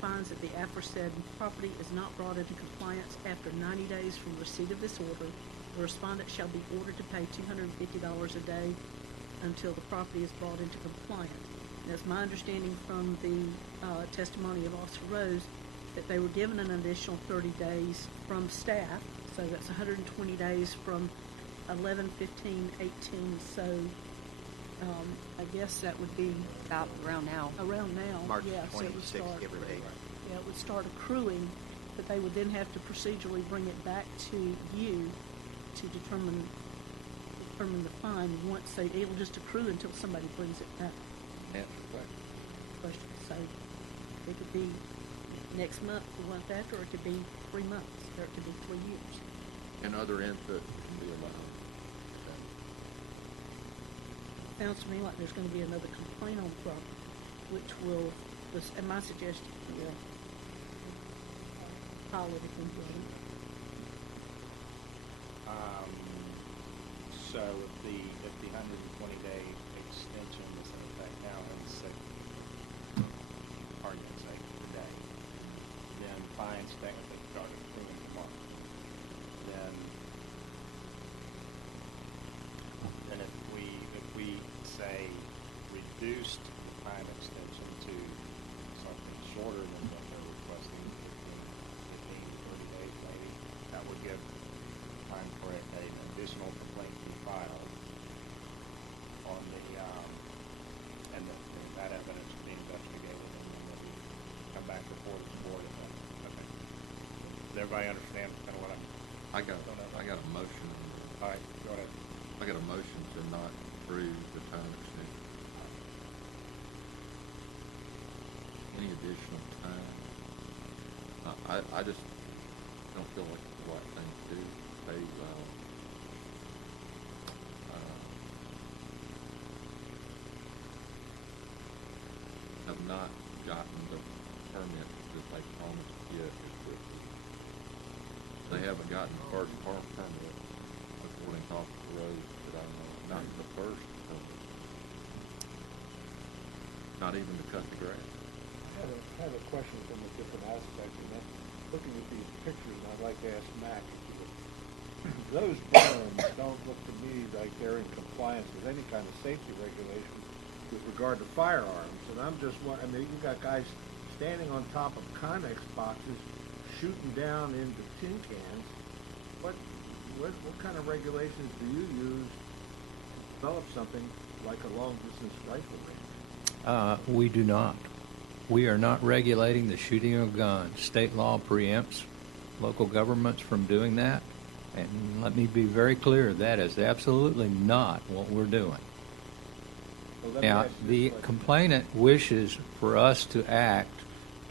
finds that the aforesaid property is not brought into compliance after 90 days from receipt of this order, the respondent shall be ordered to pay $250 a day until the property is brought into compliance. And it's my understanding from the testimony of Officer Rose that they were given an additional 30 days from staff, so that's 120 days from 11/15/18. So I guess that would be about around now. Around now, March yeah. So it would 26th, start. give or take. Yeah, it would start accruing, but they would then have to procedurally bring it back to you to determine the fine. Once it'll just accrue until somebody brings it back. Question. So it could be next month, the month after, or it could be 3 months, or it could be 3 years. And other input can be allowed. Sounds to me like there's going to be another complaint on the property, which will, and my suggestion, pile it in. So if the 120-day extension is in effect now and set, argument's sake, today, then fines technically started accruing tomorrow. Then if we say reduced the time extension to something shorter than what they're requesting, 15, 30 days maybe, that would give time for an additional complaint to be filed on the, and that evidence would be investigated, and then maybe come back before the board. Okay. Does everybody understand kind of what I'm? I got a motion. All right, go ahead. I got a motion to not approve the time extension. Any additional time? I just don't feel like it's the right thing to do. They, have not gotten the permit that they promised to get as quickly. They haven't gotten the first permit, according to Officer Rose, that I know, not the first permit. Not even to cut the grass. I have a question from a different aspect, and that's looking at these pictures, and I'd like to ask Mac, if you would. Those berms don't look to me like they're in compliance with any kind of safety regulation with regard to firearms, and I'm just wondering, I mean, you've got guys standing on top of Connex boxes, shooting down into tin cans. What kind of regulations do you use to develop something like a long-distance rifle range? We do not. We are not regulating the shooting of guns. State law preempts local governments from doing that. And let me be very clear, that is absolutely not what we're doing. Now, the complainant wishes for us to act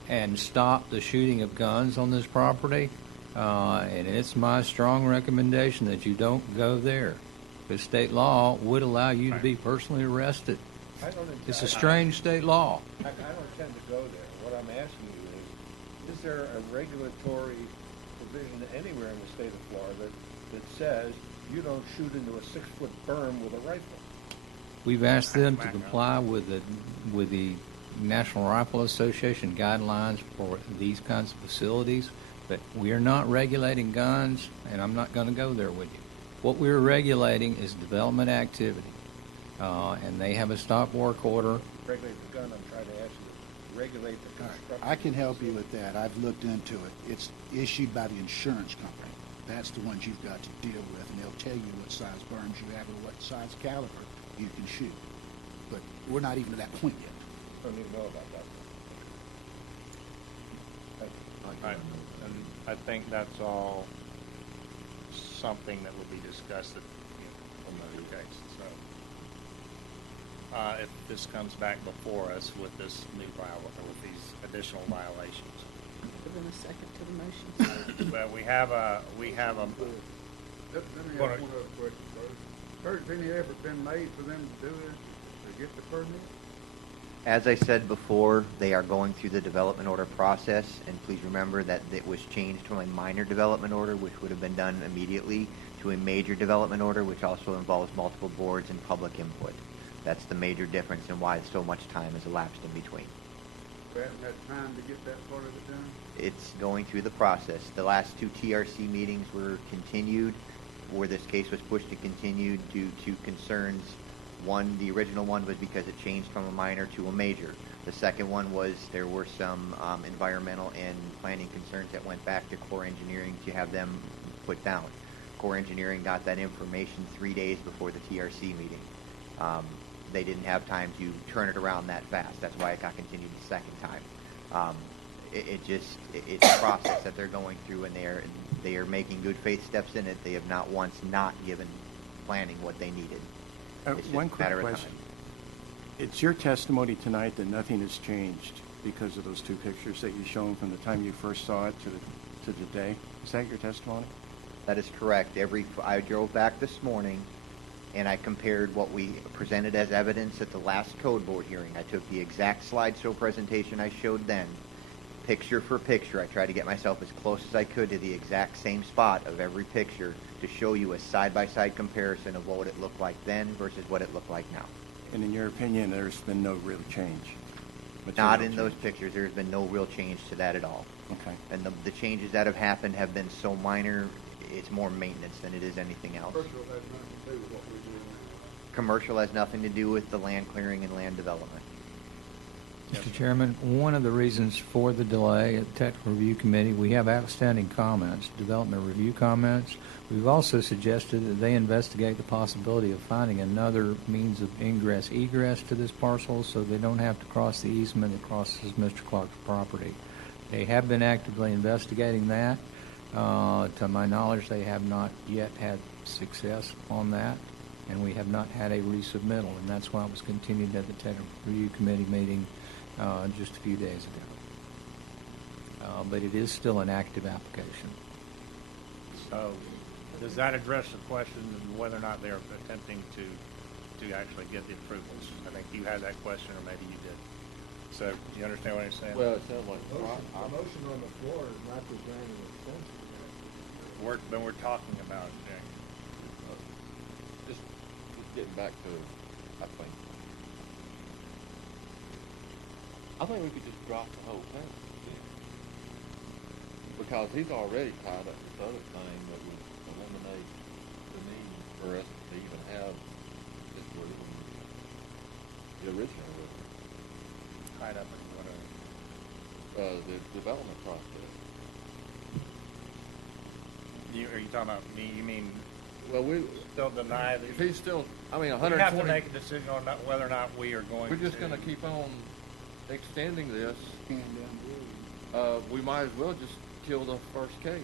and stop the shooting of guns on this property, and it's my strong recommendation that you don't go there, because state law would allow you to be personally arrested. It's a strange state law. I don't intend to go there. What I'm asking you is there a regulatory provision anywhere in the state of Florida that says you don't shoot into a 6-foot berm with a rifle? We've asked them to comply with the National Rifle Association guidelines for these kinds of facilities, but we are not regulating guns, and I'm not going to go there with you. What we're regulating is development activity, and they have a stop work order. Regulate the gun, I'm trying to ask you to regulate the construction. I can help you with that. I've looked into it. It's issued by the insurance company. That's the ones you've got to deal with, and they'll tell you what size berms you have or what size caliber you can shoot. But we're not even to that point yet. Don't even know about that. Right, and I think that's all something that will be discussed from the case. So, if this comes back before us with this new with these additional violations. Within a second to the motion. Well, we have a. Let me ask one other question, brother. Has any effort been made for them to do this, to get the permit? As I said before, they are going through the development order process, and please remember that it was changed from a minor development order, which would have been done immediately, to a major development order, which also involves multiple boards and public input. That's the major difference in why so much time has elapsed in between. We haven't had time to get that part of it done? It's going through the process. The last two TRC meetings were continued, where this case was pushed to continue due to concerns. One, the original one was because it changed from a minor to a major. The second one was there were some environmental and planning concerns that went back to Corps Engineering to have them put down. Corps Engineering got that information 3 days before the TRC meeting. They didn't have time to turn it around that fast. That's why it got continued the second time. It's a process that they're going through, and they are making good faith steps in it. They have not once not given planning what they needed. It's just One a quick matter of question. time. It's your testimony tonight that nothing has changed because of those two pictures that you've shown from the time you first saw it to today. Is that your testimony? That is correct. I drove back this morning, and I compared what we presented as evidence at the last code board hearing. I took the exact slideshow presentation I showed then picture for picture. I tried to get myself as close as I could to the exact same spot of every picture to show you a side-by-side comparison of what it looked like then versus what it looked like now. And in your opinion, there's been no real change? Not Material in those change? pictures. There's been no real change to that at all. Okay. And the changes that have happened have been so minor, it's more maintenance than it is anything else. Commercial has nothing to do with what we're doing now. Commercial has nothing to do with the land clearing and land development. Mr. Chairman, one of the reasons for the delay at the Technical Review Committee, we have outstanding comments, development review comments. We've also suggested that they investigate the possibility of finding another means of ingress, egress to this parcel so they don't have to cross the easement that crosses Mr. Clark's property. They have been actively investigating that. To my knowledge, they have not yet had success on that, and we have not had a resubmittal, and that's why it was continued at the Technical Review Committee meeting just a few days ago. But it is still an active application. So, does that address the question of whether or not they're attempting to actually get the approvals? I think you had that question, or maybe you did. So, you understand what I'm saying? Well, it sounds like. The motion on the floor is not to grant an extension. Then we're talking about it, Jay. Just getting back to, I think we could just drop the whole thing. Because he's already tied up this other thing that would eliminate the need for us to even have this room, the original room. Tied up in whatever. The development process. Are you talking about me? You mean? Well, we still deny that. If he's still, I mean, 120. We have to make a decision on whether or not we are going. We're just going to keep on extending this. We might as well just kill the first case.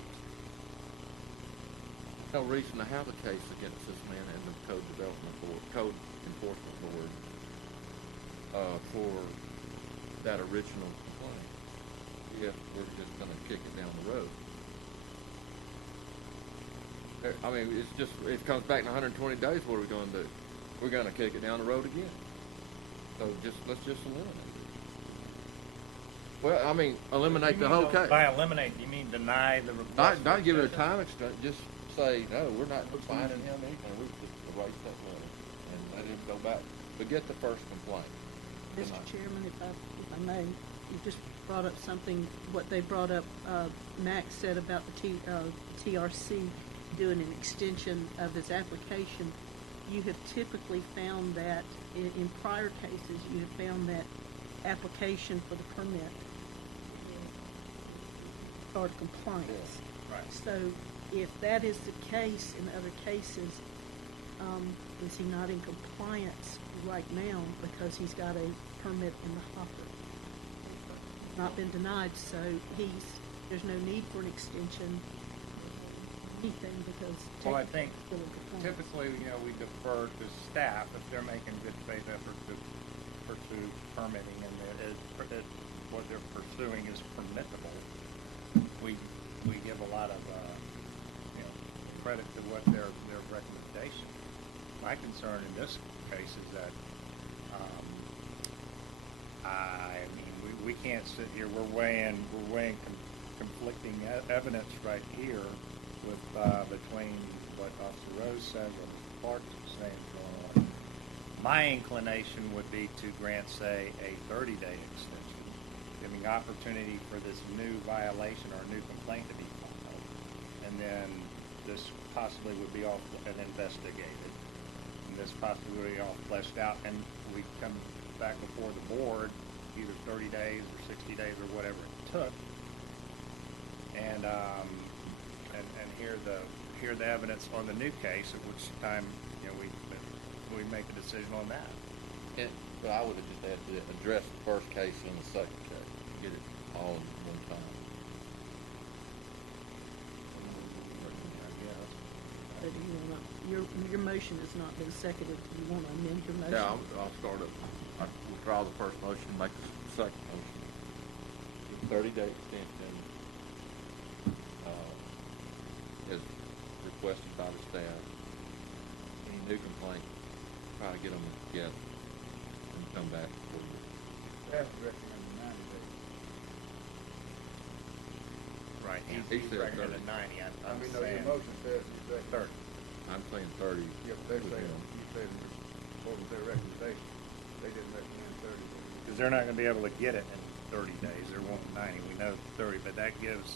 No reason to have a case against this man and the Code Enforcement Board for that original complaint. If we're just going to kick it down the road. I mean, it comes back in 120 days. What are we going to do? We're going to kick it down the road again. So let's just eliminate it. Well, I mean, eliminate the whole case. By eliminate, you mean deny the request? Not give it a time extent. Just say no. We're not finding him anything. We just erase that letter and let him go back. Forget the first complaint. Mr. Chairman, if I may, you just brought up something, what they brought up, Max said about the TRC doing an extension of his application. You have typically found that, in prior cases, you have found that application for the permit start compliance. Yeah, right. So if that is the case in other cases, is he not in compliance right now because he's got a permit in the hopper? Not been denied, so there's no need for an extension, anything, because Well, I think still in compliance. typically, we defer to staff if they're making good faith effort to pursue permitting, and what they're pursuing is permittable. We give a lot of credit to what their recommendation. My concern in this case is that we can't sit here. We're weighing conflicting evidence right here with between what Officer Rose says and Mr. Clark is saying going on. My inclination would be to grant, say, a 30-day extension, giving opportunity for this new violation or new complaint to be filed, and then this possibly would be all investigated, and this possibly would be all fleshed out, and we come back before the board, either 30 days or 60 days or whatever it took, and hear the evidence on the new case, at which time we make a decision on that. But I would have just had to address the first case and the second case, get it all in one time. But your motion has not been seconded. Do you want to amend your motion? Yeah, I'll start up. I withdraw the first motion, make the second motion. 30-day extension, as requested by the staff. Any new complaint, try to get them together and come back for you. Staff recommended 90 days. Right, He he's said recommending 30. 90. I I'm mean, no, your saying motion says you say 30. I'm saying 30. Yeah, but they're with saying, him. you said, what was their recommendation? They didn't recommend 30. Because they're not going to be able to get it in 30 days. They're wanting 90. We know 30, but that gives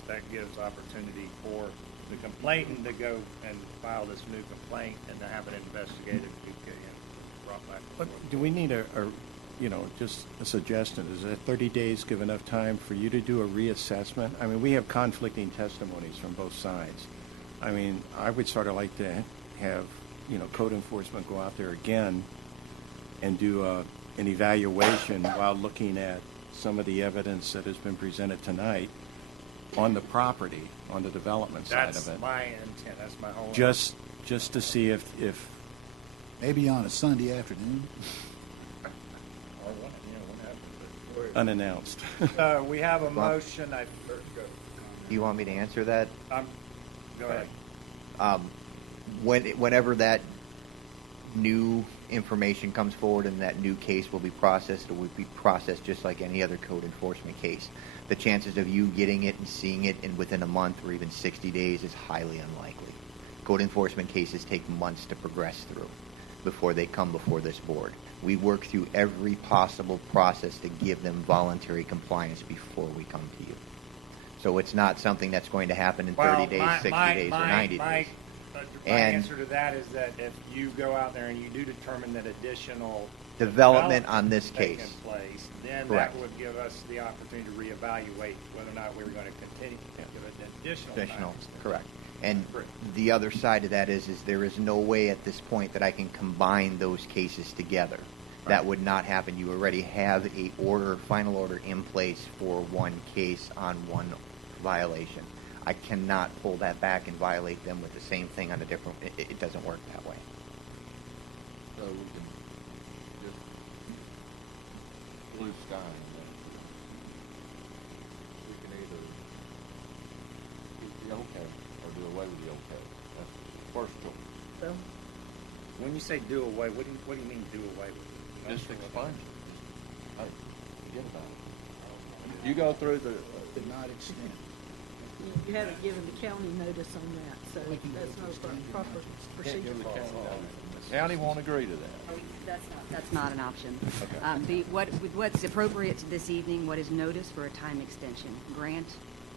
opportunity for the complainant to go and file this new complaint and to have it investigated and brought back. But do we need just a suggestion? Is that 30 days give enough time for you to do a reassessment? I mean, we have conflicting testimonies from both sides. I mean, I would sort of like to have, code enforcement go out there again and do an evaluation while looking at some of the evidence that has been presented tonight on the property, on the development side of it. That's my intent. That's my whole. Just to see if Maybe on a Sunday afternoon. Or what happens. unannounced. We have a motion. Do you want me to answer that? Go ahead. Whenever that new information comes forward and that new case will be processed, it will be processed just like any other code enforcement case. The chances of you getting it and seeing it within a month or even 60 days is highly unlikely. Code enforcement cases take months to progress through before they come before this board. We work through every possible process to give them voluntary compliance before we come to you. So it's not something that's going to happen in 30 days, 60 days, or 90 days. My answer to that is that if you go out there and you do determine that additional Development on this taking case. place, then Correct. that would give us the opportunity to reevaluate whether or not we were going to continue to give it an additional time. Correct. And Correct. the other side of that is there is no way at this point that I can combine those cases together. That would not happen. You already have a final order in place for one case on one violation. I cannot pull that back and violate them with the same thing on a different. It doesn't work that way. So we can just blue sky in that. We can either keep the okay or do away with the okay. That's the first choice. So, When you say do away, what do you mean do away with it? Just expunge it. Hey, forget about it. You go through the. Did not extend. you haven't given the county notice on that, so that's not a proper procedure. County won't agree to that. That's not an option. What's appropriate to this evening, what is notice for a time extension, grant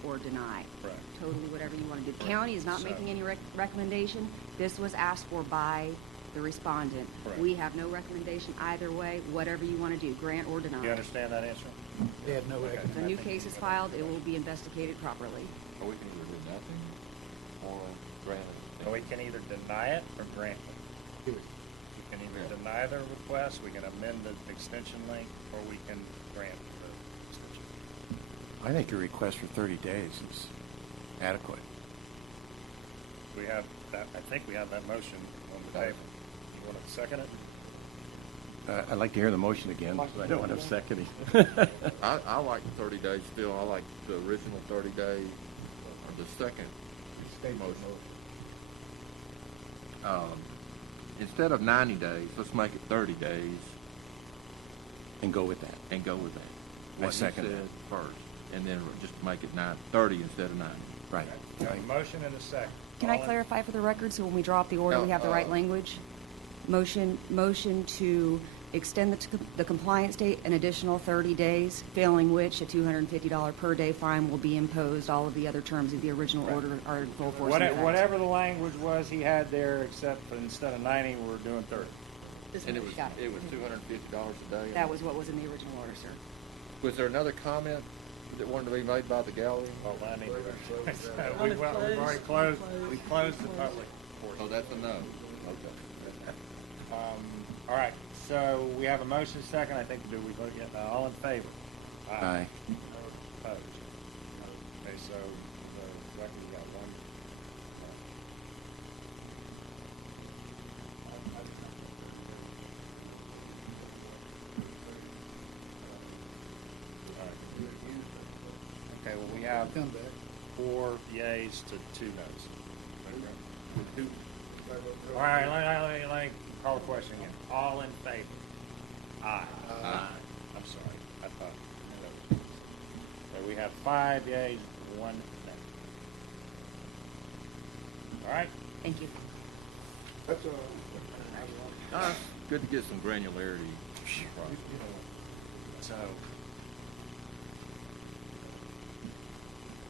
or deny? Correct. Totally whatever you want to do. The county is not making any recommendation. This was asked for by the respondent. Correct. We have no recommendation either way, whatever you want to do, grant or deny. You understand that answer? They have no If a new case is filed, it will be investigated properly. Or we can either do nothing or grant it. So we can either deny it or grant it. We can either deny the request, we can amend the extension length, or we can grant the extension. I think your request for 30 days is adequate. We have that, I think we have that motion on the table. You want to second it? I'd like to hear the motion again, so I don't want to second it. I like the 30 days still. I like the original 30 days, or the second motion. Instead of 90 days, let's make it 30 days. And go with that. And go with that. I What you second said that. first, and then just make it 30 instead of 90. Right. Got a motion and a second. Can I clarify for the record, so when we draw up the order, we have the right language? Motion to extend the compliance date an additional 30 days, failing which a $250 per day fine will be imposed. All of the other terms of the original order are in full force and effect. Whatever the language was he had there, except for instead of 90, we're doing 30. And it was Got it. $250 a day. That was what was in the original order, sir. Was there another comment that wanted to be made by the gallery? Well, I need to. We've already closed. We closed the public portion. Oh, that's a no. Okay. All right, so we have a motion second. I think, do we vote yet? All in favor? Aye. Opposed? Okay, so the record, we got one. All right. Okay, well, we have Come back. 4 yays to 2 noes. All right, let me call the question again. All in favor? Aye. I'm sorry. I thought. Okay, we have 5 yays, 1 nay. All right? Thank you. That's Good to get some granularity. So,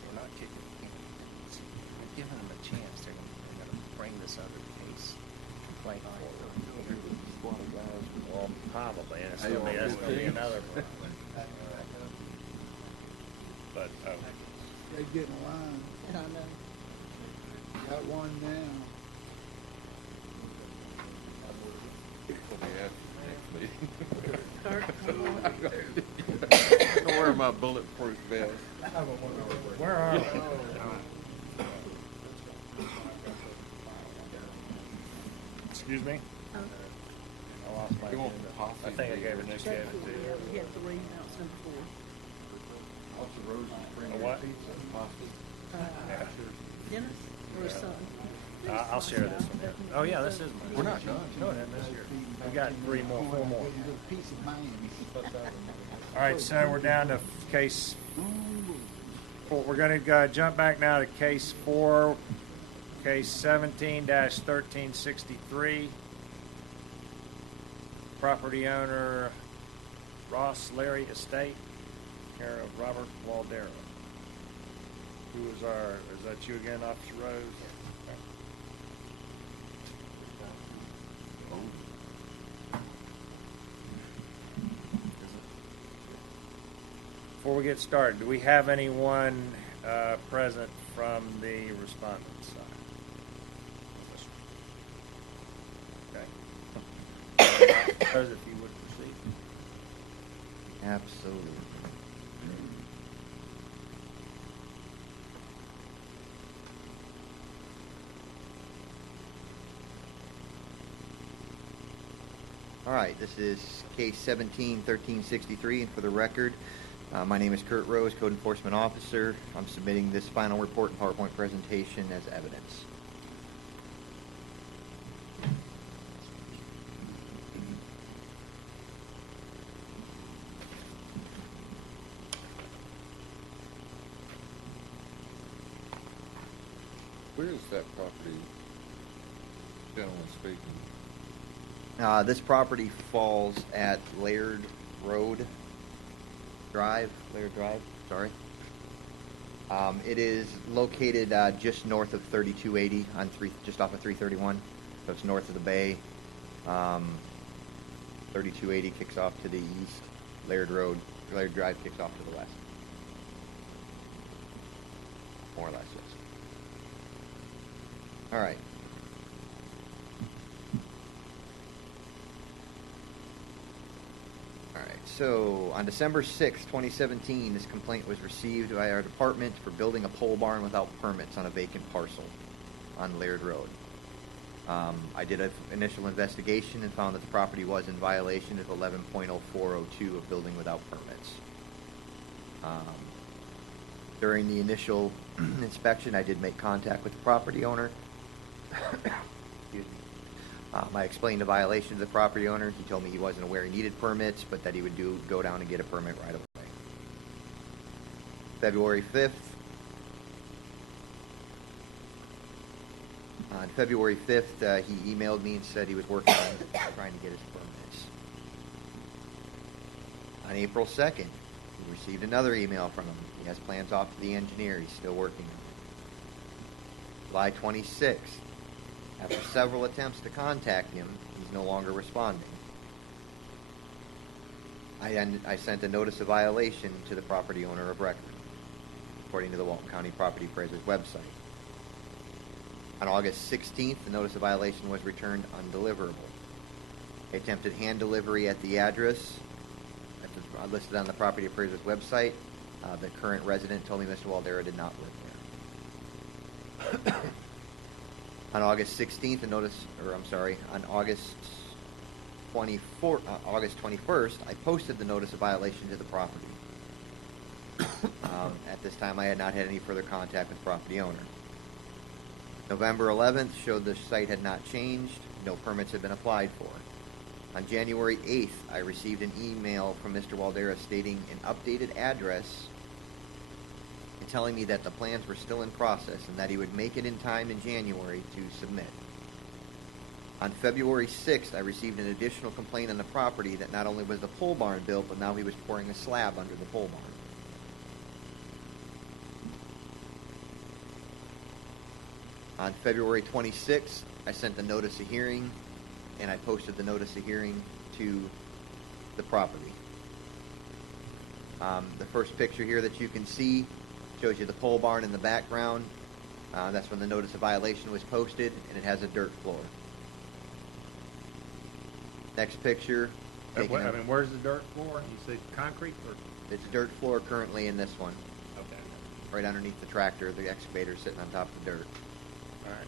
We're not kicking candidates. We're giving them a chance. They're gonna bring this other case complaint forward. well, probably, and it's Hey, gonna be, that's gonna be 15. another one. But, They get in line. Got one now. We'll be after the next Kurt, come on. meeting. I wear my bulletproof vest. where are we? Excuse me? I lost my You want agenda. coffee? I think I gave it, just gave it to you. We had 3, now it's number 4. Officer Rose is bringing A what? pizza. Yeah. Dennis or his son? I'll share this one. Oh, yeah, this is mine. We're not done. No, it isn't this year. We got 4 more. A piece of Miami. All right, so we're down to case 4. We're gonna jump back now to case 4, case 17-1363. Property owner Ross Larry Estate, care of Robert Waldera. Who is that you again, Officer Rose? Before we get started, do we have anyone present from the respondent side? Okay. Rose, if you would proceed. Absolutely. All right, this is case 17-1363, and for the record, my name is Kurt Rose, Code Enforcement Officer. I'm submitting this final report and PowerPoint presentation as evidence. Where is that property, gentleman speaking? This property falls at Laird Drive, sorry. It is located just north of 3280 on just off of 331, so it's north of the bay. 3280 kicks off to the east. Laird Drive kicks off to the west. More or less, yes. All right. So, on December 6, 2017, this complaint was received by our department for building a pole barn without permits on a vacant parcel on Laird Road. I did an initial investigation and found that the property was in violation of 11.0402 of building without permits. During the initial inspection, I did make contact with the property owner. Excuse me. I explained the violation to the property owner. He told me he wasn't aware he needed permits, but that he would go down and get a permit right away. February 5th. On February 5th, he emailed me and said he was working on trying to get his permits. On April 2nd, we received another email from him. He has plans off to the engineer. He's still working on it. July 26th. After several attempts to contact him, he's no longer responding. I sent a notice of violation to the property owner of record, according to the Walton County Property Appraiser's website. On August 16th, the notice of violation was returned undeliverable. I attempted hand delivery at the address listed on the Property Appraiser's website. The current resident told me Mr. Waldera did not live there. On August 16th, on August 21st, I posted the notice of violation to the property. At this time, I had not had any further contact with the property owner. November 11th showed the site had not changed. No permits had been applied for. On January 8th, I received an email from Mr. Waldera stating an updated address telling me that the plans were still in process and that he would make it in time in January to submit. On February 6th, I received an additional complaint on the property that not only was the pole barn built, but now he was pouring a slab under the pole barn. On February 26th, I sent the notice of hearing, and I posted the notice of hearing to the property. The first picture here that you can see shows you the pole barn in the background. That's when the notice of violation was posted, and it has a dirt floor. Next picture. Where's the dirt floor? You say concrete or? It's dirt floor currently in this one. Okay. Right underneath the tractor, the excavator sitting on top of the dirt. All right.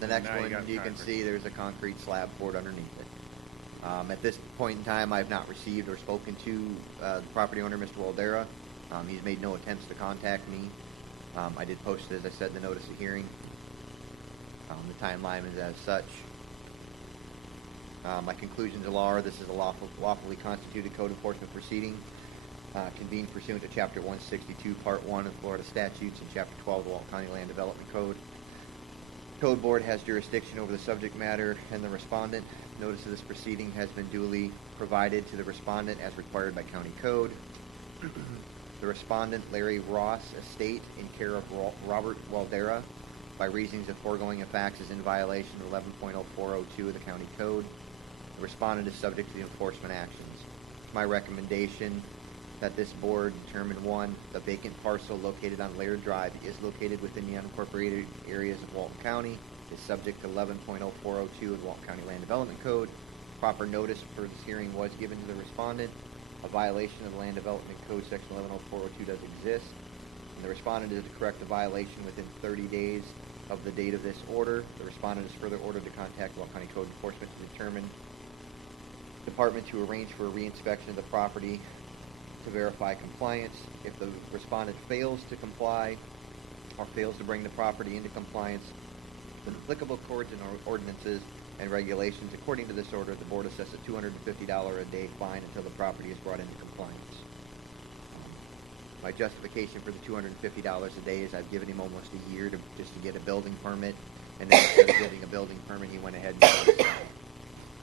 The next Now one, you can see there's a concrete slab poured underneath it. At this point in time, I've not received or spoken to the property owner, Mr. Waldera. He's made no attempts to contact me. I did post, as I said, the notice of hearing. The timeline is as such. My conclusions are this is a lawfully constituted code enforcement proceeding convened pursuant to Chapter 162, Part 1 of Florida statutes and Chapter 12 of the Walton County Land Development Code. Code Board has jurisdiction over the subject matter and the respondent. Notice of this proceeding has been duly provided to the respondent as required by county code. The respondent, Larry Ross, estate in care of Robert Waldera, by reasons of foregoing of facts, is in violation of 11.0402 of the county code. The respondent is subject to the enforcement actions. It's my recommendation that this board determine, 1, the vacant parcel located on Laird Drive is located within the unincorporated areas of Walton County, is subject to 11.0402 of the Walton County Land Development Code. Proper notice for this hearing was given to the respondent. A violation of the Land Development Code, Section 11.0402 does exist. And the respondent is to correct the violation within 30 days of the date of this order. The respondent is further ordered to contact Walton County Code Enforcement to determine department to arrange for a reinspection of the property to verify compliance. If the respondent fails to comply or fails to bring the property into compliance with applicable codes and ordinances and regulations according to this order, the board assesses a $250 a day fine until the property is brought into compliance. My justification for the $250 a day is I've given him almost a year just to get a building permit, and then instead of getting a building permit, he went ahead and got it.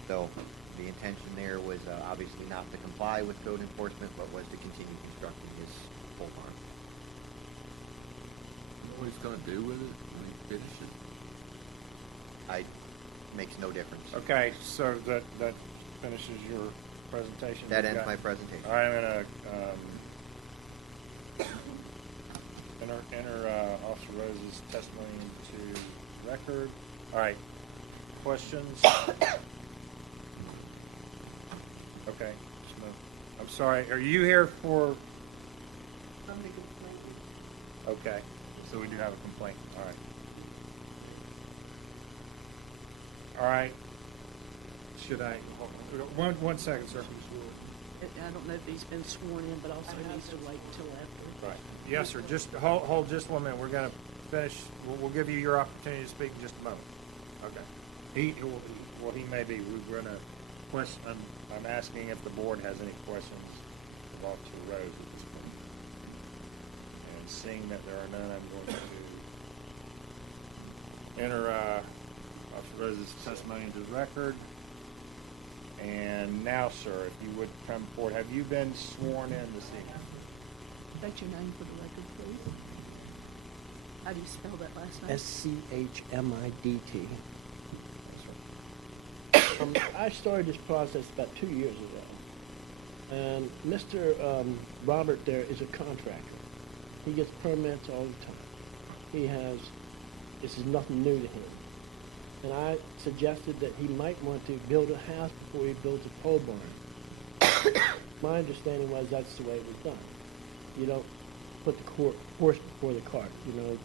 So the intention there was obviously not to comply with code enforcement, but was to continue constructing his pole barn. You know what he's gonna do with it when he finishes it? Makes no difference. Okay, so that finishes your presentation? That ends my presentation. All right, I'm gonna enter Officer Rose's testimony into record. All right, questions? Okay, I'm sorry, are you here for? Okay, so we do have a complaint, all right. All right, should I, one second, sir. I don't know if he's been sworn in, but also needs to wait until after. Right. Yes, sir, just hold just 1 minute, we're gonna finish, we'll give you your opportunity to speak in just a moment. Okay. He may be, we're gonna question, I'm asking if the board has any questions of Officer Rose at this point. And seeing that there are none, I'm going to enter Officer Rose's testimony into the record. And now, sir, if you would come forward, have you been sworn in this evening? State your name for the record, please. How do you spell that last name? SCHMIDT. I started this process about 2 years ago, and Mr. Robert there is a contractor. He gets permits all the time. This is nothing new to him. And I suggested that he might want to build a house before he builds a pole barn. My understanding was that's the way it was done. You don't put the horse before the cart,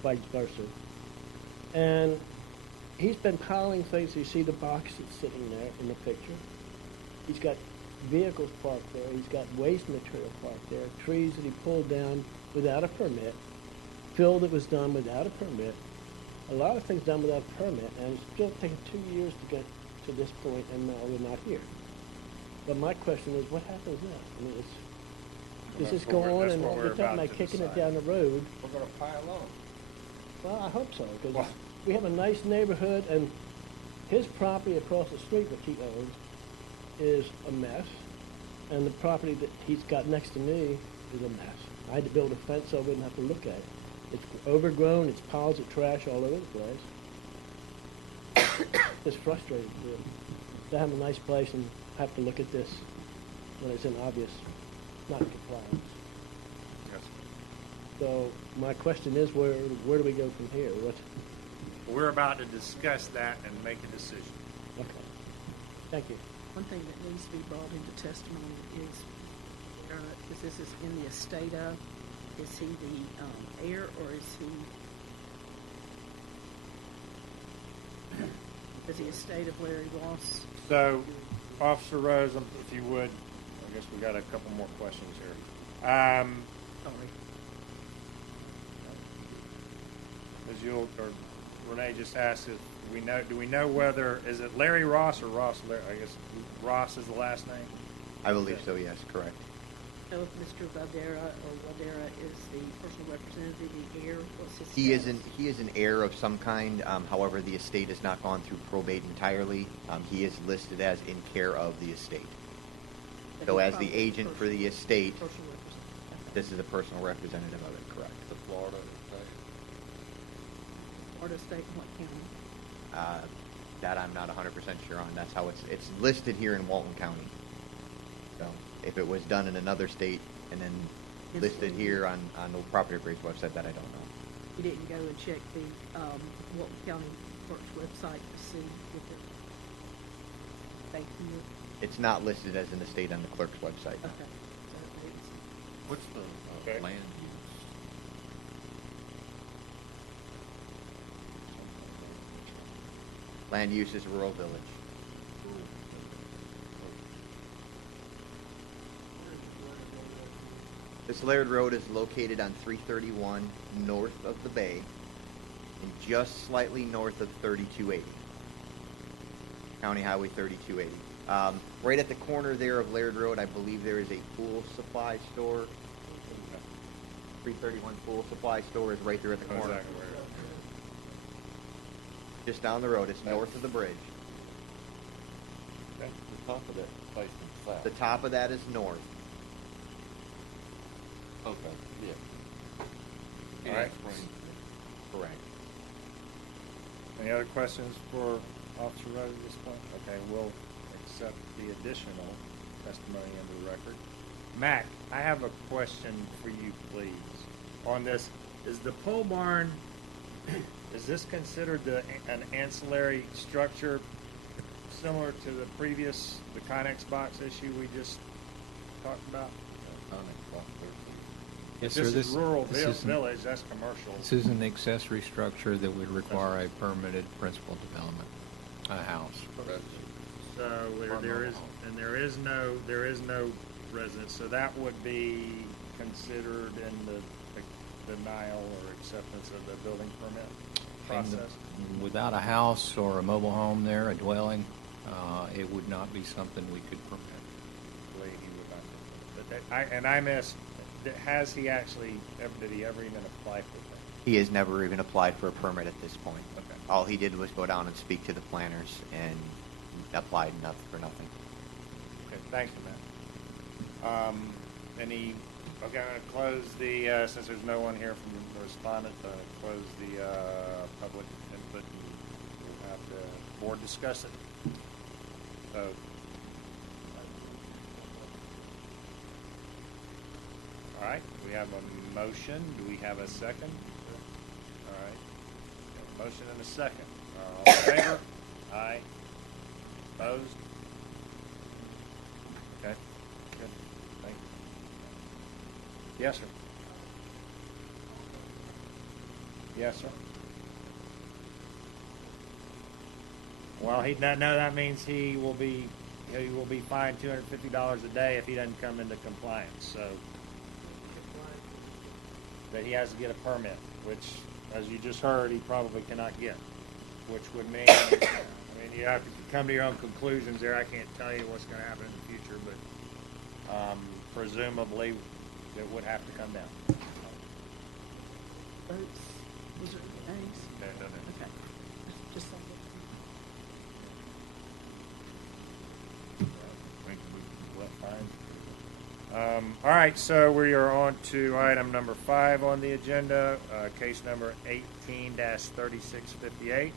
vice versa. And he's been piling things. You see the box that's sitting there in the picture. He's got vehicles parked there. He's got waste material parked there, trees that he pulled down without a permit, fill that was done without a permit, a lot of things done without a permit, and it's still taken 2 years to get to this point, and now we're not here. But my question is, what happens next? Does this That's go what we're- on that's and what all we're the time about by to kicking it decide. down the road? We're gonna pile on. Well, I hope so, because Well- we have a nice neighborhood, and his property across the street, which he owns, is a mess, and the property that he's got next to me is a mess. I had to build a fence so I wouldn't have to look at it. It's overgrown, it's piles of trash all over the place. It's frustrating, really, to have a nice place and have to look at this when it's in obvious non-compliance. Yes. So my question is, where do we go from here? What? We're about to discuss that and make a decision. Okay. Thank you. One thing that needs to be brought into testimony is, because this is in the estate of, is he the heir or is he the estate of Larry Ross? So, Officer Rose, if you would, I guess we got a couple more questions here. Sorry. As you'll, or Renee just asked if do we know whether, is it Larry Ross or Ross Larry? I guess Ross is the last name? I believe so, yes, correct. So if Mr. Valdera is the personal representative, the heir, what's his He status? is an heir of some kind. However, the estate has not gone through probate entirely. He is listed as in care of the estate. But So he's as the probably agent for the estate, personal representative. this is a personal representative of it, correct? The Florida state. Florida State, what county? That I'm not 100% sure on. That's how it's listed here in Walton County. So if it was done in another state and then Yes, listed sir. here on the Property Appraisal website, that I don't know. You didn't go and check the Walton County Clerk's website to see if it, thank you. It's not listed as an estate on the clerk's website. Okay. So it's, What's the Okay. land use? Land use is rural village. This Laird Road is located on 331 north of the bay and just slightly north of 3280. County Highway 3280. Right at the corner there of Laird Road, I believe there is a pool supply store. 331 pool supply store is right there at the corner. Exactly where it is. Just down the road. It's north of the bridge. Okay. The top of that facing south. The top of that is north. Okay, yeah. All right. Spring. Correct. Any other questions for Officer Rose at this point? Okay, we'll accept the additional testimony into the record. Mac, I have a question for you, please. On this, is the pole barn, is this considered an ancillary structure similar to the previous, the Connex box issue we just talked about? Yes, This sir. is rural this is an- village, that's commercial. This is an accessory structure that would require a permitted principal development, a house. So there is, and there is no residence, so that would be considered in the denial or acceptance of the building permit process? Without a house or a mobile home there, a dwelling, it would not be something we could permit. Believe he would not. But I missed, has he actually, did he ever even apply for that? He has never even applied for a permit at this point. Okay. All he did was go down and speak to the planners and applied for nothing. Okay, thank you, Matt. Okay, I'm gonna close the, since there's no one here from the respondent, close the, public input, and we'll have the board discuss it. So. All right, we have a motion, do we have a second? All right, we have a motion and a second. All in favor? Aye. Opposed? Okay, good, thank you. Yes, sir. Yes, sir. Well, that means he will be fined $250 a day if he doesn't come into compliance, so. That he has to get a permit, which, as you just heard, he probably cannot get, which would mean, you have to come to your own conclusions there. I can't tell you what's gonna happen in the future, but, presumably, that would have to come down. Votes, was there any nays? No. Okay. Just so All right, so we are on to item number 5 on the agenda, case number 18-3658.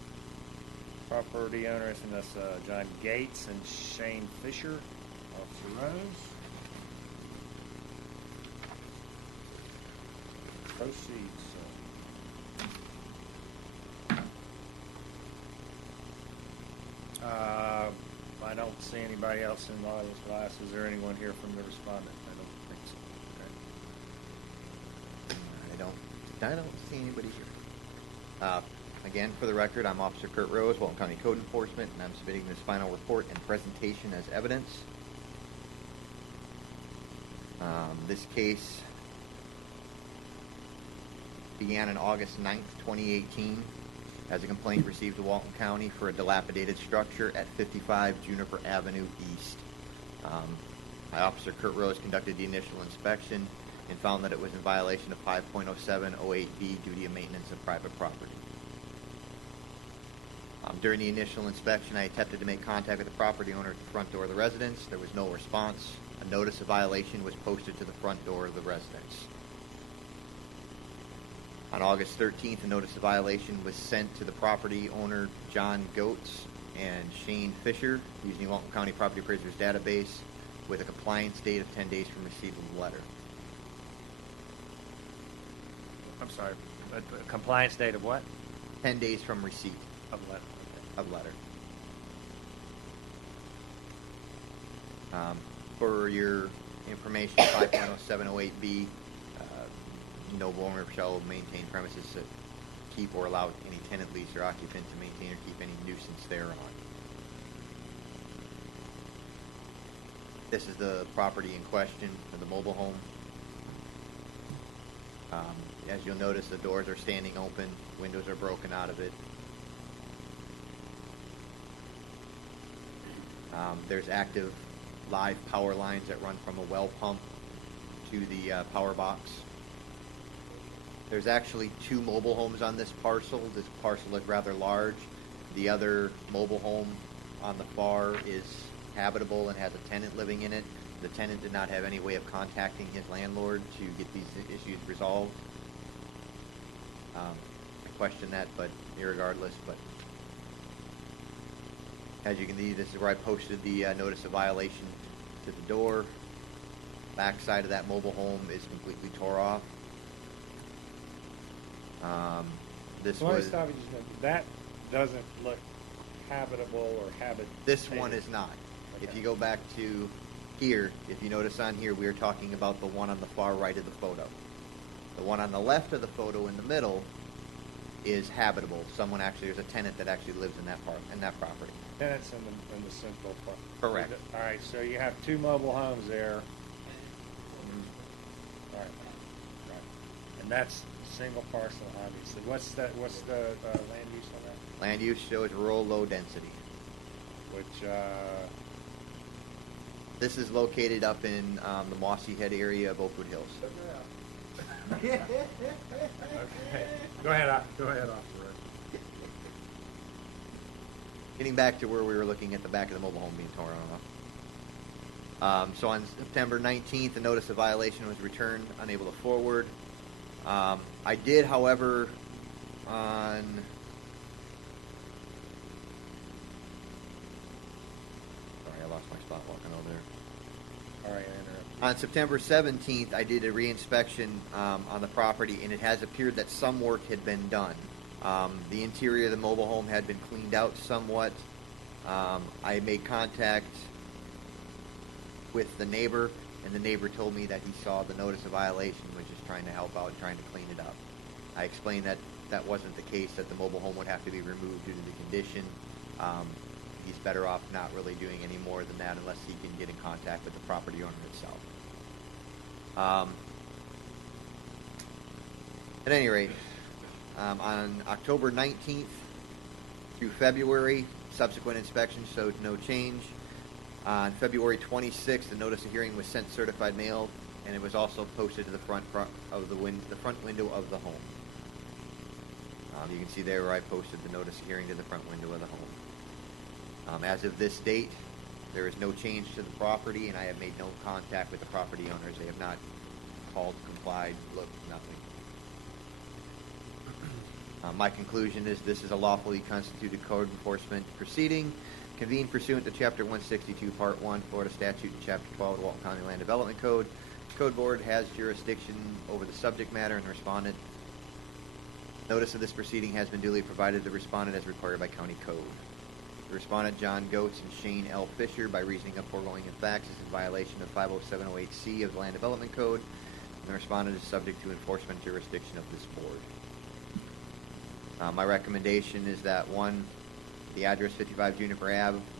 Property owners, and that's John Gates and Shane Fisher. Officer Rose. Proceeds. I don't see anybody else in the audience. Will I ask, is there anyone here from the respondent? I don't think so. Okay. I don't see anybody here. Again, for the record, I'm Officer Kurt Rose, Walton County Code Enforcement, and I'm submitting this final report and presentation as evidence. This case began on August 9th, 2018, as a complaint received to Walton County for a dilapidated structure at 55 Juniper Avenue East. My Officer Kurt Rose conducted the initial inspection and found that it was in violation of 5.0708B, duty of maintenance of private property. During the initial inspection, I attempted to make contact with the property owner at the front door of the residence. There was no response. A notice of violation was posted to the front door of the residence. On August 13th, a notice of violation was sent to the property owner, John Goetz and Shane Fisher, using the Walton County Property Appraisers database, with a compliance date of 10 days from receipt of the letter. I'm sorry, a compliance date of what? 10 days from receipt Of letter. of letter. For your information, 5.0708B, no owner shall maintain premises that keep or allow any tenant, lease, or occupant to maintain or keep any nuisance thereon. This is the property in question for the mobile home. As you'll notice, the doors are standing open, windows are broken out of it. There's active live power lines that run from a well pump to the power box. There's actually 2 mobile homes on this parcel. This parcel is rather large. The other mobile home on the far is habitable and has a tenant living in it. The tenant did not have any way of contacting his landlord to get these issues resolved. I question that, but irregardless, but as you can see, this is where I posted the notice of violation to the door. Back side of that mobile home is completely tore off. This So let me was stop you just a minute. That doesn't look habitable or habit. this one is not. If you go back to here, if you notice on here, we are talking about the one on the far right of the photo. The one on the left of the photo in the middle is habitable. There's a tenant that actually lives in that property. Tenants in the central part. Correct. All right, so you have 2 mobile homes there. All right. And that's single parcel, obviously. What's the land use on that? Land use shows rural low density. Which, This is located up in the Mossy Head area of Oakwood Hills. okay. Go ahead, Officer. Getting back to where we were looking at the back of the mobile home being torn off. So on September 19th, a notice of violation was returned, unable to forward. I did, however, sorry, I lost my spot walking over there. All right, I interrupted. On September 17th, I did a reinspection on the property, and it has appeared that some work had been done. The interior of the mobile home had been cleaned out somewhat. I made contact with the neighbor, and the neighbor told me that he saw the notice of violation, was just trying to help out and trying to clean it up. I explained that that wasn't the case, that the mobile home would have to be removed due to the condition. He's better off not really doing any more than that unless he can get in contact with the property owner itself. At any rate, on October 19th through February, subsequent inspection showed no change. On February 26th, a notice of hearing was sent certified mail and it was also posted to the front of the front window of the home. You can see there where I posted the notice of hearing to the front window of the home. As of this date, there is no change to the property, and I have made no contact with the property owners. They have not called, complied, looked, nothing. My conclusion is this is a lawfully constituted code enforcement proceeding convened pursuant to Chapter 162, Part 1, Florida Statute, and Chapter 12 of the Walton County Land Development Code. The Code Board has jurisdiction over the subject matter and the respondent. Notice of this proceeding has been duly provided to the respondent as required by county code. The respondent, John Goetz and Shane L. Fisher, by reasoning of foregoing in facts, is in violation of 50708C of the Land Development Code, and the respondent is subject to enforcement jurisdiction of this board. My recommendation is that, 1, the address 55 Juniper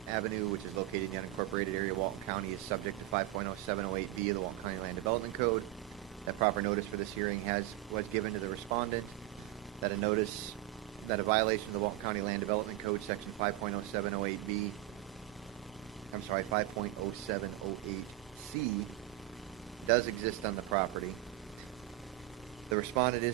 Avenue, which is located in the unincorporated area of Walton County, is subject to 5.0708B of the Walton County Land Development Code. That proper notice for this hearing was given to the respondent. That a violation of the Walton County Land Development Code, Section 5.0708B, 5.0708C, does exist on the property. The respondent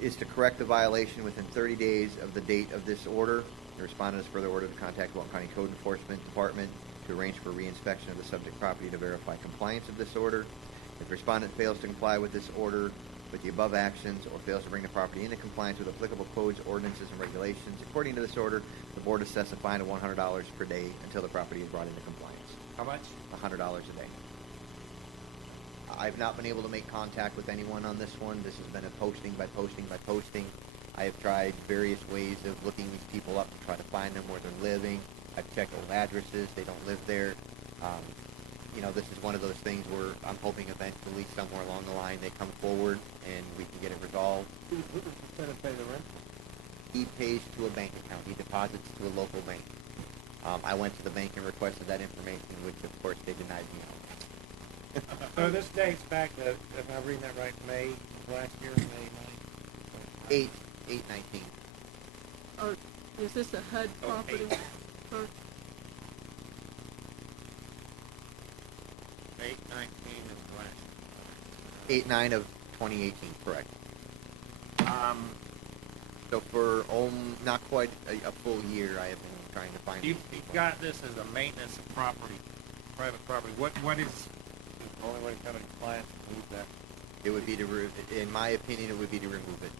is to correct the violation within 30 days of the date of this order. The respondent is further ordered to contact Walton County Code Enforcement Department to arrange for reinspection of the subject property to verify compliance of this order. If the respondent fails to comply with this order, with the above actions, or fails to bring the property into compliance with applicable codes, ordinances, and regulations according to this order, the board assesses a fine of $100 per day until the property is brought into compliance. How much? $100 a day. I've not been able to make contact with anyone on this one. This has been a posting by posting by posting. I have tried various ways of looking these people up to try to find them where they're living. I've checked old addresses. They don't live there. This is one of those things where I'm hoping eventually somewhere along the line they come forward and we can get it resolved. Who does the tenant pay the rent? He pays to a bank account. He deposits to a local bank. I went to the bank and requested that information, which of course they denied me. So this dates back to, if I'm reading that right, May of last year, May 9th? 8/19. Or is this a HUD property? Or 8/19 of last 8/9 of 2018, correct. So for not quite a full year, I have been trying to find these You've people. got this as a maintenance of property, private property. What is the only way to come into compliance to move that? It would be in my opinion, it would be to remove it.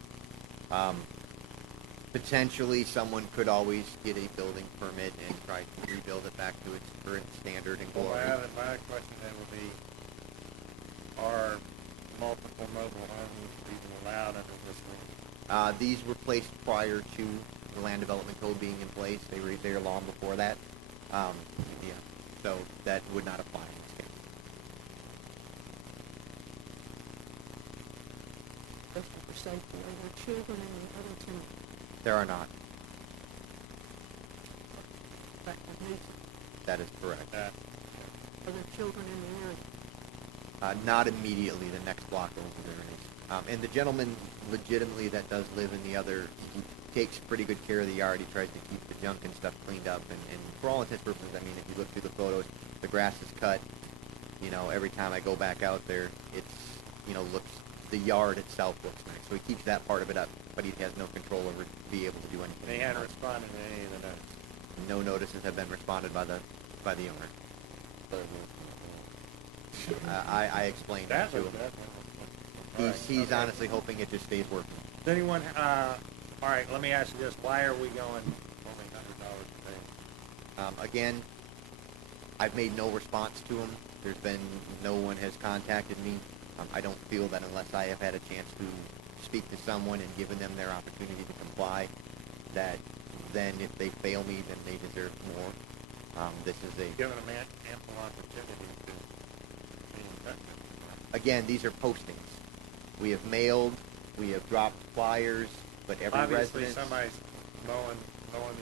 Potentially, someone could always get a building permit and try to rebuild it back to its current standard and glory. My question then would be, are multiple mobile homes even allowed under this rule? These were placed prior to the land development code being in place. They were there long before that. So that would not apply in this case. especially for safety, are there children in the other tenant? There are not. That would need to- That is correct. Are there children in the area? Not immediately. The next block over there is. And the gentleman legitimately that does live in the other, he takes pretty good care of the yard. He tries to keep the junk and stuff cleaned up. And for all intents and purposes, I mean, if you look through the photos, the grass is cut. Every time I go back out there, the yard itself looks nice. So he keeps that part of it up, but he has no control over to be able to do anything. They hadn't responded to any of the notices. No notices have been responded by the owner. I explained that to him. He's honestly hoping it just stays working. Does anyone, all right, let me ask you this. Why are we going only $100 a day? Again, I've made no response to him. No one has contacted me. I don't feel that unless I have had a chance to speak to someone and given them their opportunity to comply, that then if they fail me, then they deserve more. This is Given them ample opportunity to be in touch. Again, these are postings. We have mailed, we have dropped flyers, but every Obviously, resident... somebody's mowing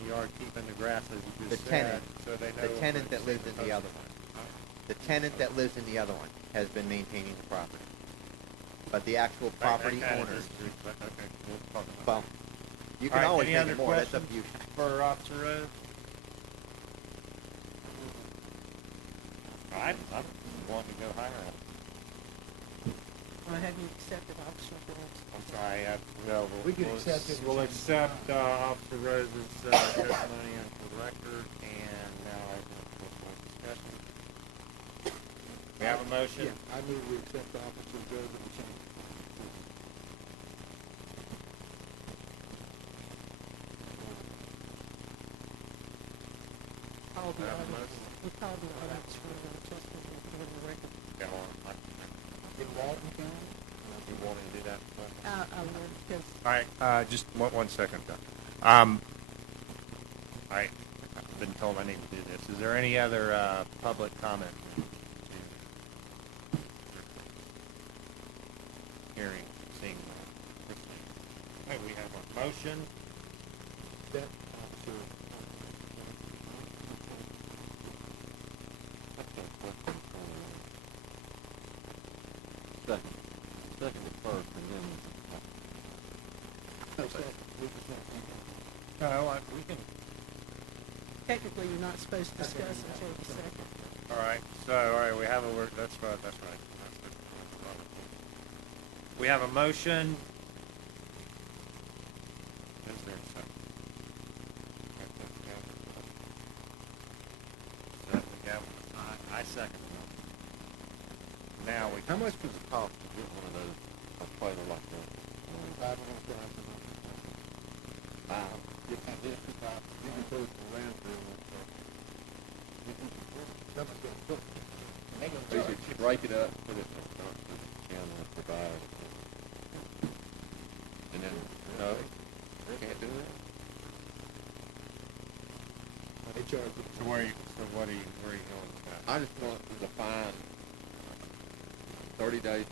the yard, keeping the grass, as you just The said, tenant, so they know. the tenant that lives in the other one. The tenant that lives in the other one has been maintaining the property. But the actual property owner... Okay, we'll talk about Well, you can always make it more, that's up to you. for Officer Rose? I'm wanting to go higher. Or have you accepted Officer Rose? I'm sorry, no. We can accept it. We'll accept Officer Rose's testimony into the record, and now I think we'll discussion. We have a motion? Yeah, I move we accept Officer Joseph Chambers. Call the We have a audience. motion? We called the audience for the testimony for the record. Go on. In Walton County? You want to do that? I would, because All right, just one second. I've been told I need to do this. Is there any other public comment? Hearing, seeing. Okay, we have a motion. That officer. Second it first, and then. No, we can. technically you're not supposed to discuss until the second. All right, all right, we have a word, that's right. We have a motion. Is there a second? I second the motion. Now we. How much does it cost to get one of those, a trailer like that? $5,000. You can get it, you can put it in landfill. Somebody's gonna cook it. You could break it up, put it in a truck, can and provide. And then, no, can't do that? They charge it. So where are you going with that? I just want the fine, 30 days,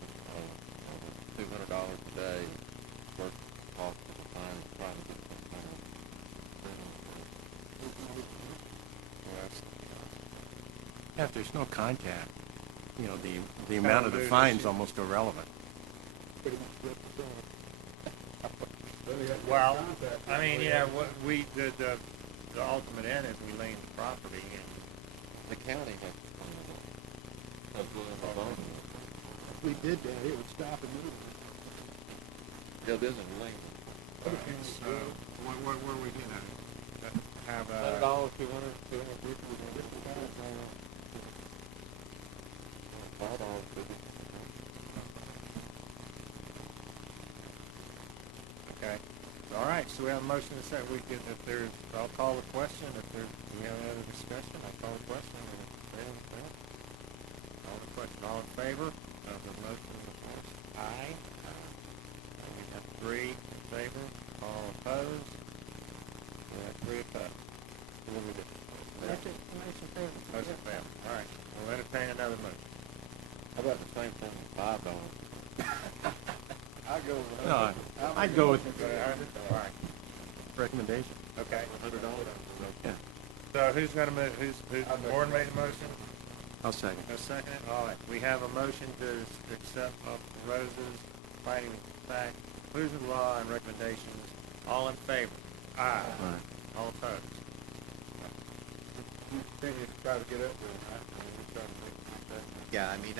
$200 a day, versus the cost of the fine, trying to get some kind of. Yeah, if there's no contact, you know, the amount of the fine's almost irrelevant. Pretty much represent. Well, I mean, yeah, the ultimate end is we lien the property and. The county has to come in and go in the bone. If we did that, it would stop and move. Yeah, it isn't legal. So, where are we gonna have $100, $200, $250, $5. Okay. All right, so we have a motion to say we could, if there's, I'll call the question. If there's, do we have any other discussion? I'll call the question. Call the question. All in favor of the motion? Aye. We have 3 in favor. All opposed? We have 3 opposed. What do we do? Motion failed. Motion failed. All right, we'll entertain another motion. How about the same thing with $5? No, I'd go with All right. recommendation. Okay. $100? Yeah, So who's gonna move, who's, Warren made the motion? I'll second. A second? All right, we have a motion to accept Officer Rose's finding of fact, conclusion of law and recommendations. All in favor? Aye. Aye. All opposed? Continue to try to get up there, right? I mean, we try to make contact. Yeah, I mean,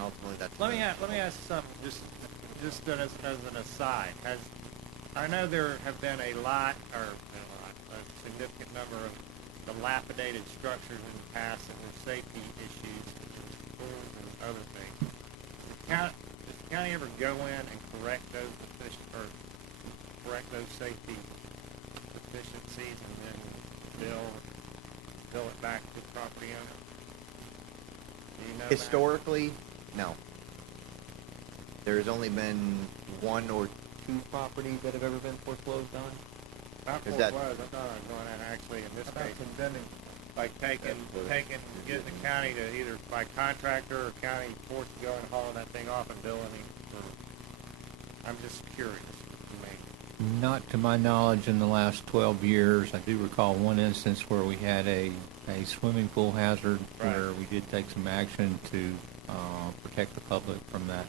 ultimately that's. Let me ask something, just as an aside. I know there have been a significant number of dilapidated structures in the past and with safety issues, schools and other things. Does the county ever go in and correct those safety deficiencies and then bill it back to the property owner? Do you know that? Historically, no. There's only been 1 or 2 properties that have ever been foreclosed on. Not Is that- foreclosed, I thought I was going in actually in this case, like getting the county to either by contractor or county forced to go and haul that thing off and billing him for, I'm just curious. I mean, Not to my knowledge in the last 12 years. I do recall one instance where we had a swimming pool hazard where we did take some action to protect the public from that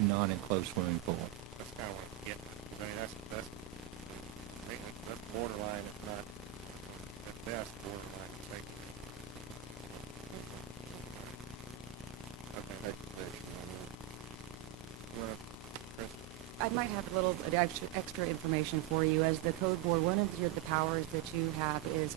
non-enclosed swimming pool. that's kind of what I'm getting at. I mean, that's borderline, if not at best, borderline safety. Okay. Chris? I might have a little extra information for you. As the code board, one of the powers that you have is,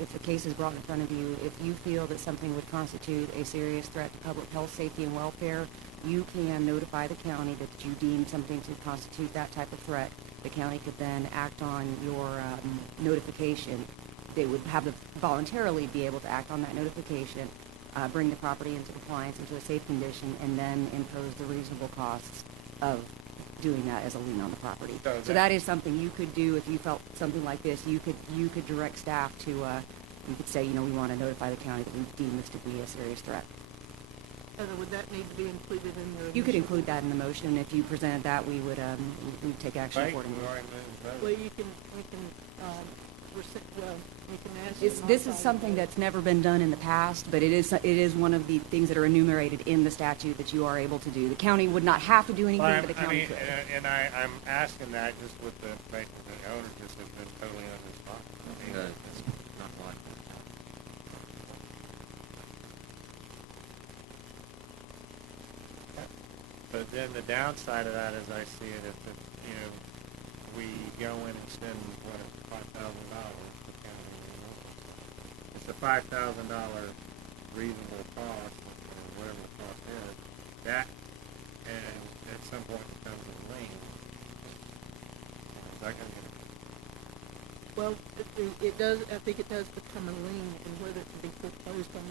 if a case is brought in front of you, if you feel that something would constitute a serious threat to public health, safety, and welfare, you can notify the county that you deem something to constitute that type of threat. The county could then act on your notification. They would have to voluntarily be able to act on that notification, bring the property into compliance, into a safe condition, and then impose the reasonable costs of doing that as a lien on the property. So that is something you could do if you felt something like this. You could direct staff to, you could say, we want to notify the county that we deem this to be a serious threat. Heather, would that need to be included in your? You could include that in the motion. If you presented that, we would we'd take action accordingly. Well, we can ask. This is something that's never been done in the past, but it is one of the things that are enumerated in the statute that you are able to do. The county would not have to do anything, but the county could. I'm asking that just with the information that the owner just has been totally unresponsive. It's not like But then the downside of that, as I see it, if we go in and spend $5,000, it's a $5,000 reasonable cost, or whatever the cost is. That, and at some point becomes a lien. Is that going to get? Well, it does. I think it does become a lien, and whether it can be foreclosed on.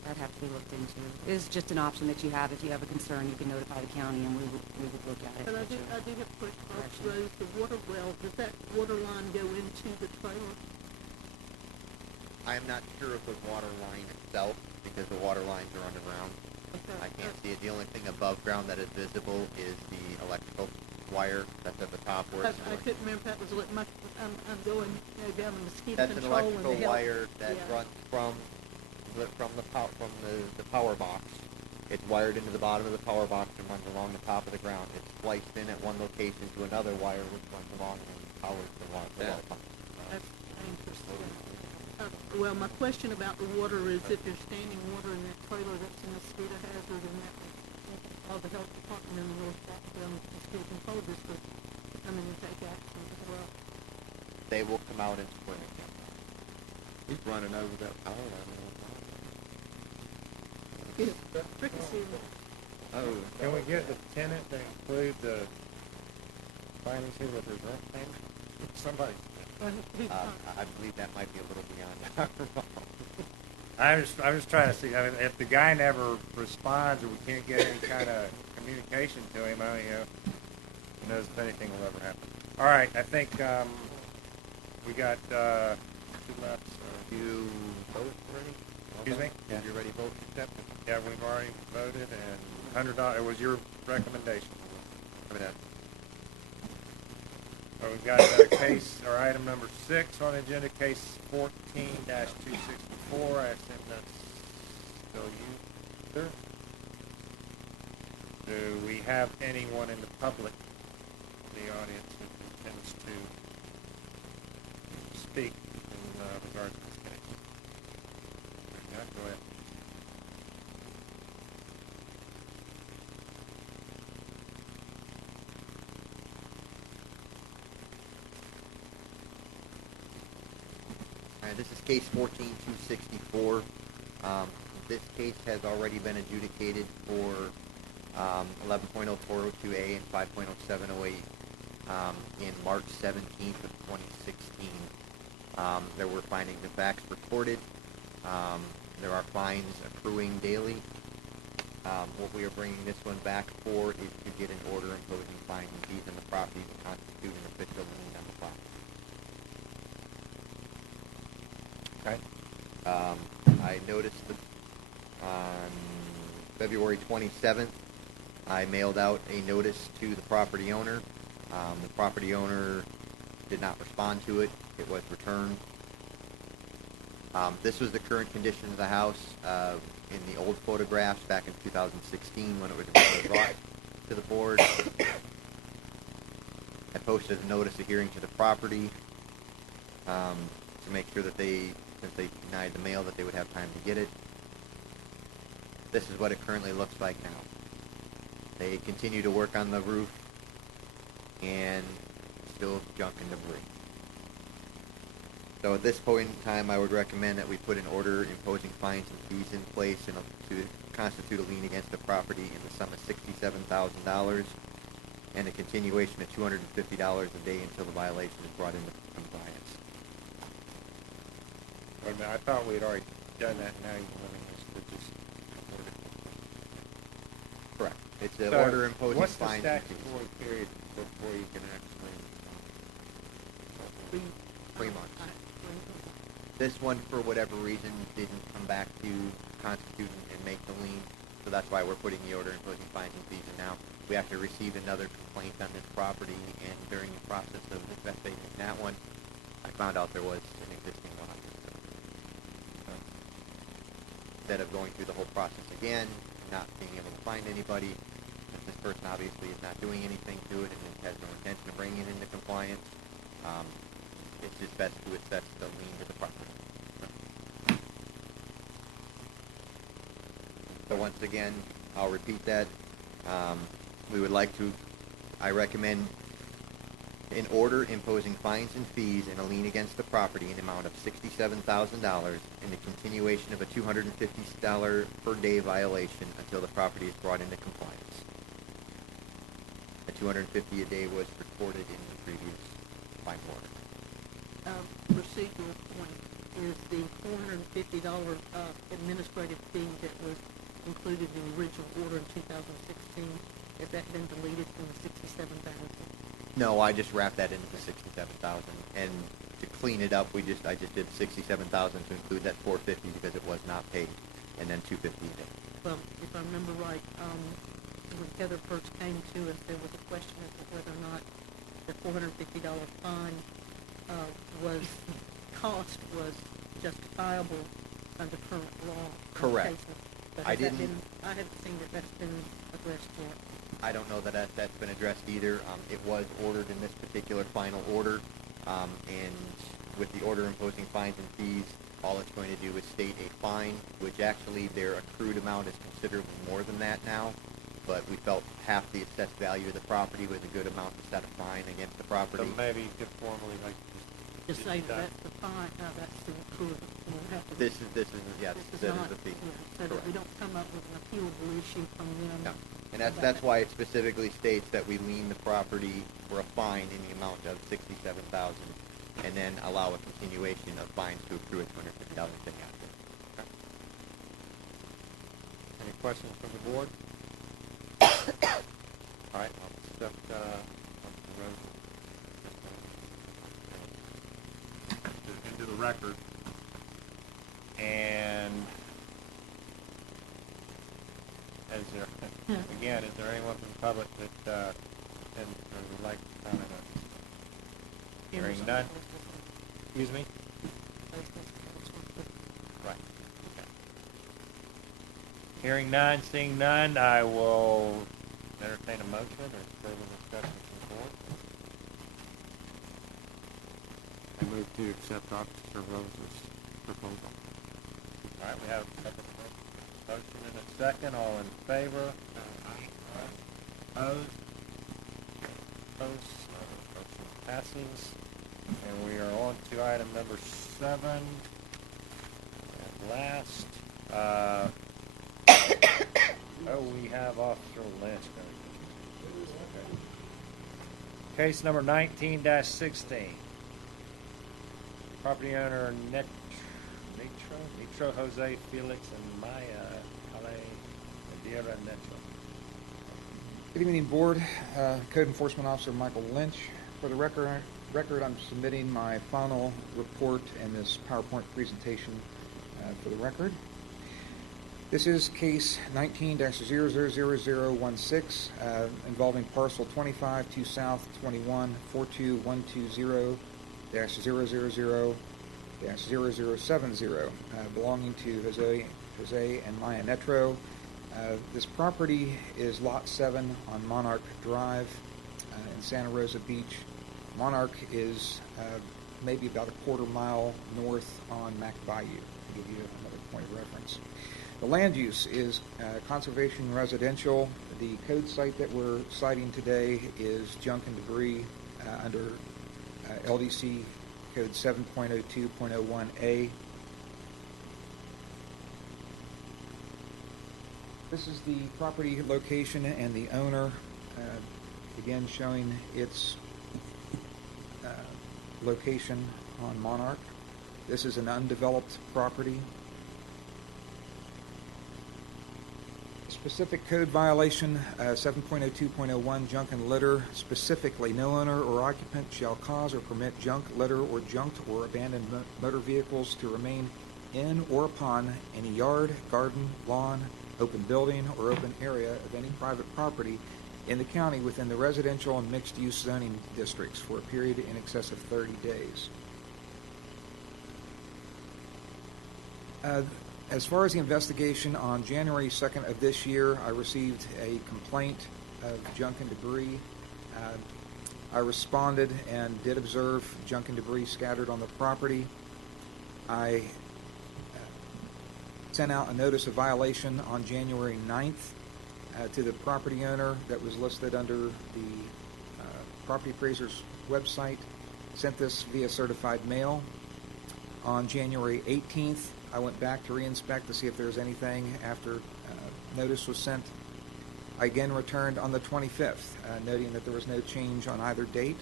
That'd have to be looked into. It is just an option that you have. If you have a concern, you can notify the county, and we would look at it. But I do have a question. Rose, the water well, does that water line go into the trailer? I am not sure of the water line itself because the water lines are underground. Okay. I can't see it. The only thing above ground that is visible is the electrical wire that's at the top where I couldn't remember if that was I'm going down the mosquito that's control. That's an electrical and the wire that runs from the power box. It's wired into the bottom of the power box and runs along the top of the ground. It's spliced in at one location to another wire which runs along and powers the well pump. That's interesting. Well, my question about the water is if there's standing water in that trailer that's a mosquito hazard, and that would call the health department in the North Rockville Mosquito Control District to come in and take action as well. They will come out and spray it. He's running over that power line. Can we get the tenant to include the findings here with his rent payment? Somebody. I believe that might be a little beyond our I'm just trying to see. I mean, if the guy never responds or we can't get any kind of communication to him, who knows if anything will ever happen. All right, I think we got 2 left. So. You vote already? Excuse me? Yeah. You ready to vote accepted? Yeah, we've already voted, and $100. It was your recommendation. We've got case or item number 6 on the agenda, case 14-264. I assume that's still you, sir. Do we have anyone in the public, the audience, who intends to speak in regards to this case? Yeah, go ahead. This is case 14-264. This case has already been adjudicated for 11.0402A and 5.0708 in March 17th of 2016. There were findings of facts recorded. There are fines accruing daily. What we are bringing this one back for is to get an order imposing fines and fees on the property to constitute an official lien on the property. Okay. I noticed that on February 27th, I mailed out a notice to the property owner. The property owner did not respond to it. It was returned. This was the current condition of the house in the old photographs back in 2016 when it was originally brought to the board. I posted a notice of hearing to the property to make sure that since they denied the mail, that they would have time to get it. This is what it currently looks like now. They continue to work on the roof, and still junk and debris. So at this point in time, I would recommend that we put an order imposing fines and fees in place to constitute a lien against the property in the sum of $67,000 and a continuation of $250 a day until the violation is brought into compliance. Wait a minute, I thought we had already done that, now you're wanting us to just order. Correct. It's an So, order imposing what's the fines and fees. statutory period before you can actually? 3 months. This one, for whatever reason, didn't come back to constitute and make the lien, so that's why we're putting the order imposing fines and fees in now. We actually received another complaint on this property, and during the process of investigating that one, I found out there was an existing lot. So, instead of going through the whole process again, not being able to find anybody, since this person obviously is not doing anything to it and has no intention of bringing it into compliance, it's just best to assess the lien to the property. So once again, I'll repeat that. We would like to, I recommend an order imposing fines and fees and a lien against the property in the amount of $67,000 and the continuation of a $250 per day violation until the property is brought into compliance. The $250 a day was recorded in the previous fine order. Procedural point is the $450 administrative fee that was included in the original order in 2016. Has that been deleted from the $67,000? No, I just wrapped that into the $67,000, and to clean it up, I just did $67,000 to include that $450 because it was not paid, and then $250 a day. Well, if I remember right, when Heather first came to us, there was a question as to whether or not the $450 fine cost was justifiable under current law. Correct. But I haven't seen that that's been addressed yet. I don't know that that's been addressed either. It was ordered in this particular final order, and with the order imposing fines and fees, all it's going to do is state a fine, which actually their accrued amount is considerably more than that now, but we felt half the assessed value of the property was a good amount to set a fine against the property. So maybe you could formally, like, Just say that's the fine, that's the accrual. This is the fee. So that we don't come up with an appealable issue from them. No. And that's why it specifically states that we lien the property for a fine in the amount of $67,000, and then allow a continuation of fines to accrue at $250 a day after. Okay. Any questions from the board? All right, I'll accept Mr. Rose into the record. And is there anyone from the public that would like to comment on this? Hearing none. Excuse me? Right. Okay. Hearing none, seeing none, I will entertain a motion or further discussion from the board. I move to accept Officer Rose's proposal. All right, we have a motion and a second. All in favor? Aye. Opposed? Motion passes. And we are on to item number 7. And last, we have Officer Lynch. Okay. Case number 19-16. Property owner Nitro Jose Felix and Maya Calera Nitro. Good evening, Board. Code Enforcement Officer Michael Lynch. For the record, I'm submitting my final report and this PowerPoint presentation for the record. This is case 19-000016 involving parcel 25 to South 21 42120-000-0070 belonging to Jose and Maya Netro. This property is Lot 7 on Monarch Drive in Santa Rosa Beach. Monarch is maybe about a quarter mile north on Mac Bayou, to give you another point of reference. The land use is conservation residential. The code site that we're citing today is junk and debris under LDC code 7.02.01A. This is the property location and the owner, again showing its location on Monarch. This is an undeveloped property. Specific code violation 7.02.01 junk and litter. Specifically, no owner or occupant shall cause or permit junk, litter, or junked or abandoned motor vehicles to remain in or upon any yard, garden, lawn, open building, or open area of any private property in the county within the residential and mixed-use zoning districts for a period in excess of 30 days. As far as the investigation, on January 2nd of this year, I received a complaint of junk and debris. I responded and did observe junk and debris scattered on the property. I sent out a notice of violation on January 9th to the property owner that was listed under the property appraiser's website. Sent this via certified mail. On January 18th, I went back to reinspect to see if there was anything after notice was sent. I again returned on the 25th, noting that there was no change on either date.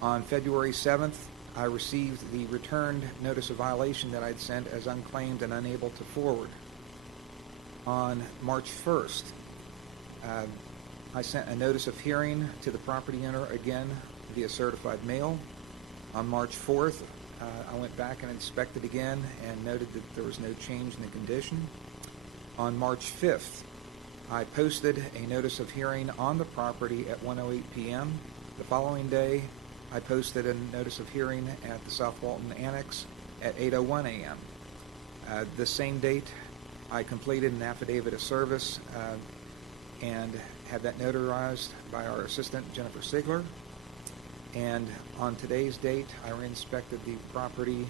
On February 7th, I received the returned notice of violation that I'd sent as unclaimed and unable to forward. On March 1st, I sent a notice of hearing to the property owner again via certified mail. On March 4th, I went back and inspected again and noted that there was no change in the condition. On March 5th, I posted a notice of hearing on the property at 1:08 p.m. The following day, I posted a notice of hearing at the South Walton Annex at 8:01 a.m. The same date, I completed an affidavit of service and had that notarized by our assistant, Jennifer Sigler. And on today's date, I re-inspected the property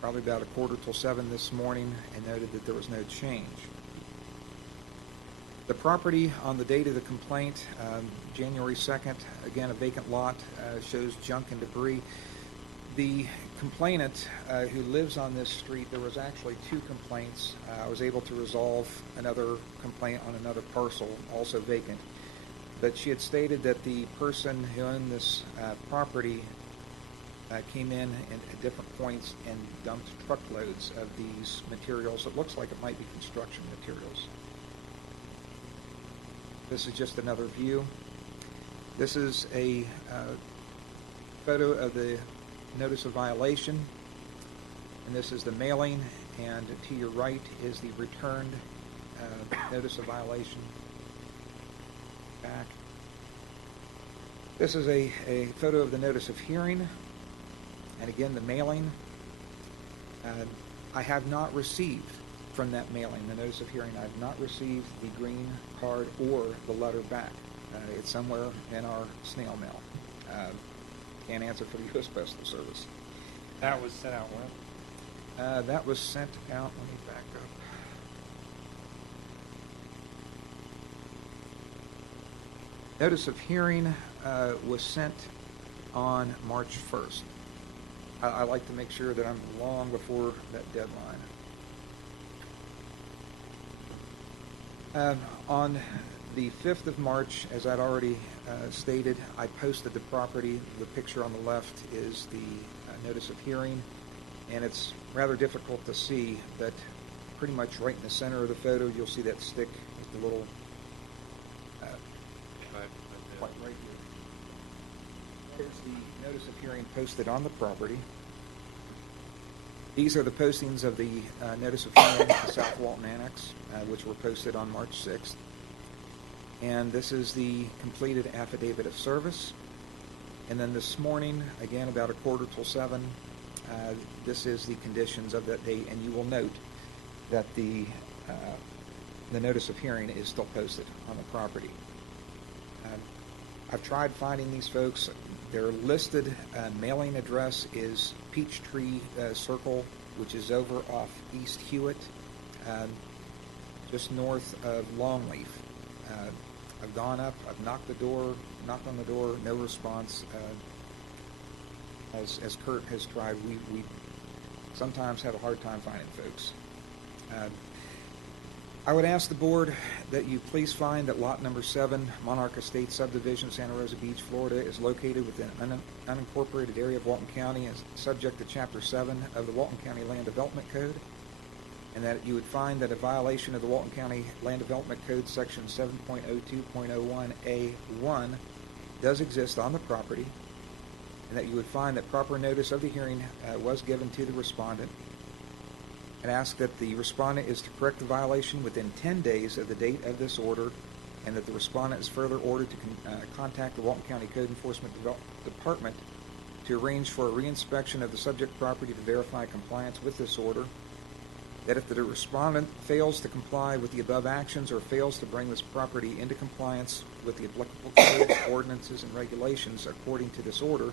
probably about 6:45 this morning and noted that there was no change. The property on the date of the complaint, January 2nd, again a vacant lot, shows junk and debris. The complainant who lives on this street, there was actually two complaints. I was able to resolve another complaint on another parcel, also vacant. But she had stated that the person who owned this property came in at different points and dumped truckloads of these materials. It looks like it might be construction materials. This is just another view. This is a photo of the notice of violation, and this is the mailing, and to your right is the returned notice of violation. Back. This is a photo of the notice of hearing, and again the mailing. I have not received from that mailing, the notice of hearing, I have not received the green card or the letter back. It's somewhere in our snail mail. Can't answer for the U.S. Postal Service. That was sent out when? That was sent out, let me back up. Notice of hearing was sent on March 1st. I like to make sure that I'm long before that deadline. On the 5th of March, as I'd already stated, I posted the property. The picture on the left is the notice of hearing, and it's rather difficult to see, but pretty much right in the center of the photo, you'll see that stick with the little right here. Here's the notice of hearing posted on the property. These are the postings of the notice of hearing at the South Walton Annex, which were posted on March 6th. And this is the completed affidavit of service. And then this morning, again about 6:45, this is the conditions of that date. And you will note that the notice of hearing is still posted on the property. I've tried finding these folks. Their listed mailing address is Peachtree Circle, which is over off East Hewitt. just north of Longleaf. I've gone up, I've knocked on the door, no response. As Kurt has tried, we sometimes have a hard time finding folks. I would ask the board that you please find that lot number 7, Monarch Estates subdivision, Santa Rosa Beach, Florida, is located within an unincorporated area of Walton County and is subject to Chapter 7 of the Walton County Land Development Code, and that you would find that a violation of the Walton County Land Development Code, Section 7.02.01A1, does exist on the property, and that you would find that proper notice of the hearing was given to the respondent, and ask that the respondent is to correct the violation within 10 days of the date of this order, and that the respondent is further ordered to contact the Walton County Code Enforcement Department to arrange for a reinspection of the subject property to verify compliance with this order, that if the respondent fails to comply with the above actions or fails to bring this property into compliance with the applicable codes, ordinances, and regulations according to this order,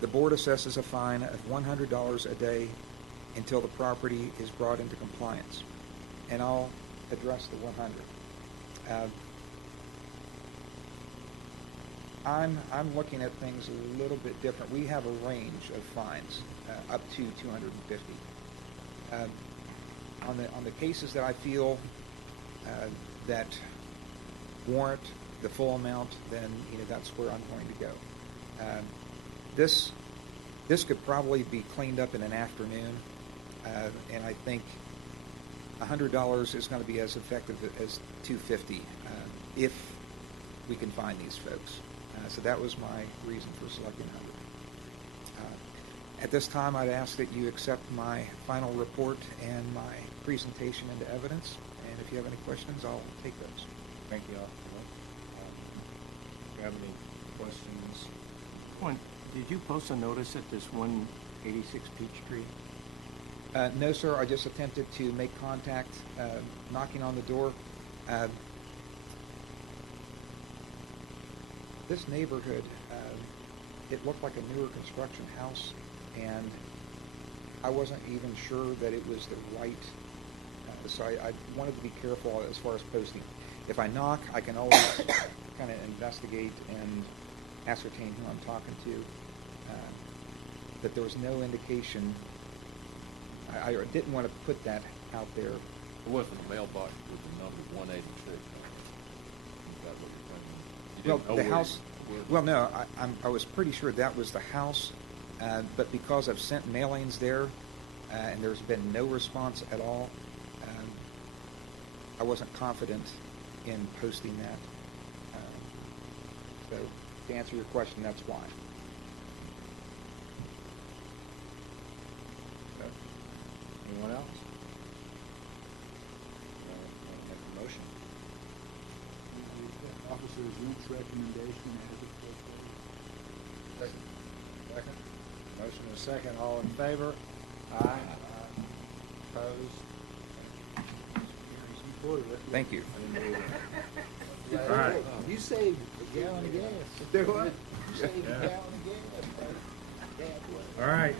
the board assesses a fine of $100 a day until the property is brought into compliance. And I'll address the 100. I'm looking at things a little bit different. We have a range of fines up to 250. On the cases that I feel that warrant the full amount, then that's where I'm going to go. This could probably be cleaned up in an afternoon, and I think $100 is going to be as effective as $250 if we can find these folks. So that was my reason for selecting 100. At this time, I'd ask that you accept my final report and my presentation into evidence, and if you have any questions, I'll take those. Thank you, Officer. Do you have any questions? Did you post a notice at this 186 Peachtree? No, sir. I just attempted to make contact, knocking on the door. This neighborhood, it looked like a newer construction house, and I wasn't even sure that it was the right, so I wanted to be careful as far as posting. If I knock, I can always kind of investigate and ascertain who I'm talking to. But there was no indication. I didn't want to put that out there. It wasn't a mailbox with the number 186. Well, the house. Well, no, I was pretty sure that was the house, but because I've sent mailings there, and there's been no response at all, I wasn't confident in posting that. So, to answer your question, that's why. Anyone else? Make a motion. Officer's Root's recommendation as it Second. Motion and a second. All in favor? Aye. Opposed? Thank you. All right. You saved a gallon of gas. Do what? You saved Yeah. a gallon of gas. All right,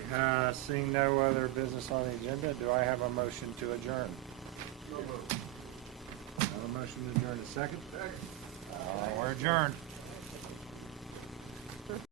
seeing no other business on the agenda, do I have a motion to adjourn? I have a motion to adjourn. A second? We're adjourned.